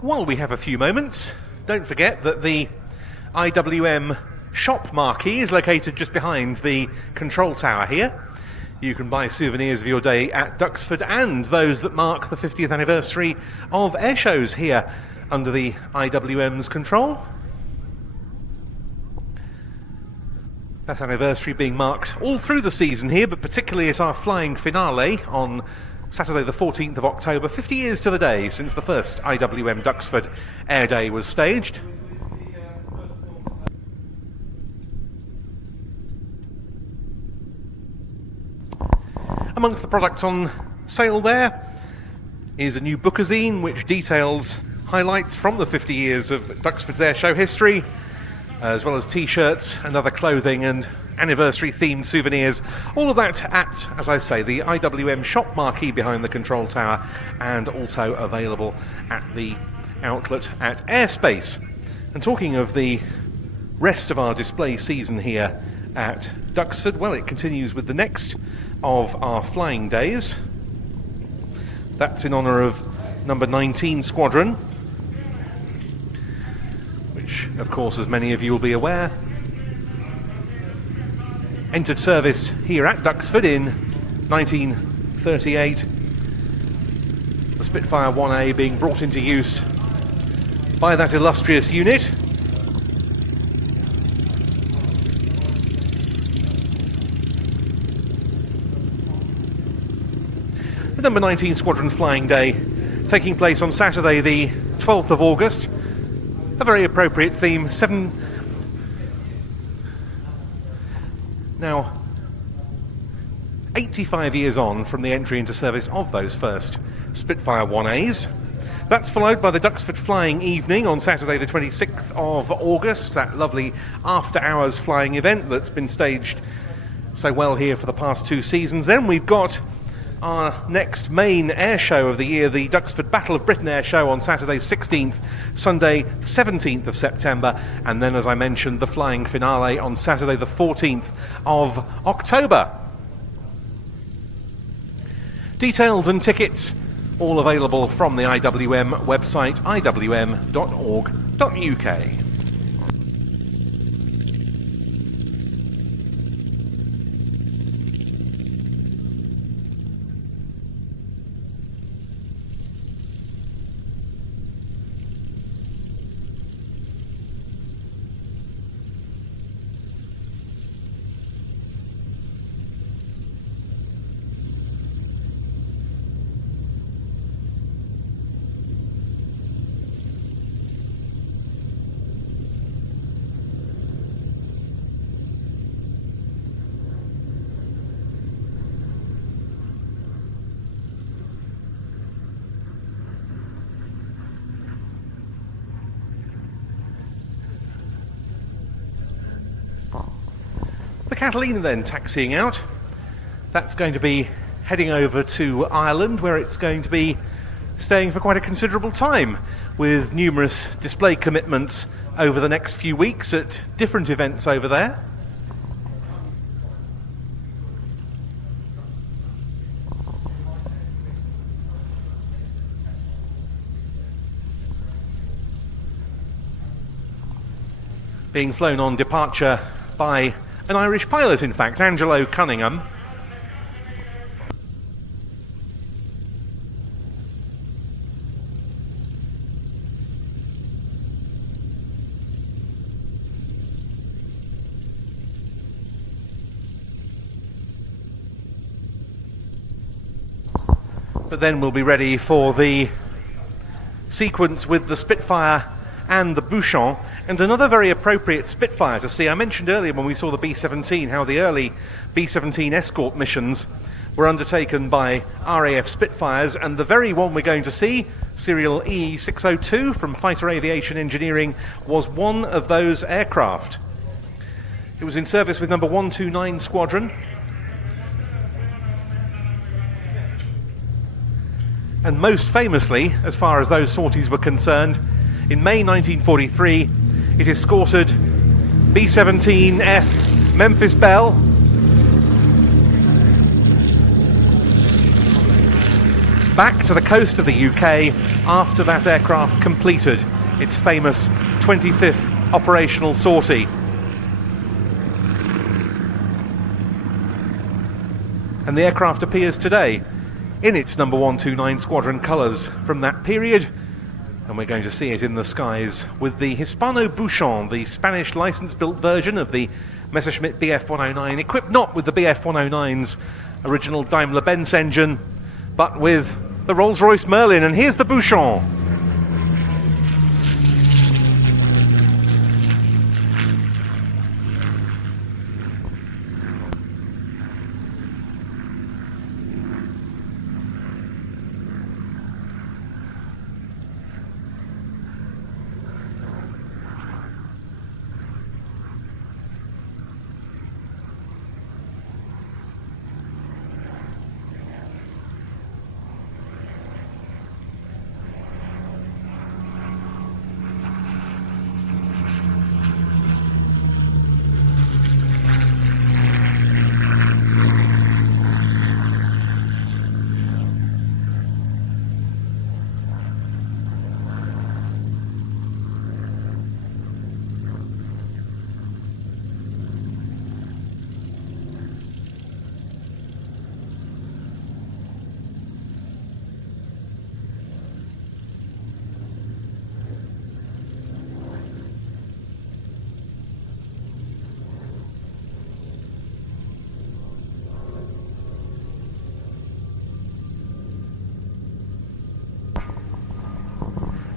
While we have a few moments, don't forget that the IWM shop marquee is located just behind the control tower here. You can buy souvenirs of your day at Duxford and those that mark the 50th anniversary of air shows here under the IWM's control. That anniversary being marked all through the season here, but particularly at our flying finale on Saturday the 14th of October, 50 years to the day since the first IWM Duxford Air Day was staged. Amongst the products on sale there is a new bookazine which details highlights from the 50 years of Duxford's air show history, as well as t-shirts and other clothing and anniversary themed souvenirs. All of that at, as I say, the IWM shop marquee behind the control tower, and also available at the outlet at Airspace. And talking of the rest of our display season here at Duxford, well, it continues with the next of our flying days. That's in honour of number 19 Squadron, which, of course, as many of you will be aware, entered service here at Duxford in 1938. The Spitfire 1A being brought into use by that illustrious unit. The number 19 Squadron Flying Day taking place on Saturday the 12th of August. A very appropriate theme. Now, 85 years on from the entry into service of those first Spitfire 1As. That's followed by the Duxford Flying Evening on Saturday the 26th of August, that lovely after-hours flying event that's been staged so well here for the past 2 seasons. Then we've got our next main air show of the year, the Duxford Battle of Britain Air Show on Saturday 16th, Sunday 17th of September, and then, as I mentioned, the flying finale on Saturday the 14th of October. Details and tickets all available from the IWM website, iwm.org.uk. The Catalina then taxiing out. That's going to be heading over to Ireland, where it's going to be staying for quite a considerable time, with numerous display commitments over the next few weeks at different events over there. Being flown on departure by an Irish pilot, in fact, Angelo Cunningham. But then we'll be ready for the sequence with the Spitfire and the Bouchon, and another very appropriate Spitfire to see. I mentioned earlier when we saw the B-17 how the early B-17 escort missions were undertaken by RAF Spitfires, and the very one we're going to see, serial EE602 from Fighter Aviation Engineering, was one of those aircraft. It was in service with number 129 Squadron, and most famously, as far as those sorties were concerned, in May 1943, it escorted B-17F Memphis Belle back to the coast of the UK after that aircraft completed its famous 25th operational sortie. And the aircraft appears today in its number 129 squadron colours from that period, and we're going to see it in the skies with the Hispano-Bouchon, the Spanish licence-built version of the Messerschmitt Bf-109, equipped not with the Bf-109's original Daimler-Benz engine, but with the Rolls-Royce Merlin. And here's the Bouchon.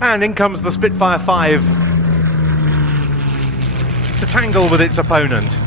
And in comes the Spitfire 5 to tangle with its opponent.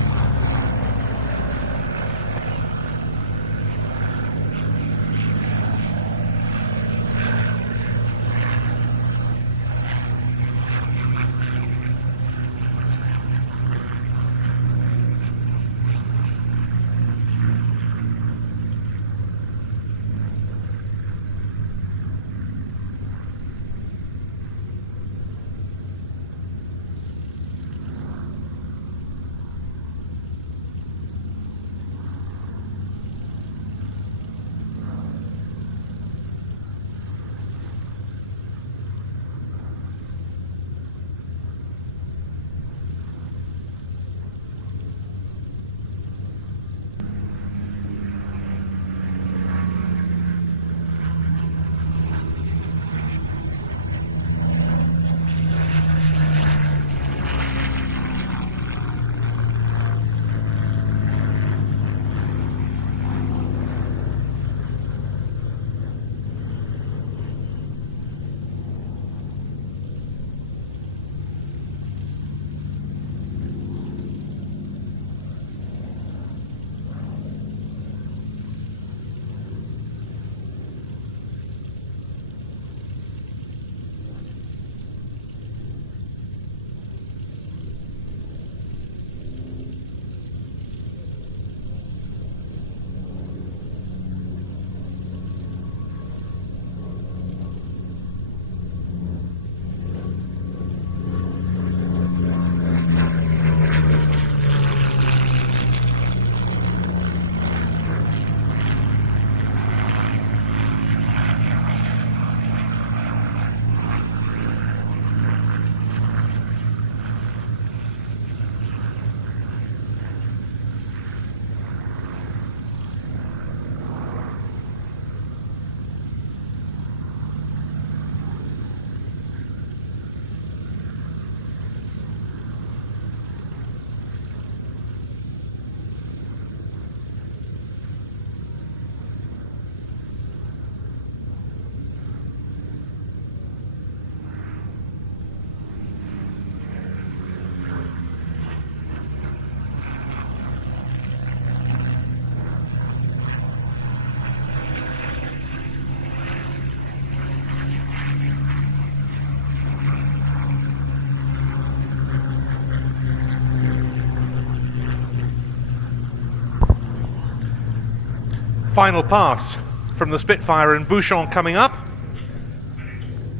Final pass from the Spitfire and Bouchon coming up,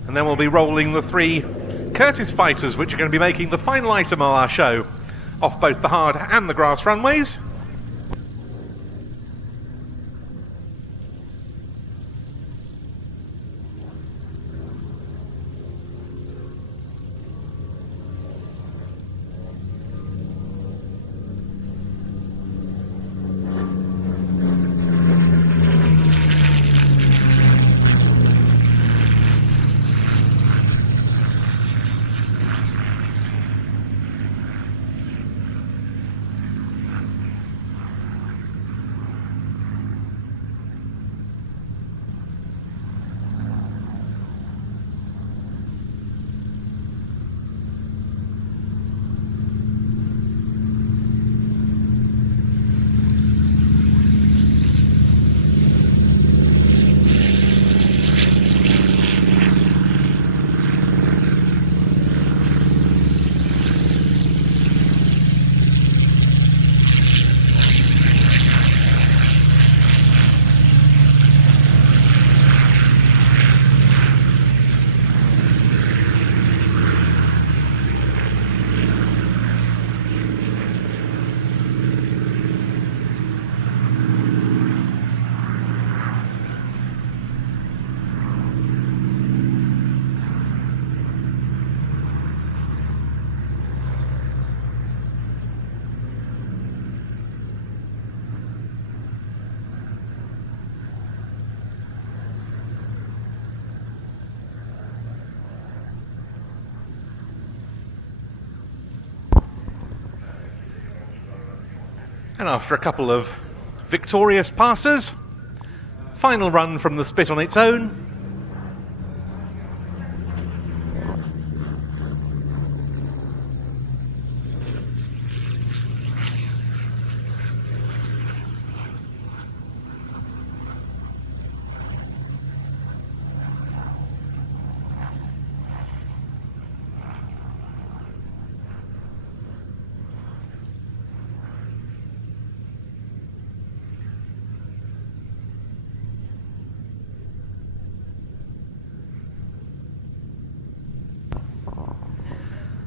and then we'll be rolling the three Curtiss fighters, which are going to be making the final item of our show off both the hard and the grass runways. And after a couple of victorious passes, final run from the Spit on its own.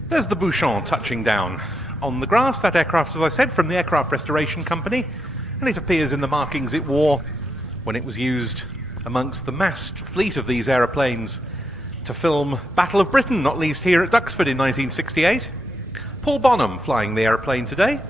There's the Bouchon touching down on the grass. That aircraft, as I said, from the Aircraft Restoration Company, and it appears in the markings it wore when it was used amongst the massed fleet of these aeroplanes to film Battle of Britain, not least here at Duxford in 1968. Paul Bonham flying the aeroplane today.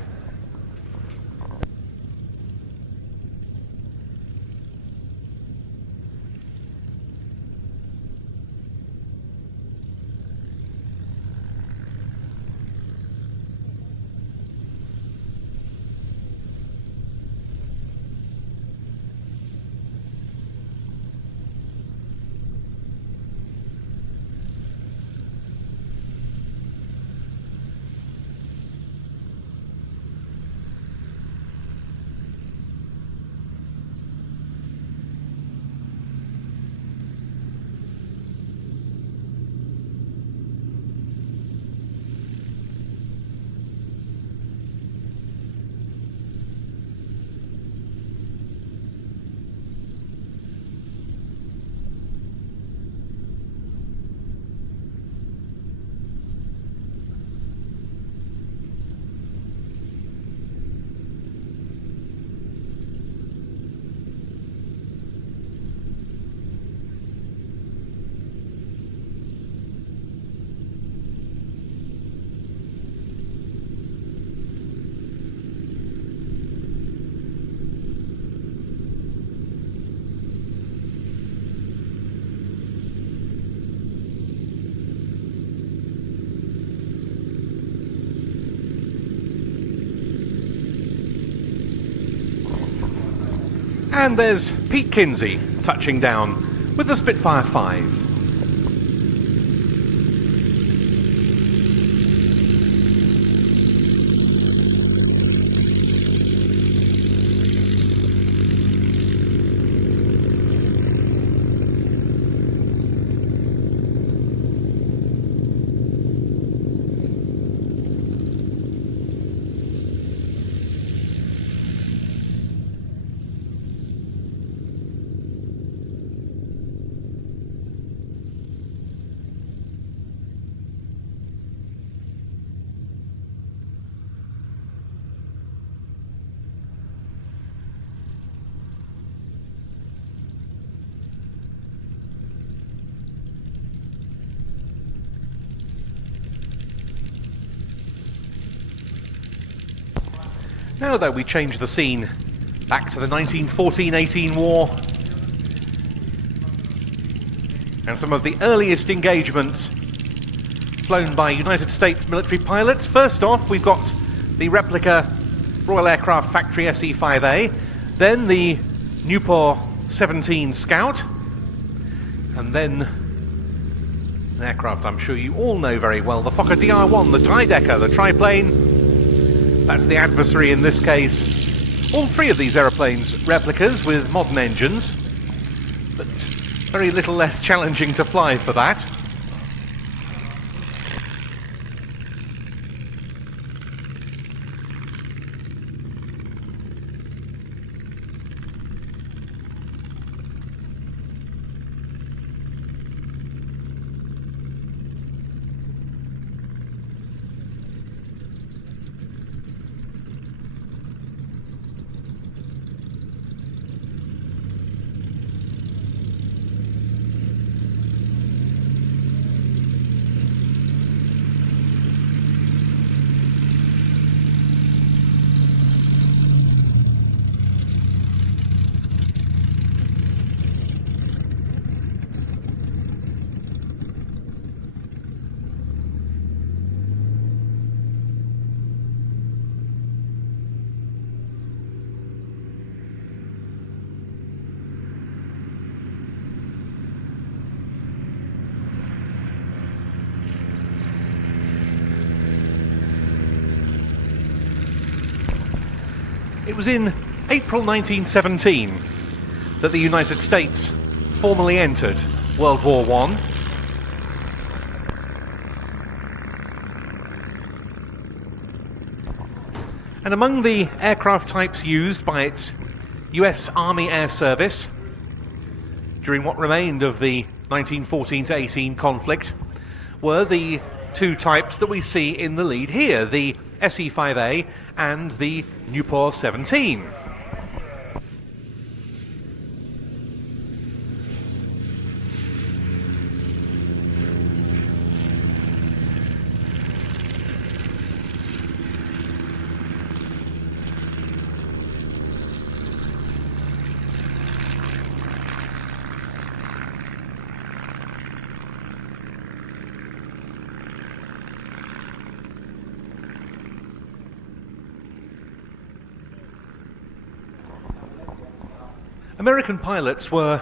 And there's Pete Kinsey touching down with the Spitfire 5. Now, though, we change the scene back to the 1914-18 war and some of the earliest engagements flown by United States military pilots. First off, we've got the replica Royal Aircraft Factory SE-5A, then the Newport 17 Scout, and then an aircraft I'm sure you all know very well, the Fokker DR-1, the tri-decker, the triplane. That's the adversary in this case. All three of these aeroplanes replicas with modern engines, but very little less challenging to fly for that. It was in April 1917 that the United States formally entered World War I. And among the aircraft types used by its US Army Air Service during what remained of the 1914-18 conflict were the two types that we see in the lead here, the SE-5A and the Nieuport 17. American pilots were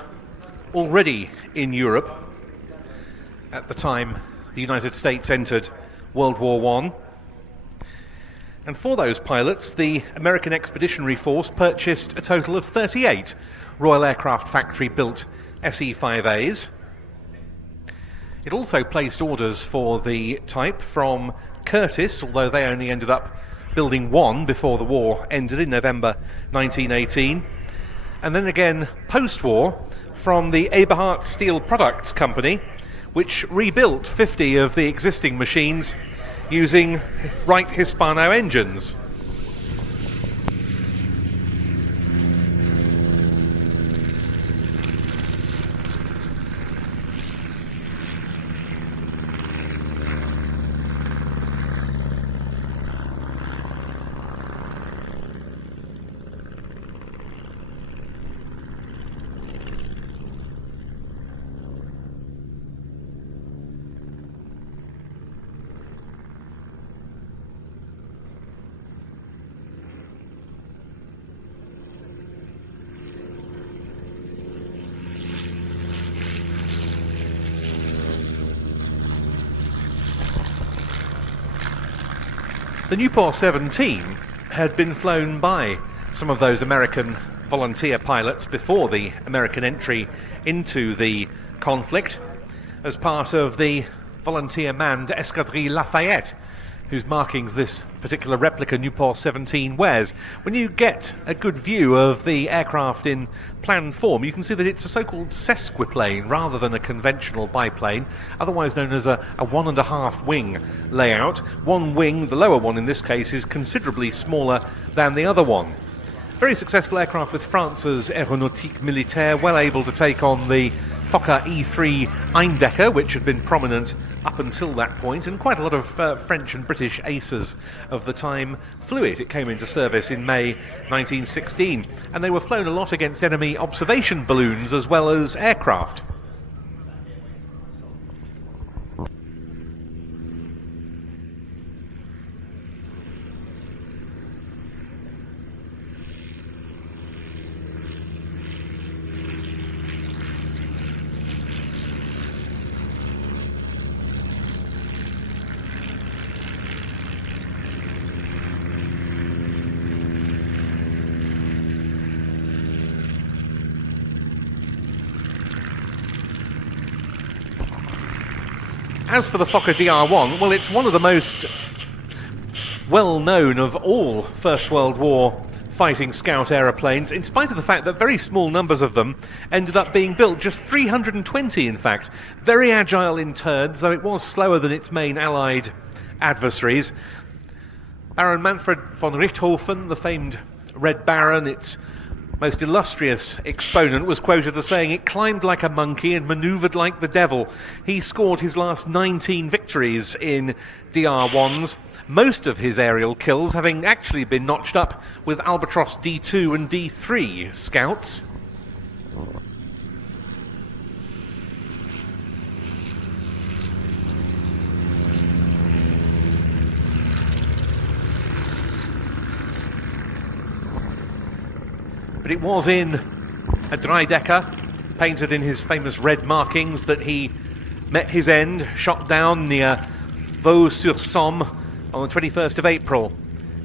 already in Europe at the time the United States entered World War I. And for those pilots, the American Expeditionary Force purchased a total of 38 Royal Aircraft Factory built SE-5As. It also placed orders for the type from Curtiss, although they only ended up building one before the war ended in November 1918. And then again, post-war, from the Eberhard Steel Products Company, which rebuilt 50 of the existing machines using Wright Hispano engines. The Nieuport 17 had been flown by some of those American volunteer pilots before the American entry into the conflict as part of the volunteer manned Escadrille Lafayette, whose markings this particular replica Nieuport 17 wears. When you get a good view of the aircraft in planned form, you can see that it's a so-called sesquiplane rather than a conventional biplane, otherwise known as a 1.5 wing layout. One wing, the lower one in this case, is considerably smaller than the other one. Very successful aircraft with France's Aéronautique Militaire, well able to take on the Fokker E3 Eindecker, which had been prominent up until that point, and quite a lot of French and British aces of the time flew it. It came into service in May 1916, and they were flown a lot against enemy observation balloons as well as aircraft. As for the Fokker DR-1, well, it's one of the most well-known of all First World War fighting scout aeroplanes, in spite of the fact that very small numbers of them ended up being built, just 320 in fact. Very agile in turns, though it was slower than its main Allied adversaries. Baron Manfred von Richthofen, the famed Red Baron, its most illustrious exponent, was quoted as saying, "It climbed like a monkey and manoeuvred like the devil." He scored his last 19 victories in DR-1s, most of his aerial kills having actually been notched up with Albatros D2 and D3 scouts. But it was in a Dreidecker, painted in his famous red markings, that he met his end, shot down near Vaux-sur-Somme on the 21st of April,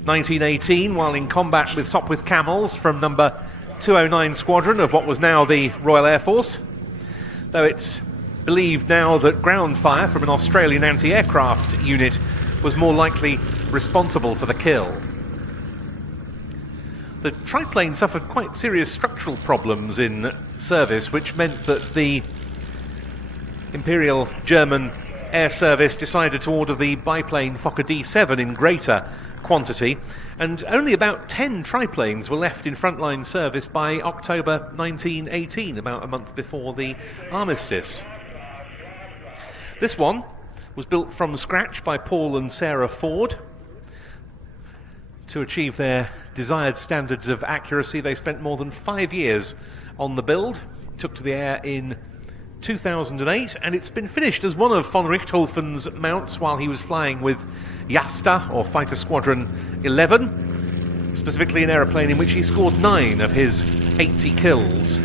1918 while in combat with Sopwith Camels from number 209 Squadron of what was now the Royal Air Force, though it's believed now that ground fire from an Australian anti-aircraft unit was more likely responsible for the kill. The triplane suffered quite serious structural problems in service, which meant that the Imperial German Air Service decided to order the biplane Fokker D7 in greater quantity, and only about 10 triplanes were left in frontline service by October 1918, about a month before the armistice. This one was built from scratch by Paul and Sarah Ford. To achieve their desired standards of accuracy, they spent more than 5 years on the build. It took to the air in 2008, and it's been finished as one of von Richthofen's mounts while he was flying with Jasta, or Fighter Squadron 11, specifically an aeroplane in which he scored 9 of his 80 kills.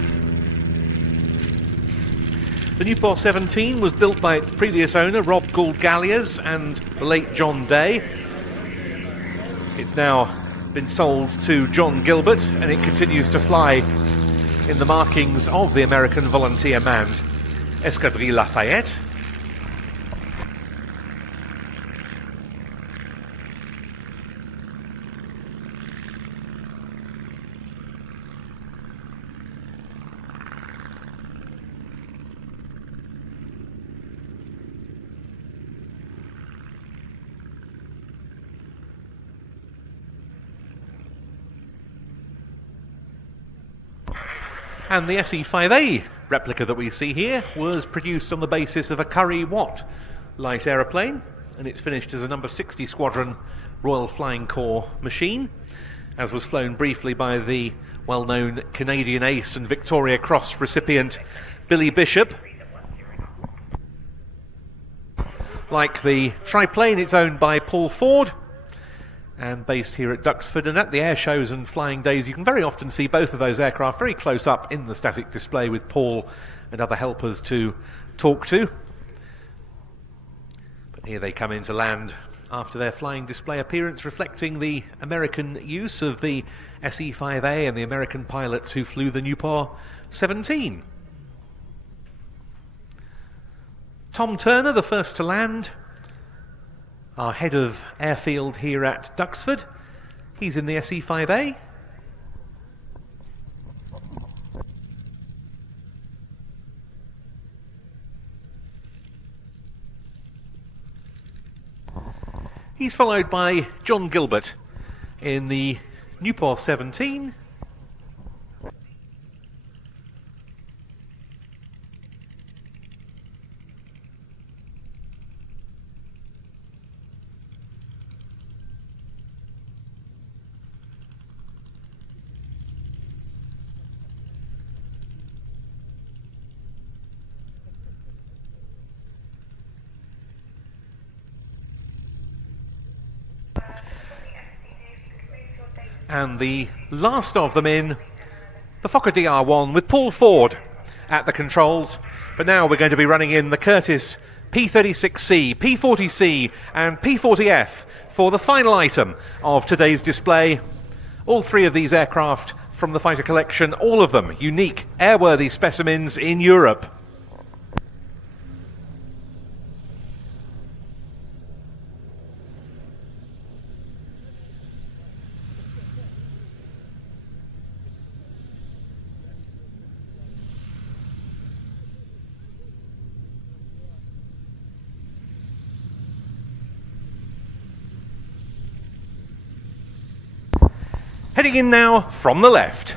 The Newport 17 was built by its previous owner, Rob Gould Galliers, and the late John Day. It's now been sold to John Gilbert, and it continues to fly in the markings of the American volunteer-manned Escadrille Lafayette. And the SE-5A replica that we see here was produced on the basis of a Currie Watt light aeroplane, and it's finished as a number 60 Squadron Royal Flying Corps machine, as was flown briefly by the well-known Canadian ace and Victoria Cross recipient Billy Bishop. Like the triplane, it's owned by Paul Ford and based here at Duxford, and at the air shows and flying days you can very often see both of those aircraft very close up in the static display with Paul and other helpers to talk to. But here they come into land after their flying display appearance, reflecting the American use of the SE-5A and the American pilots who flew the Newport 17. Tom Turner, the first to land, our head of airfield here at Duxford. He's in the SE-5A. He's followed by John Gilbert in the Newport 17. And the last of them in, the Fokker DR1 with Paul Ford at the controls. But now we're going to be running in the Curtiss P-36C, P-40C and P-40F for the final item of today's display. All three of these aircraft from the fighter collection, all of them unique, airworthy specimens in Europe. Heading in now from the left.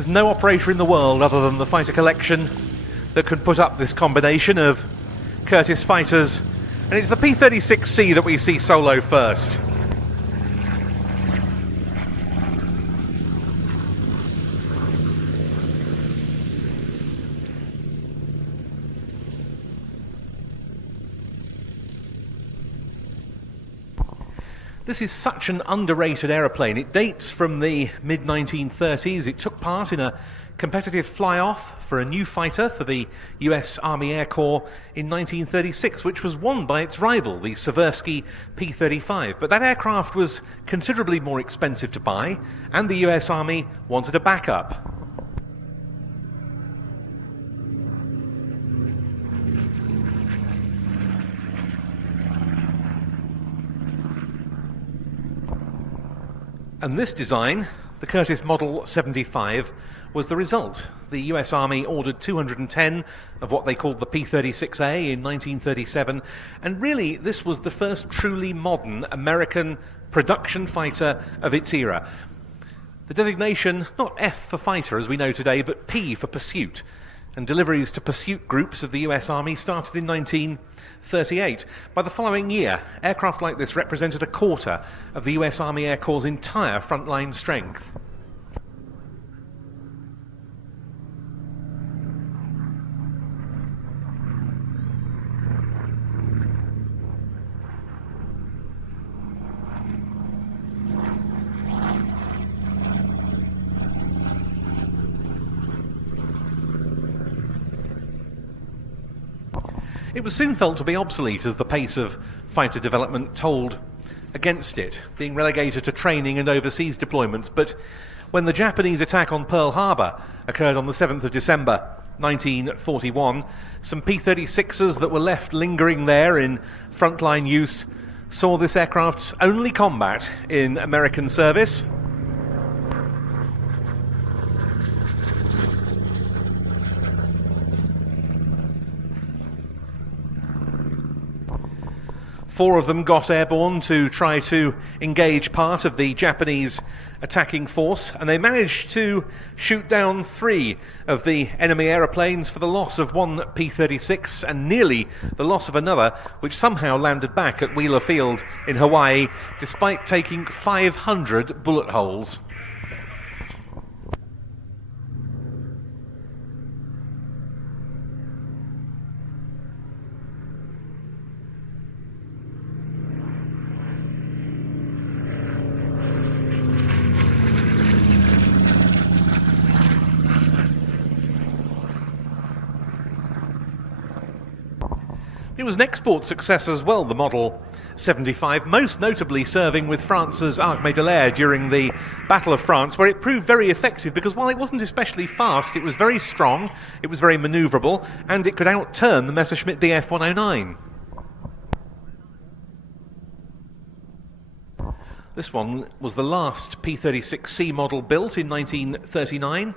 There's no operator in the world other than the Fighter Collection that could put up this combination of Curtiss fighters, and it's the P-36C that we see solo first. This is such an underrated aeroplane. It dates from the mid-1930s. It took part in a competitive fly-off for a new fighter for the US Army Air Corps in 1936, which was won by its rival, the Seversky P-35. But that aircraft was considerably more expensive to buy, and the US Army wanted a backup. And this design, the Curtiss Model 75, was the result. The US Army ordered 210 of what they called the P-36A in 1937, and really this was the first truly modern American production fighter of its era. The designation, not F for fighter as we know today, but P for pursuit, and deliveries to pursuit groups of the US Army started in 1938. By the following year, aircraft like this represented a quarter of the US Army Air Corps' entire frontline strength. It was soon felt to be obsolete as the pace of fighter development told against it, being relegated to training and overseas deployments. But when the Japanese attack on Pearl Harbor occurred on the 7th of December 1941, some P-36s that were left lingering there in frontline use saw this aircraft's only combat in American service. Four of them got airborne to try to engage part of the Japanese attacking force, and they managed to shoot down 3 of the enemy aeroplanes for the loss of one P-36 and nearly the loss of another, which somehow landed back at Wheeler Field in Hawaii despite taking 500 bullet holes. It was an export success as well, the Model 75, most notably serving with France's Armée de l'Air during the Battle of France, where it proved very effective because while it wasn't especially fast, it was very strong, it was very manoeuvrable, and it could outturn the Messerschmitt Bf 109. This one was the last P-36C model built in 1939.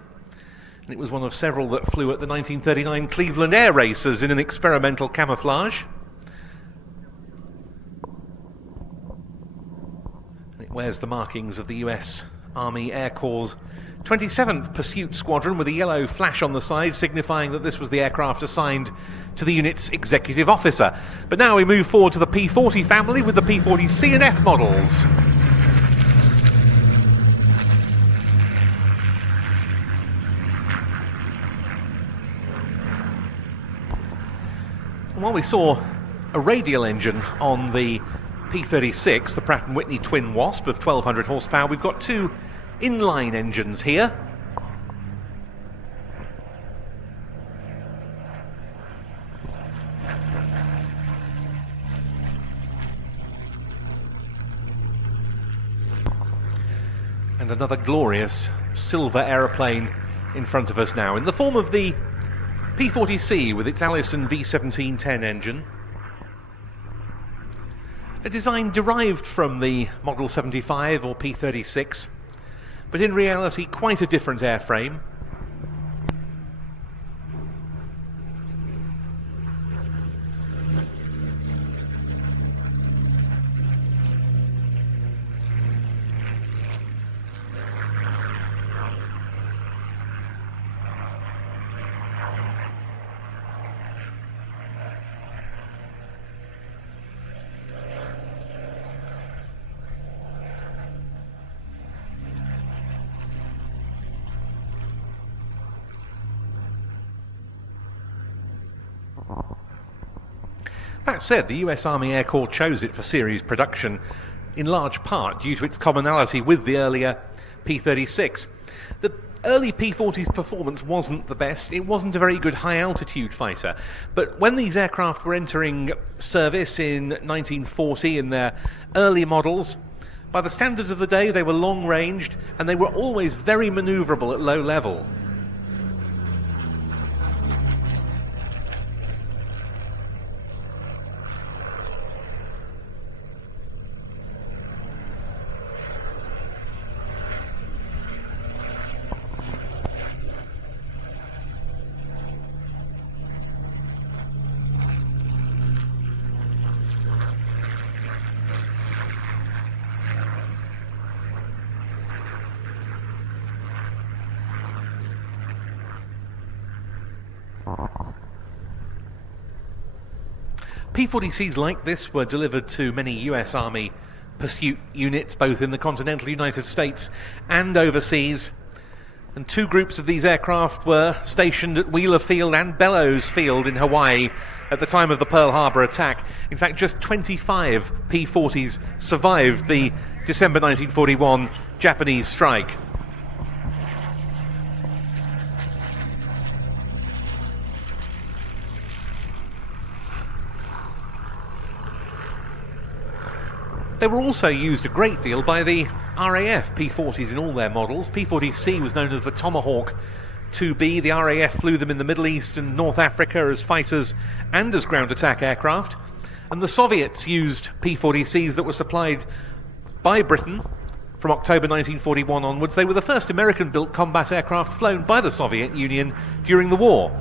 And it was one of several that flew at the 1939 Cleveland Air Races in an experimental camouflage. And it wears the markings of the US Army Air Corps' 27th Pursuit Squadron with a yellow flash on the side signifying that this was the aircraft assigned to the unit's executive officer. But now we move forward to the P-40 family with the P-40C and F models. While we saw a radial engine on the P-36, the Pratt & Whitney Twin Wasp of 1,200 horsepower, we've got 2 inline engines here. And another glorious silver aeroplane in front of us now, in the form of the P-40C with its Allison V1710 engine. A design derived from the Model 75 or P-36, but in reality quite a different airframe. That said, the US Army Air Corps chose it for series production in large part due to its commonality with the earlier P-36. The early P-40's performance wasn't the best. It wasn't a very good high-altitude fighter. But when these aircraft were entering service in 1940 in their early models, by the standards of the day, they were long-ranged, and they were always very manoeuvrable at low level. P-40Cs like this were delivered to many US Army pursuit units, both in the continental United States and overseas. And two groups of these aircraft were stationed at Wheeler Field and Bellows Field in Hawaii at the time of the Pearl Harbor attack. In fact, just 25 P-40s survived the December 1941 Japanese strike. They were also used a great deal by the RAF P-40s in all their models. P-40C was known as the Tomahawk 2B. The RAF flew them in the Middle East and North Africa as fighters and as ground attack aircraft. And the Soviets used P-40Cs that were supplied by Britain from October 1941 onwards. They were the first American-built combat aircraft flown by the Soviet Union during the war.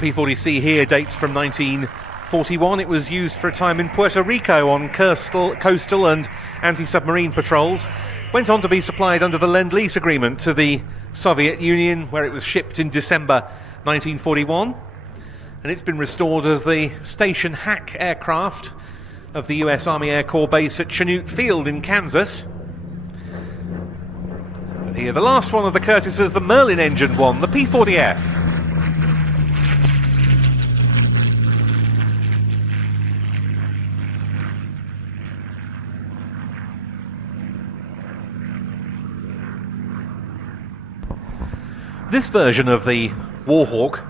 P-40C here dates from 1941. It was used for a time in Puerto Rico on coastal and anti-submarine patrols. Went on to be supplied under the Lend-Lease agreement to the Soviet Union, where it was shipped in December 1941. And it's been restored as the Station Hack aircraft of the US Army Air Corps base at Chanute Field in Kansas. But here, the last one of the Curtis's, the Merlin engine one, the P-40F. This version of the Warhawk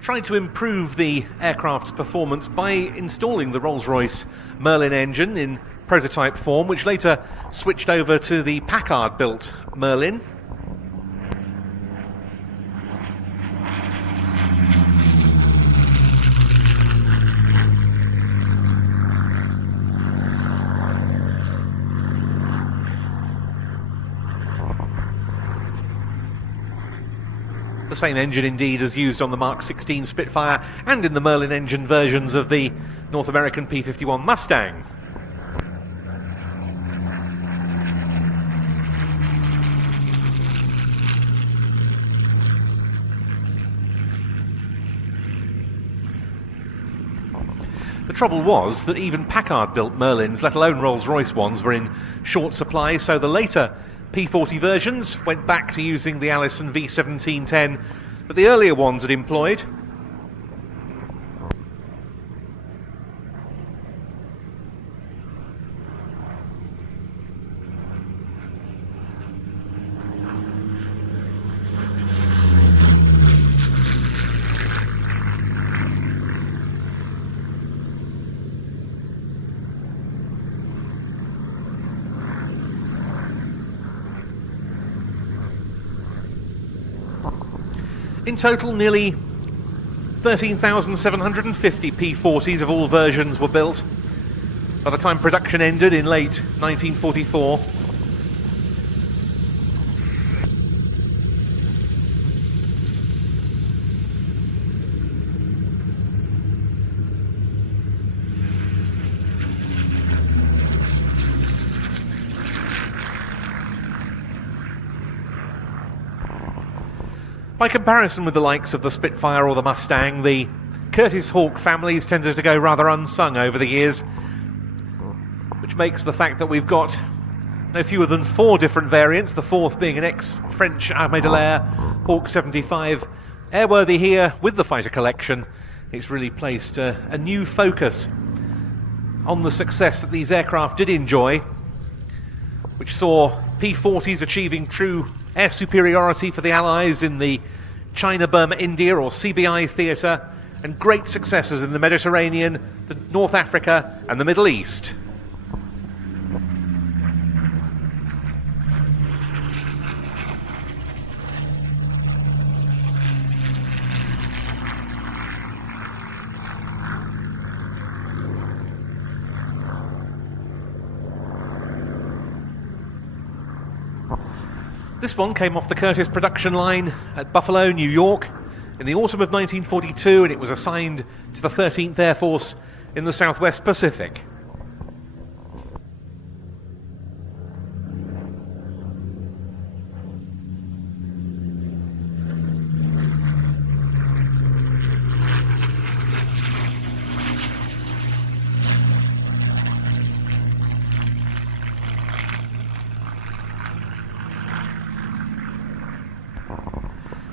tried to improve the aircraft's performance by installing the Rolls-Royce Merlin engine in prototype form, which later switched over to the Packard-built Merlin. The same engine indeed as used on the Mark 16 Spitfire and in the Merlin engine versions of the North American P-51 Mustang. The trouble was that even Packard-built Merlins, let alone Rolls-Royce ones, were in short supply, so the later P-40 versions went back to using the Allison V1710 that the earlier ones had employed. In total, nearly 13,750 P-40s of all versions were built by the time production ended in late 1944. By comparison with the likes of the Spitfire or the Mustang, the Curtiss Hawk families tended to go rather unsung over the years, which makes the fact that we've got no fewer than 4 different variants, the 4th being an ex-French Armée de l'Air Hawk 75, airworthy here with the fighter collection. It's really placed a new focus on the success that these aircraft did enjoy, which saw P-40s achieving true air superiority for the Allies in the China, Burma, India or CBI theatre, and great successes in the Mediterranean, the North Africa and the Middle East. This one came off the Curtiss production line at Buffalo, New York, in the autumn of 1942, and it was assigned to the 13th Air Force in the Southwest Pacific.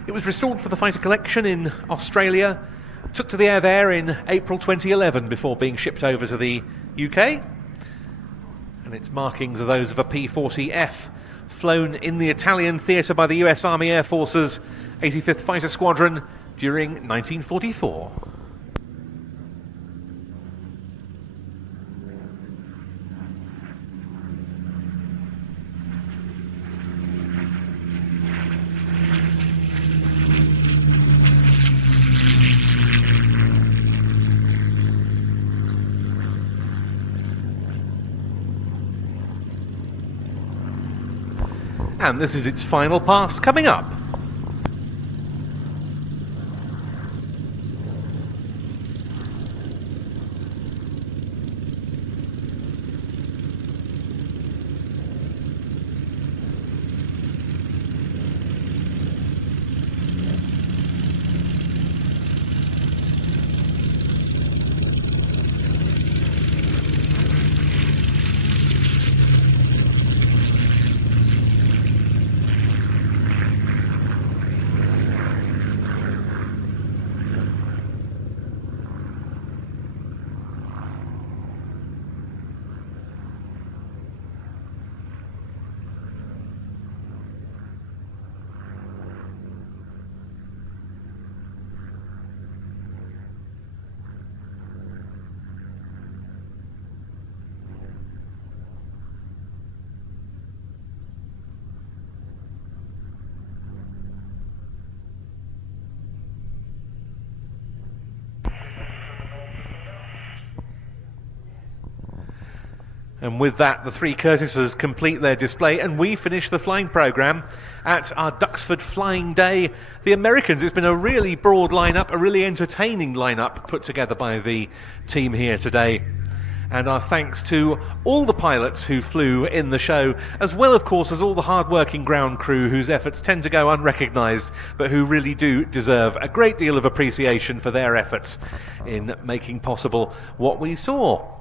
It was restored for the fighter collection in Australia, took to the air there in April 2011 before being shipped over to the UK. And its markings are those of a P-40F, flown in the Italian theatre by the US Army Air Force's 85th Fighter Squadron during 1944. And this is its final pass coming up. And with that, the 3 Curtisses complete their display, and we finish the flying programme at our Duxford Flying Day. The Americans, it's been a really broad lineup, a really entertaining lineup put together by the team here today. And our thanks to all the pilots who flew in the show, as well, of course, as all the hard-working ground crew whose efforts tend to go unrecognised, but who really do deserve a great deal of appreciation for their efforts in making possible what we saw.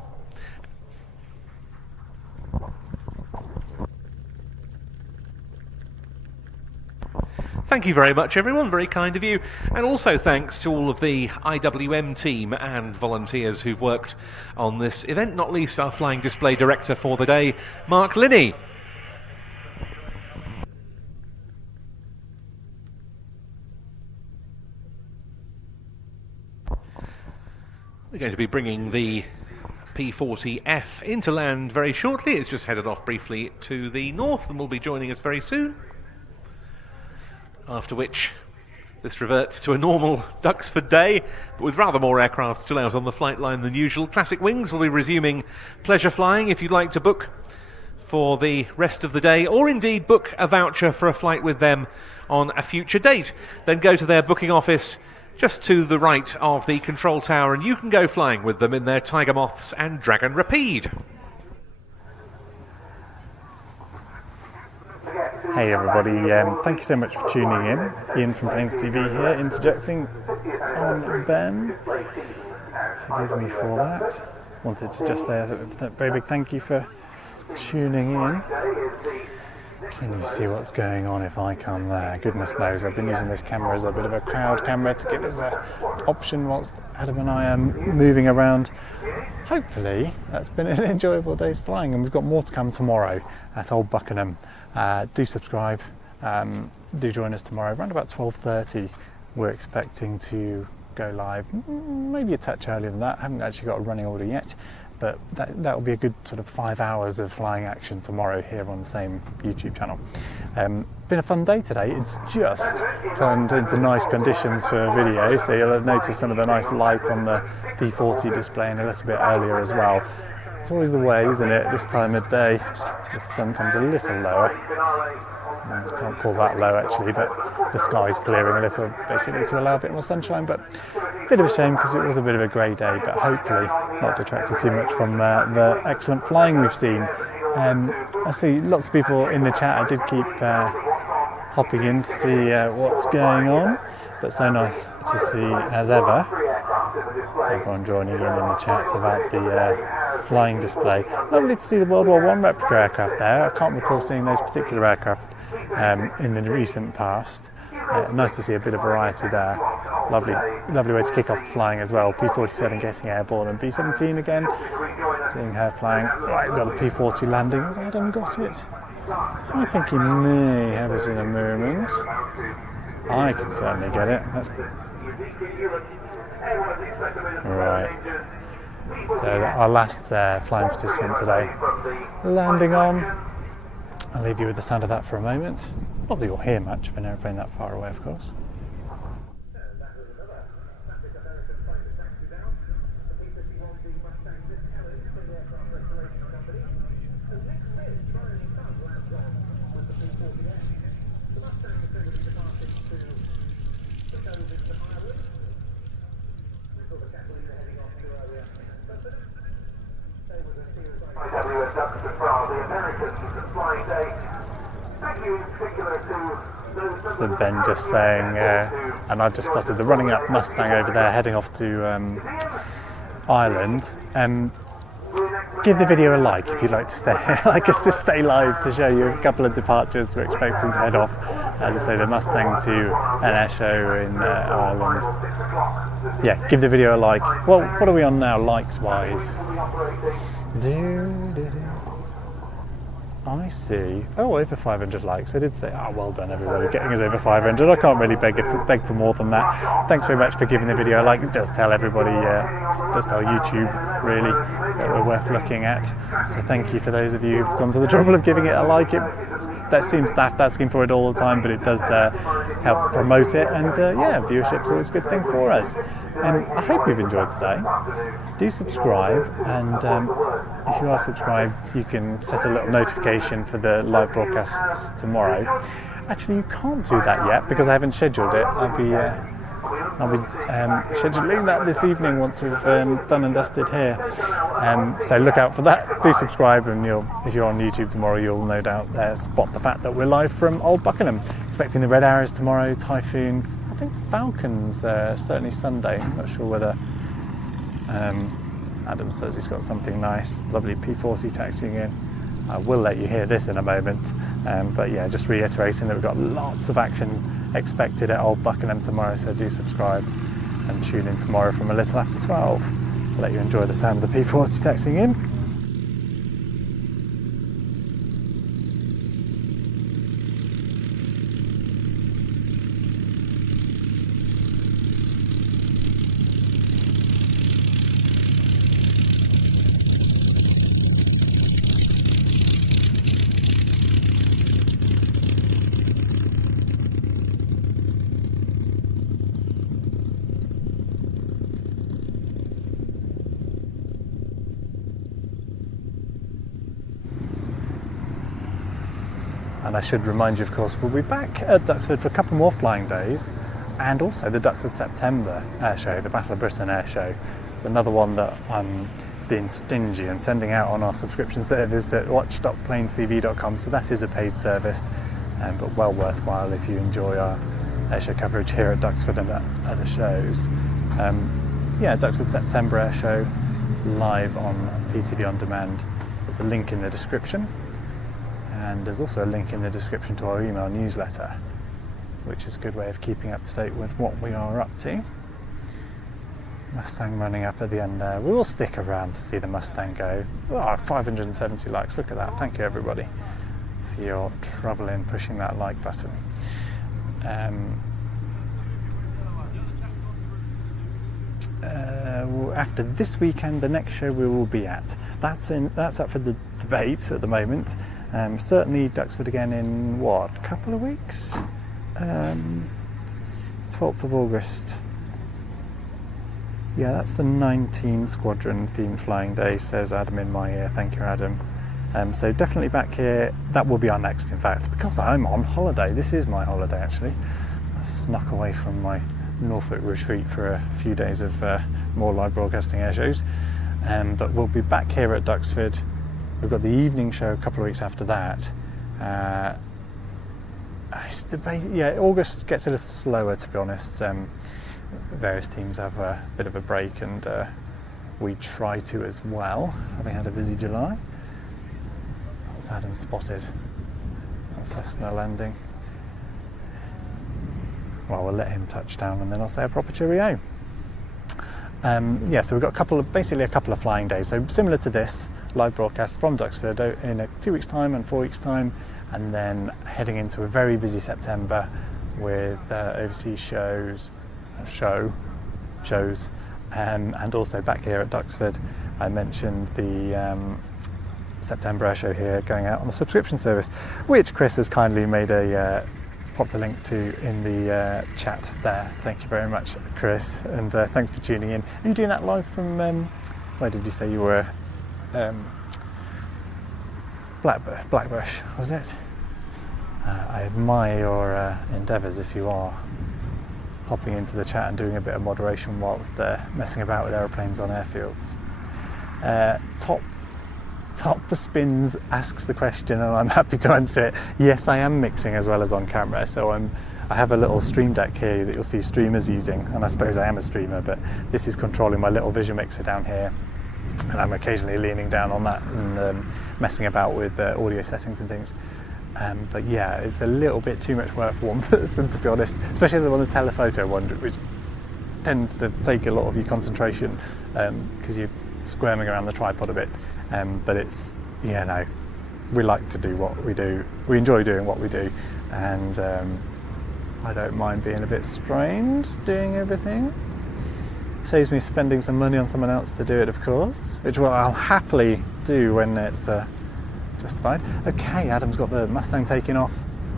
Thank you very much, everyone. Very kind of you. And also thanks to all of the IWM team and volunteers who've worked on this event, not least our Flying Display Director for the day, Mark Linney. We're going to be bringing the P-40F into land very shortly. It's just headed off briefly to the north and will be joining us very soon. After which This reverts to a normal Duxford day, but with rather more aircraft still out on the flight line than usual. Classic Wings will be resuming pleasure flying. If you'd like to book for the rest of the day, or indeed book a voucher for a flight with them on a future date, then go to their booking office just to the right of the control tower, and you can go flying with them in their Tiger Moths and Dragon Rapide. Hey everybody, thank you so much for tuning in. Ian from Planes TV here, interjecting on Ben. Forgive me for that. Wanted to just say a very big thank you for tuning in. Can you see what's going on if I come there? Goodness knows, I've been using this camera as a bit of a crowd camera to give us an option whilst Adam and I are moving around. Hopefully that's been an enjoyable day's flying, and we've got more to come tomorrow at Old Buckingham. Do subscribe, do join us tomorrow around about 12:30. We're expecting to go live, maybe a touch earlier than that. I haven't actually got a running order yet, but that will be a good sort of 5 hours of flying action tomorrow here on the same YouTube channel. Been a fun day today. It's just turned into nice conditions for video, so you'll have noticed some of the nice light on the P40 display and a little bit earlier as well. It's always the way, isn't it, this time of day? The sun comes a little lower. I can't call that low actually, but the sky's clearing a little, basically to allow a bit more sunshine. But a bit of a shame because it was a bit of a grey day, but hopefully not detracted too much from the excellent flying we've seen. I see lots of people in the chat. I did keep hopping in to see what's going on, but so nice to see as ever everyone joining in the chat about the flying display. Lovely to see the World War I replica aircraft there. I can't recall seeing those particular aircraft in the recent past. Nice to see a bit of variety there. Lovely way to kick off the flying as well. P47 getting airborne, and B17 again, seeing her flying. Right, we've got the P40 landing. Has Adam got it? I think he may have it in a moment. I can certainly get it. Right. So our last flying participant today, landing on. I'll leave you with the sound of that for a moment. Not that you'll hear much of an aeroplane that far away, of course. IWM Duxford for the Americans flying day. Thank you in particular to those. So Ben just saying, and I've just spotted the running up Mustang over there heading off to Ireland. Give the video a like if you'd like to stay live to show you a couple of departures. We're expecting to head off, as I say, the Mustang to an air show in Ireland. Yeah, give the video a like. Well, what are we on now, likes wise? I see. Oh, over 500 likes. I did say, oh, well done everybody, getting us over 500. I can't really beg for more than that. Thanks very much for giving the video a like. It does tell everybody, does tell YouTube really that we're worth looking at. So thank you for those of you who've gone to the trouble of giving it a like. That seems daft asking for it all the time, but it does help promote it. And yeah, viewership's always a good thing for us. I hope you've enjoyed today. Do subscribe, and if you are subscribed, you can set a little notification for the live broadcasts tomorrow. Actually, you can't do that yet because I haven't scheduled it. I'll be scheduling that this evening once we've done and dusted here. So look out for that. Do subscribe, and if you're on YouTube tomorrow, you'll no doubt spot the fact that we're live from Old Buckingham. Expecting the Red Arrows tomorrow, Typhoon. I think Falcons certainly Sunday. I'm not sure whether Adam says he's got something nice, lovely P40 taxiing in. I will let you hear this in a moment, but yeah, just reiterating that we've got lots of action expected at Old Buckingham tomorrow, so do subscribe and tune in tomorrow from a little after 12. I'll let you enjoy the sound of the P40 taxiing in. And I should remind you, of course, we'll be back at Duxford for a couple more flying days, and also the Duxford September air show, the Battle of Britain air show. It's another one that I'm being stingy and sending out on our subscription service at watch.planestv.com, so that is a paid service, but well worthwhile if you enjoy our airshow coverage here at Duxford and at other shows. Duxford September air show live on PTV On Demand. There's a link in the description, and there's also a link in the description to our email newsletter, which is a good way of keeping up to date with what we are up to. Mustang running up at the end there. We will stick around to see the Mustang go. 570 likes, look at that. Thank you everybody for your trouble in pushing that like button. After this weekend, the next show we will be at, that's up for the debate at the moment. Certainly Duxford again in a couple of weeks? 12th of August. Yeah, that's the 19 Squadron themed flying day, says Adam in my ear. Thank you, Adam. So definitely back here. That will be our next, in fact, because I'm on holiday. This is my holiday, actually. I've snuck away from my Norfolk retreat for a few days of more live broadcasting air shows. But we'll be back here at Duxford. We've got the evening show a couple of weeks after that. August gets a little slower, to be honest. Various teams have a bit of a break, and we try to as well, having had a busy July. That's Adam spotted a Cessna landing. Well, we'll let him touch down and then I'll say a proper cheerio. So we've got basically a couple of flying days, so similar to this, live broadcast from Duxford in 2 weeks time and 4 weeks time, and then heading into a very busy September with overseas shows, and also back here at Duxford. I mentioned the September air show here going out on the subscription service, which Chris has kindly made popped a link to in the chat there. Thank you very much, Chris, and thanks for tuning in. Are you doing that live from where did you say you were? Blackbush, was it? I admire your endeavours if you are hopping into the chat and doing a bit of moderation whilst messing about with aeroplanes on airfields. Top for Spins asks the question, and I'm happy to answer it. Yes, I am mixing as well as on camera, so I have a little stream deck here that you'll see streamers using, and I suppose I am a streamer, but this is controlling my little vision mixer down here, and I'm occasionally leaning down on that and messing about with audio settings and things. But yeah, it's a little bit too much work for one person, to be honest, especially as I'm on the telephoto one, which tends to take a lot of your concentration because you're squirming around the tripod a bit. But it's, we like to do what we do. We enjoy doing what we do, and I don't mind being a bit strained doing everything. Saves me spending some money on someone else to do it, of course, which I'll happily do when it's justified. Okay, Adam's got the Mustang taking off,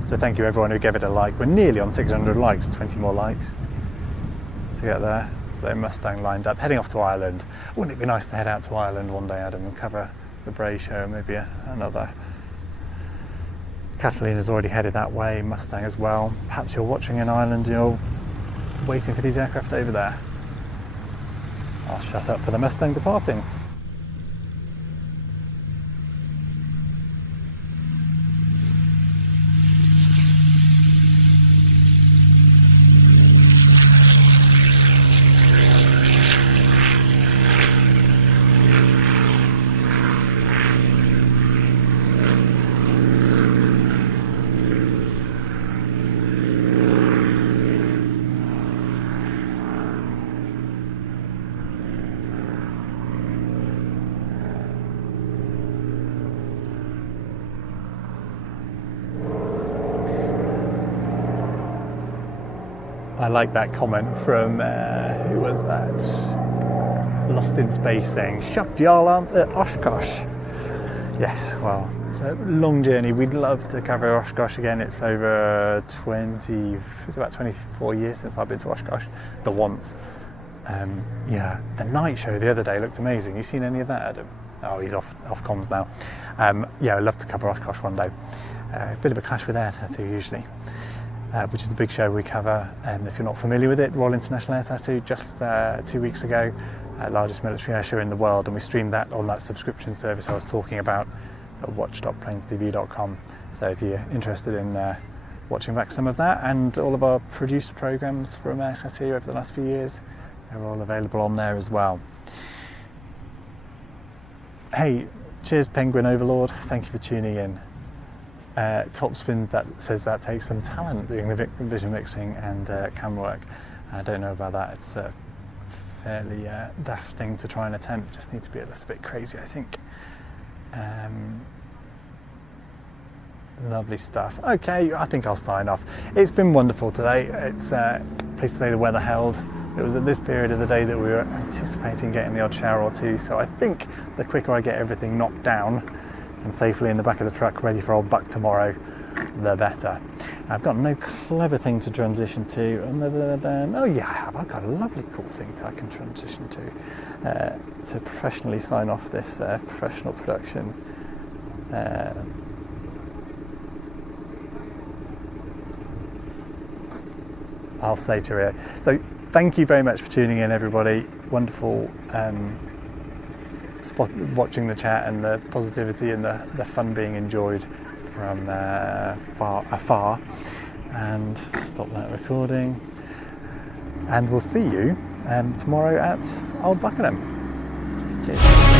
so thank you everyone who gave it a like. We're nearly on 600 likes, 20 more likes to get there. So Mustang lined up, heading off to Ireland. Wouldn't it be nice to head out to Ireland one day, Adam, and cover the Bray show, maybe another. Catalina's already headed that way, Mustang as well. Perhaps you're watching in Ireland, you're waiting for these aircraft over there. I'll shut up for the Mustang departing. I like that comment from, who was that? Lost in Space saying, "Shocked y'all aren't at Oshkosh." Yes, well, it's a long journey. We'd love to cover Oshkosh again. It's over it's about 24 years since I've been to Oshkosh, the once. Yeah, the night show the other day looked amazing. You seen any of that, Adam? Oh, he's off comms now. Yeah, I'd love to cover Oshkosh one day. A bit of a clash with Air Tattoo usually, which is the big show we cover. And if you're not familiar with it, Royal International Air Tattoo, just 2 weeks ago, largest military air show in the world, and we streamed that on that subscription service I was talking about at watch.planestv.com. So if you're interested in watching back some of that and all of our produced programs from Air Tattoo over the last few years, they're all available on there as well. Hey, cheers Penguin Overlord, thank you for tuning in. Topspins, that says that takes some talent doing the vision mixing and camera work. I don't know about that, it's a fairly daft thing to try and attempt, just need to be a little bit crazy I think. Lovely stuff. Okay, I think I'll sign off. It's been wonderful today. It's pleased to say the weather held. It was at this period of the day that we were anticipating getting the odd shower or two, so I think the quicker I get everything knocked down and safely in the back of the truck ready for old Buck tomorrow, the better. I've got no clever thing to transition to other than, oh yeah I have, I've got a lovely cool thing that I can transition to professionally sign off this professional production. I'll say to you. So thank you very much for tuning in everybody. Wonderful watching the chat and the positivity and the fun being enjoyed from afar. And stop that recording. And we'll see you tomorrow at Old Buckingham. Cheers.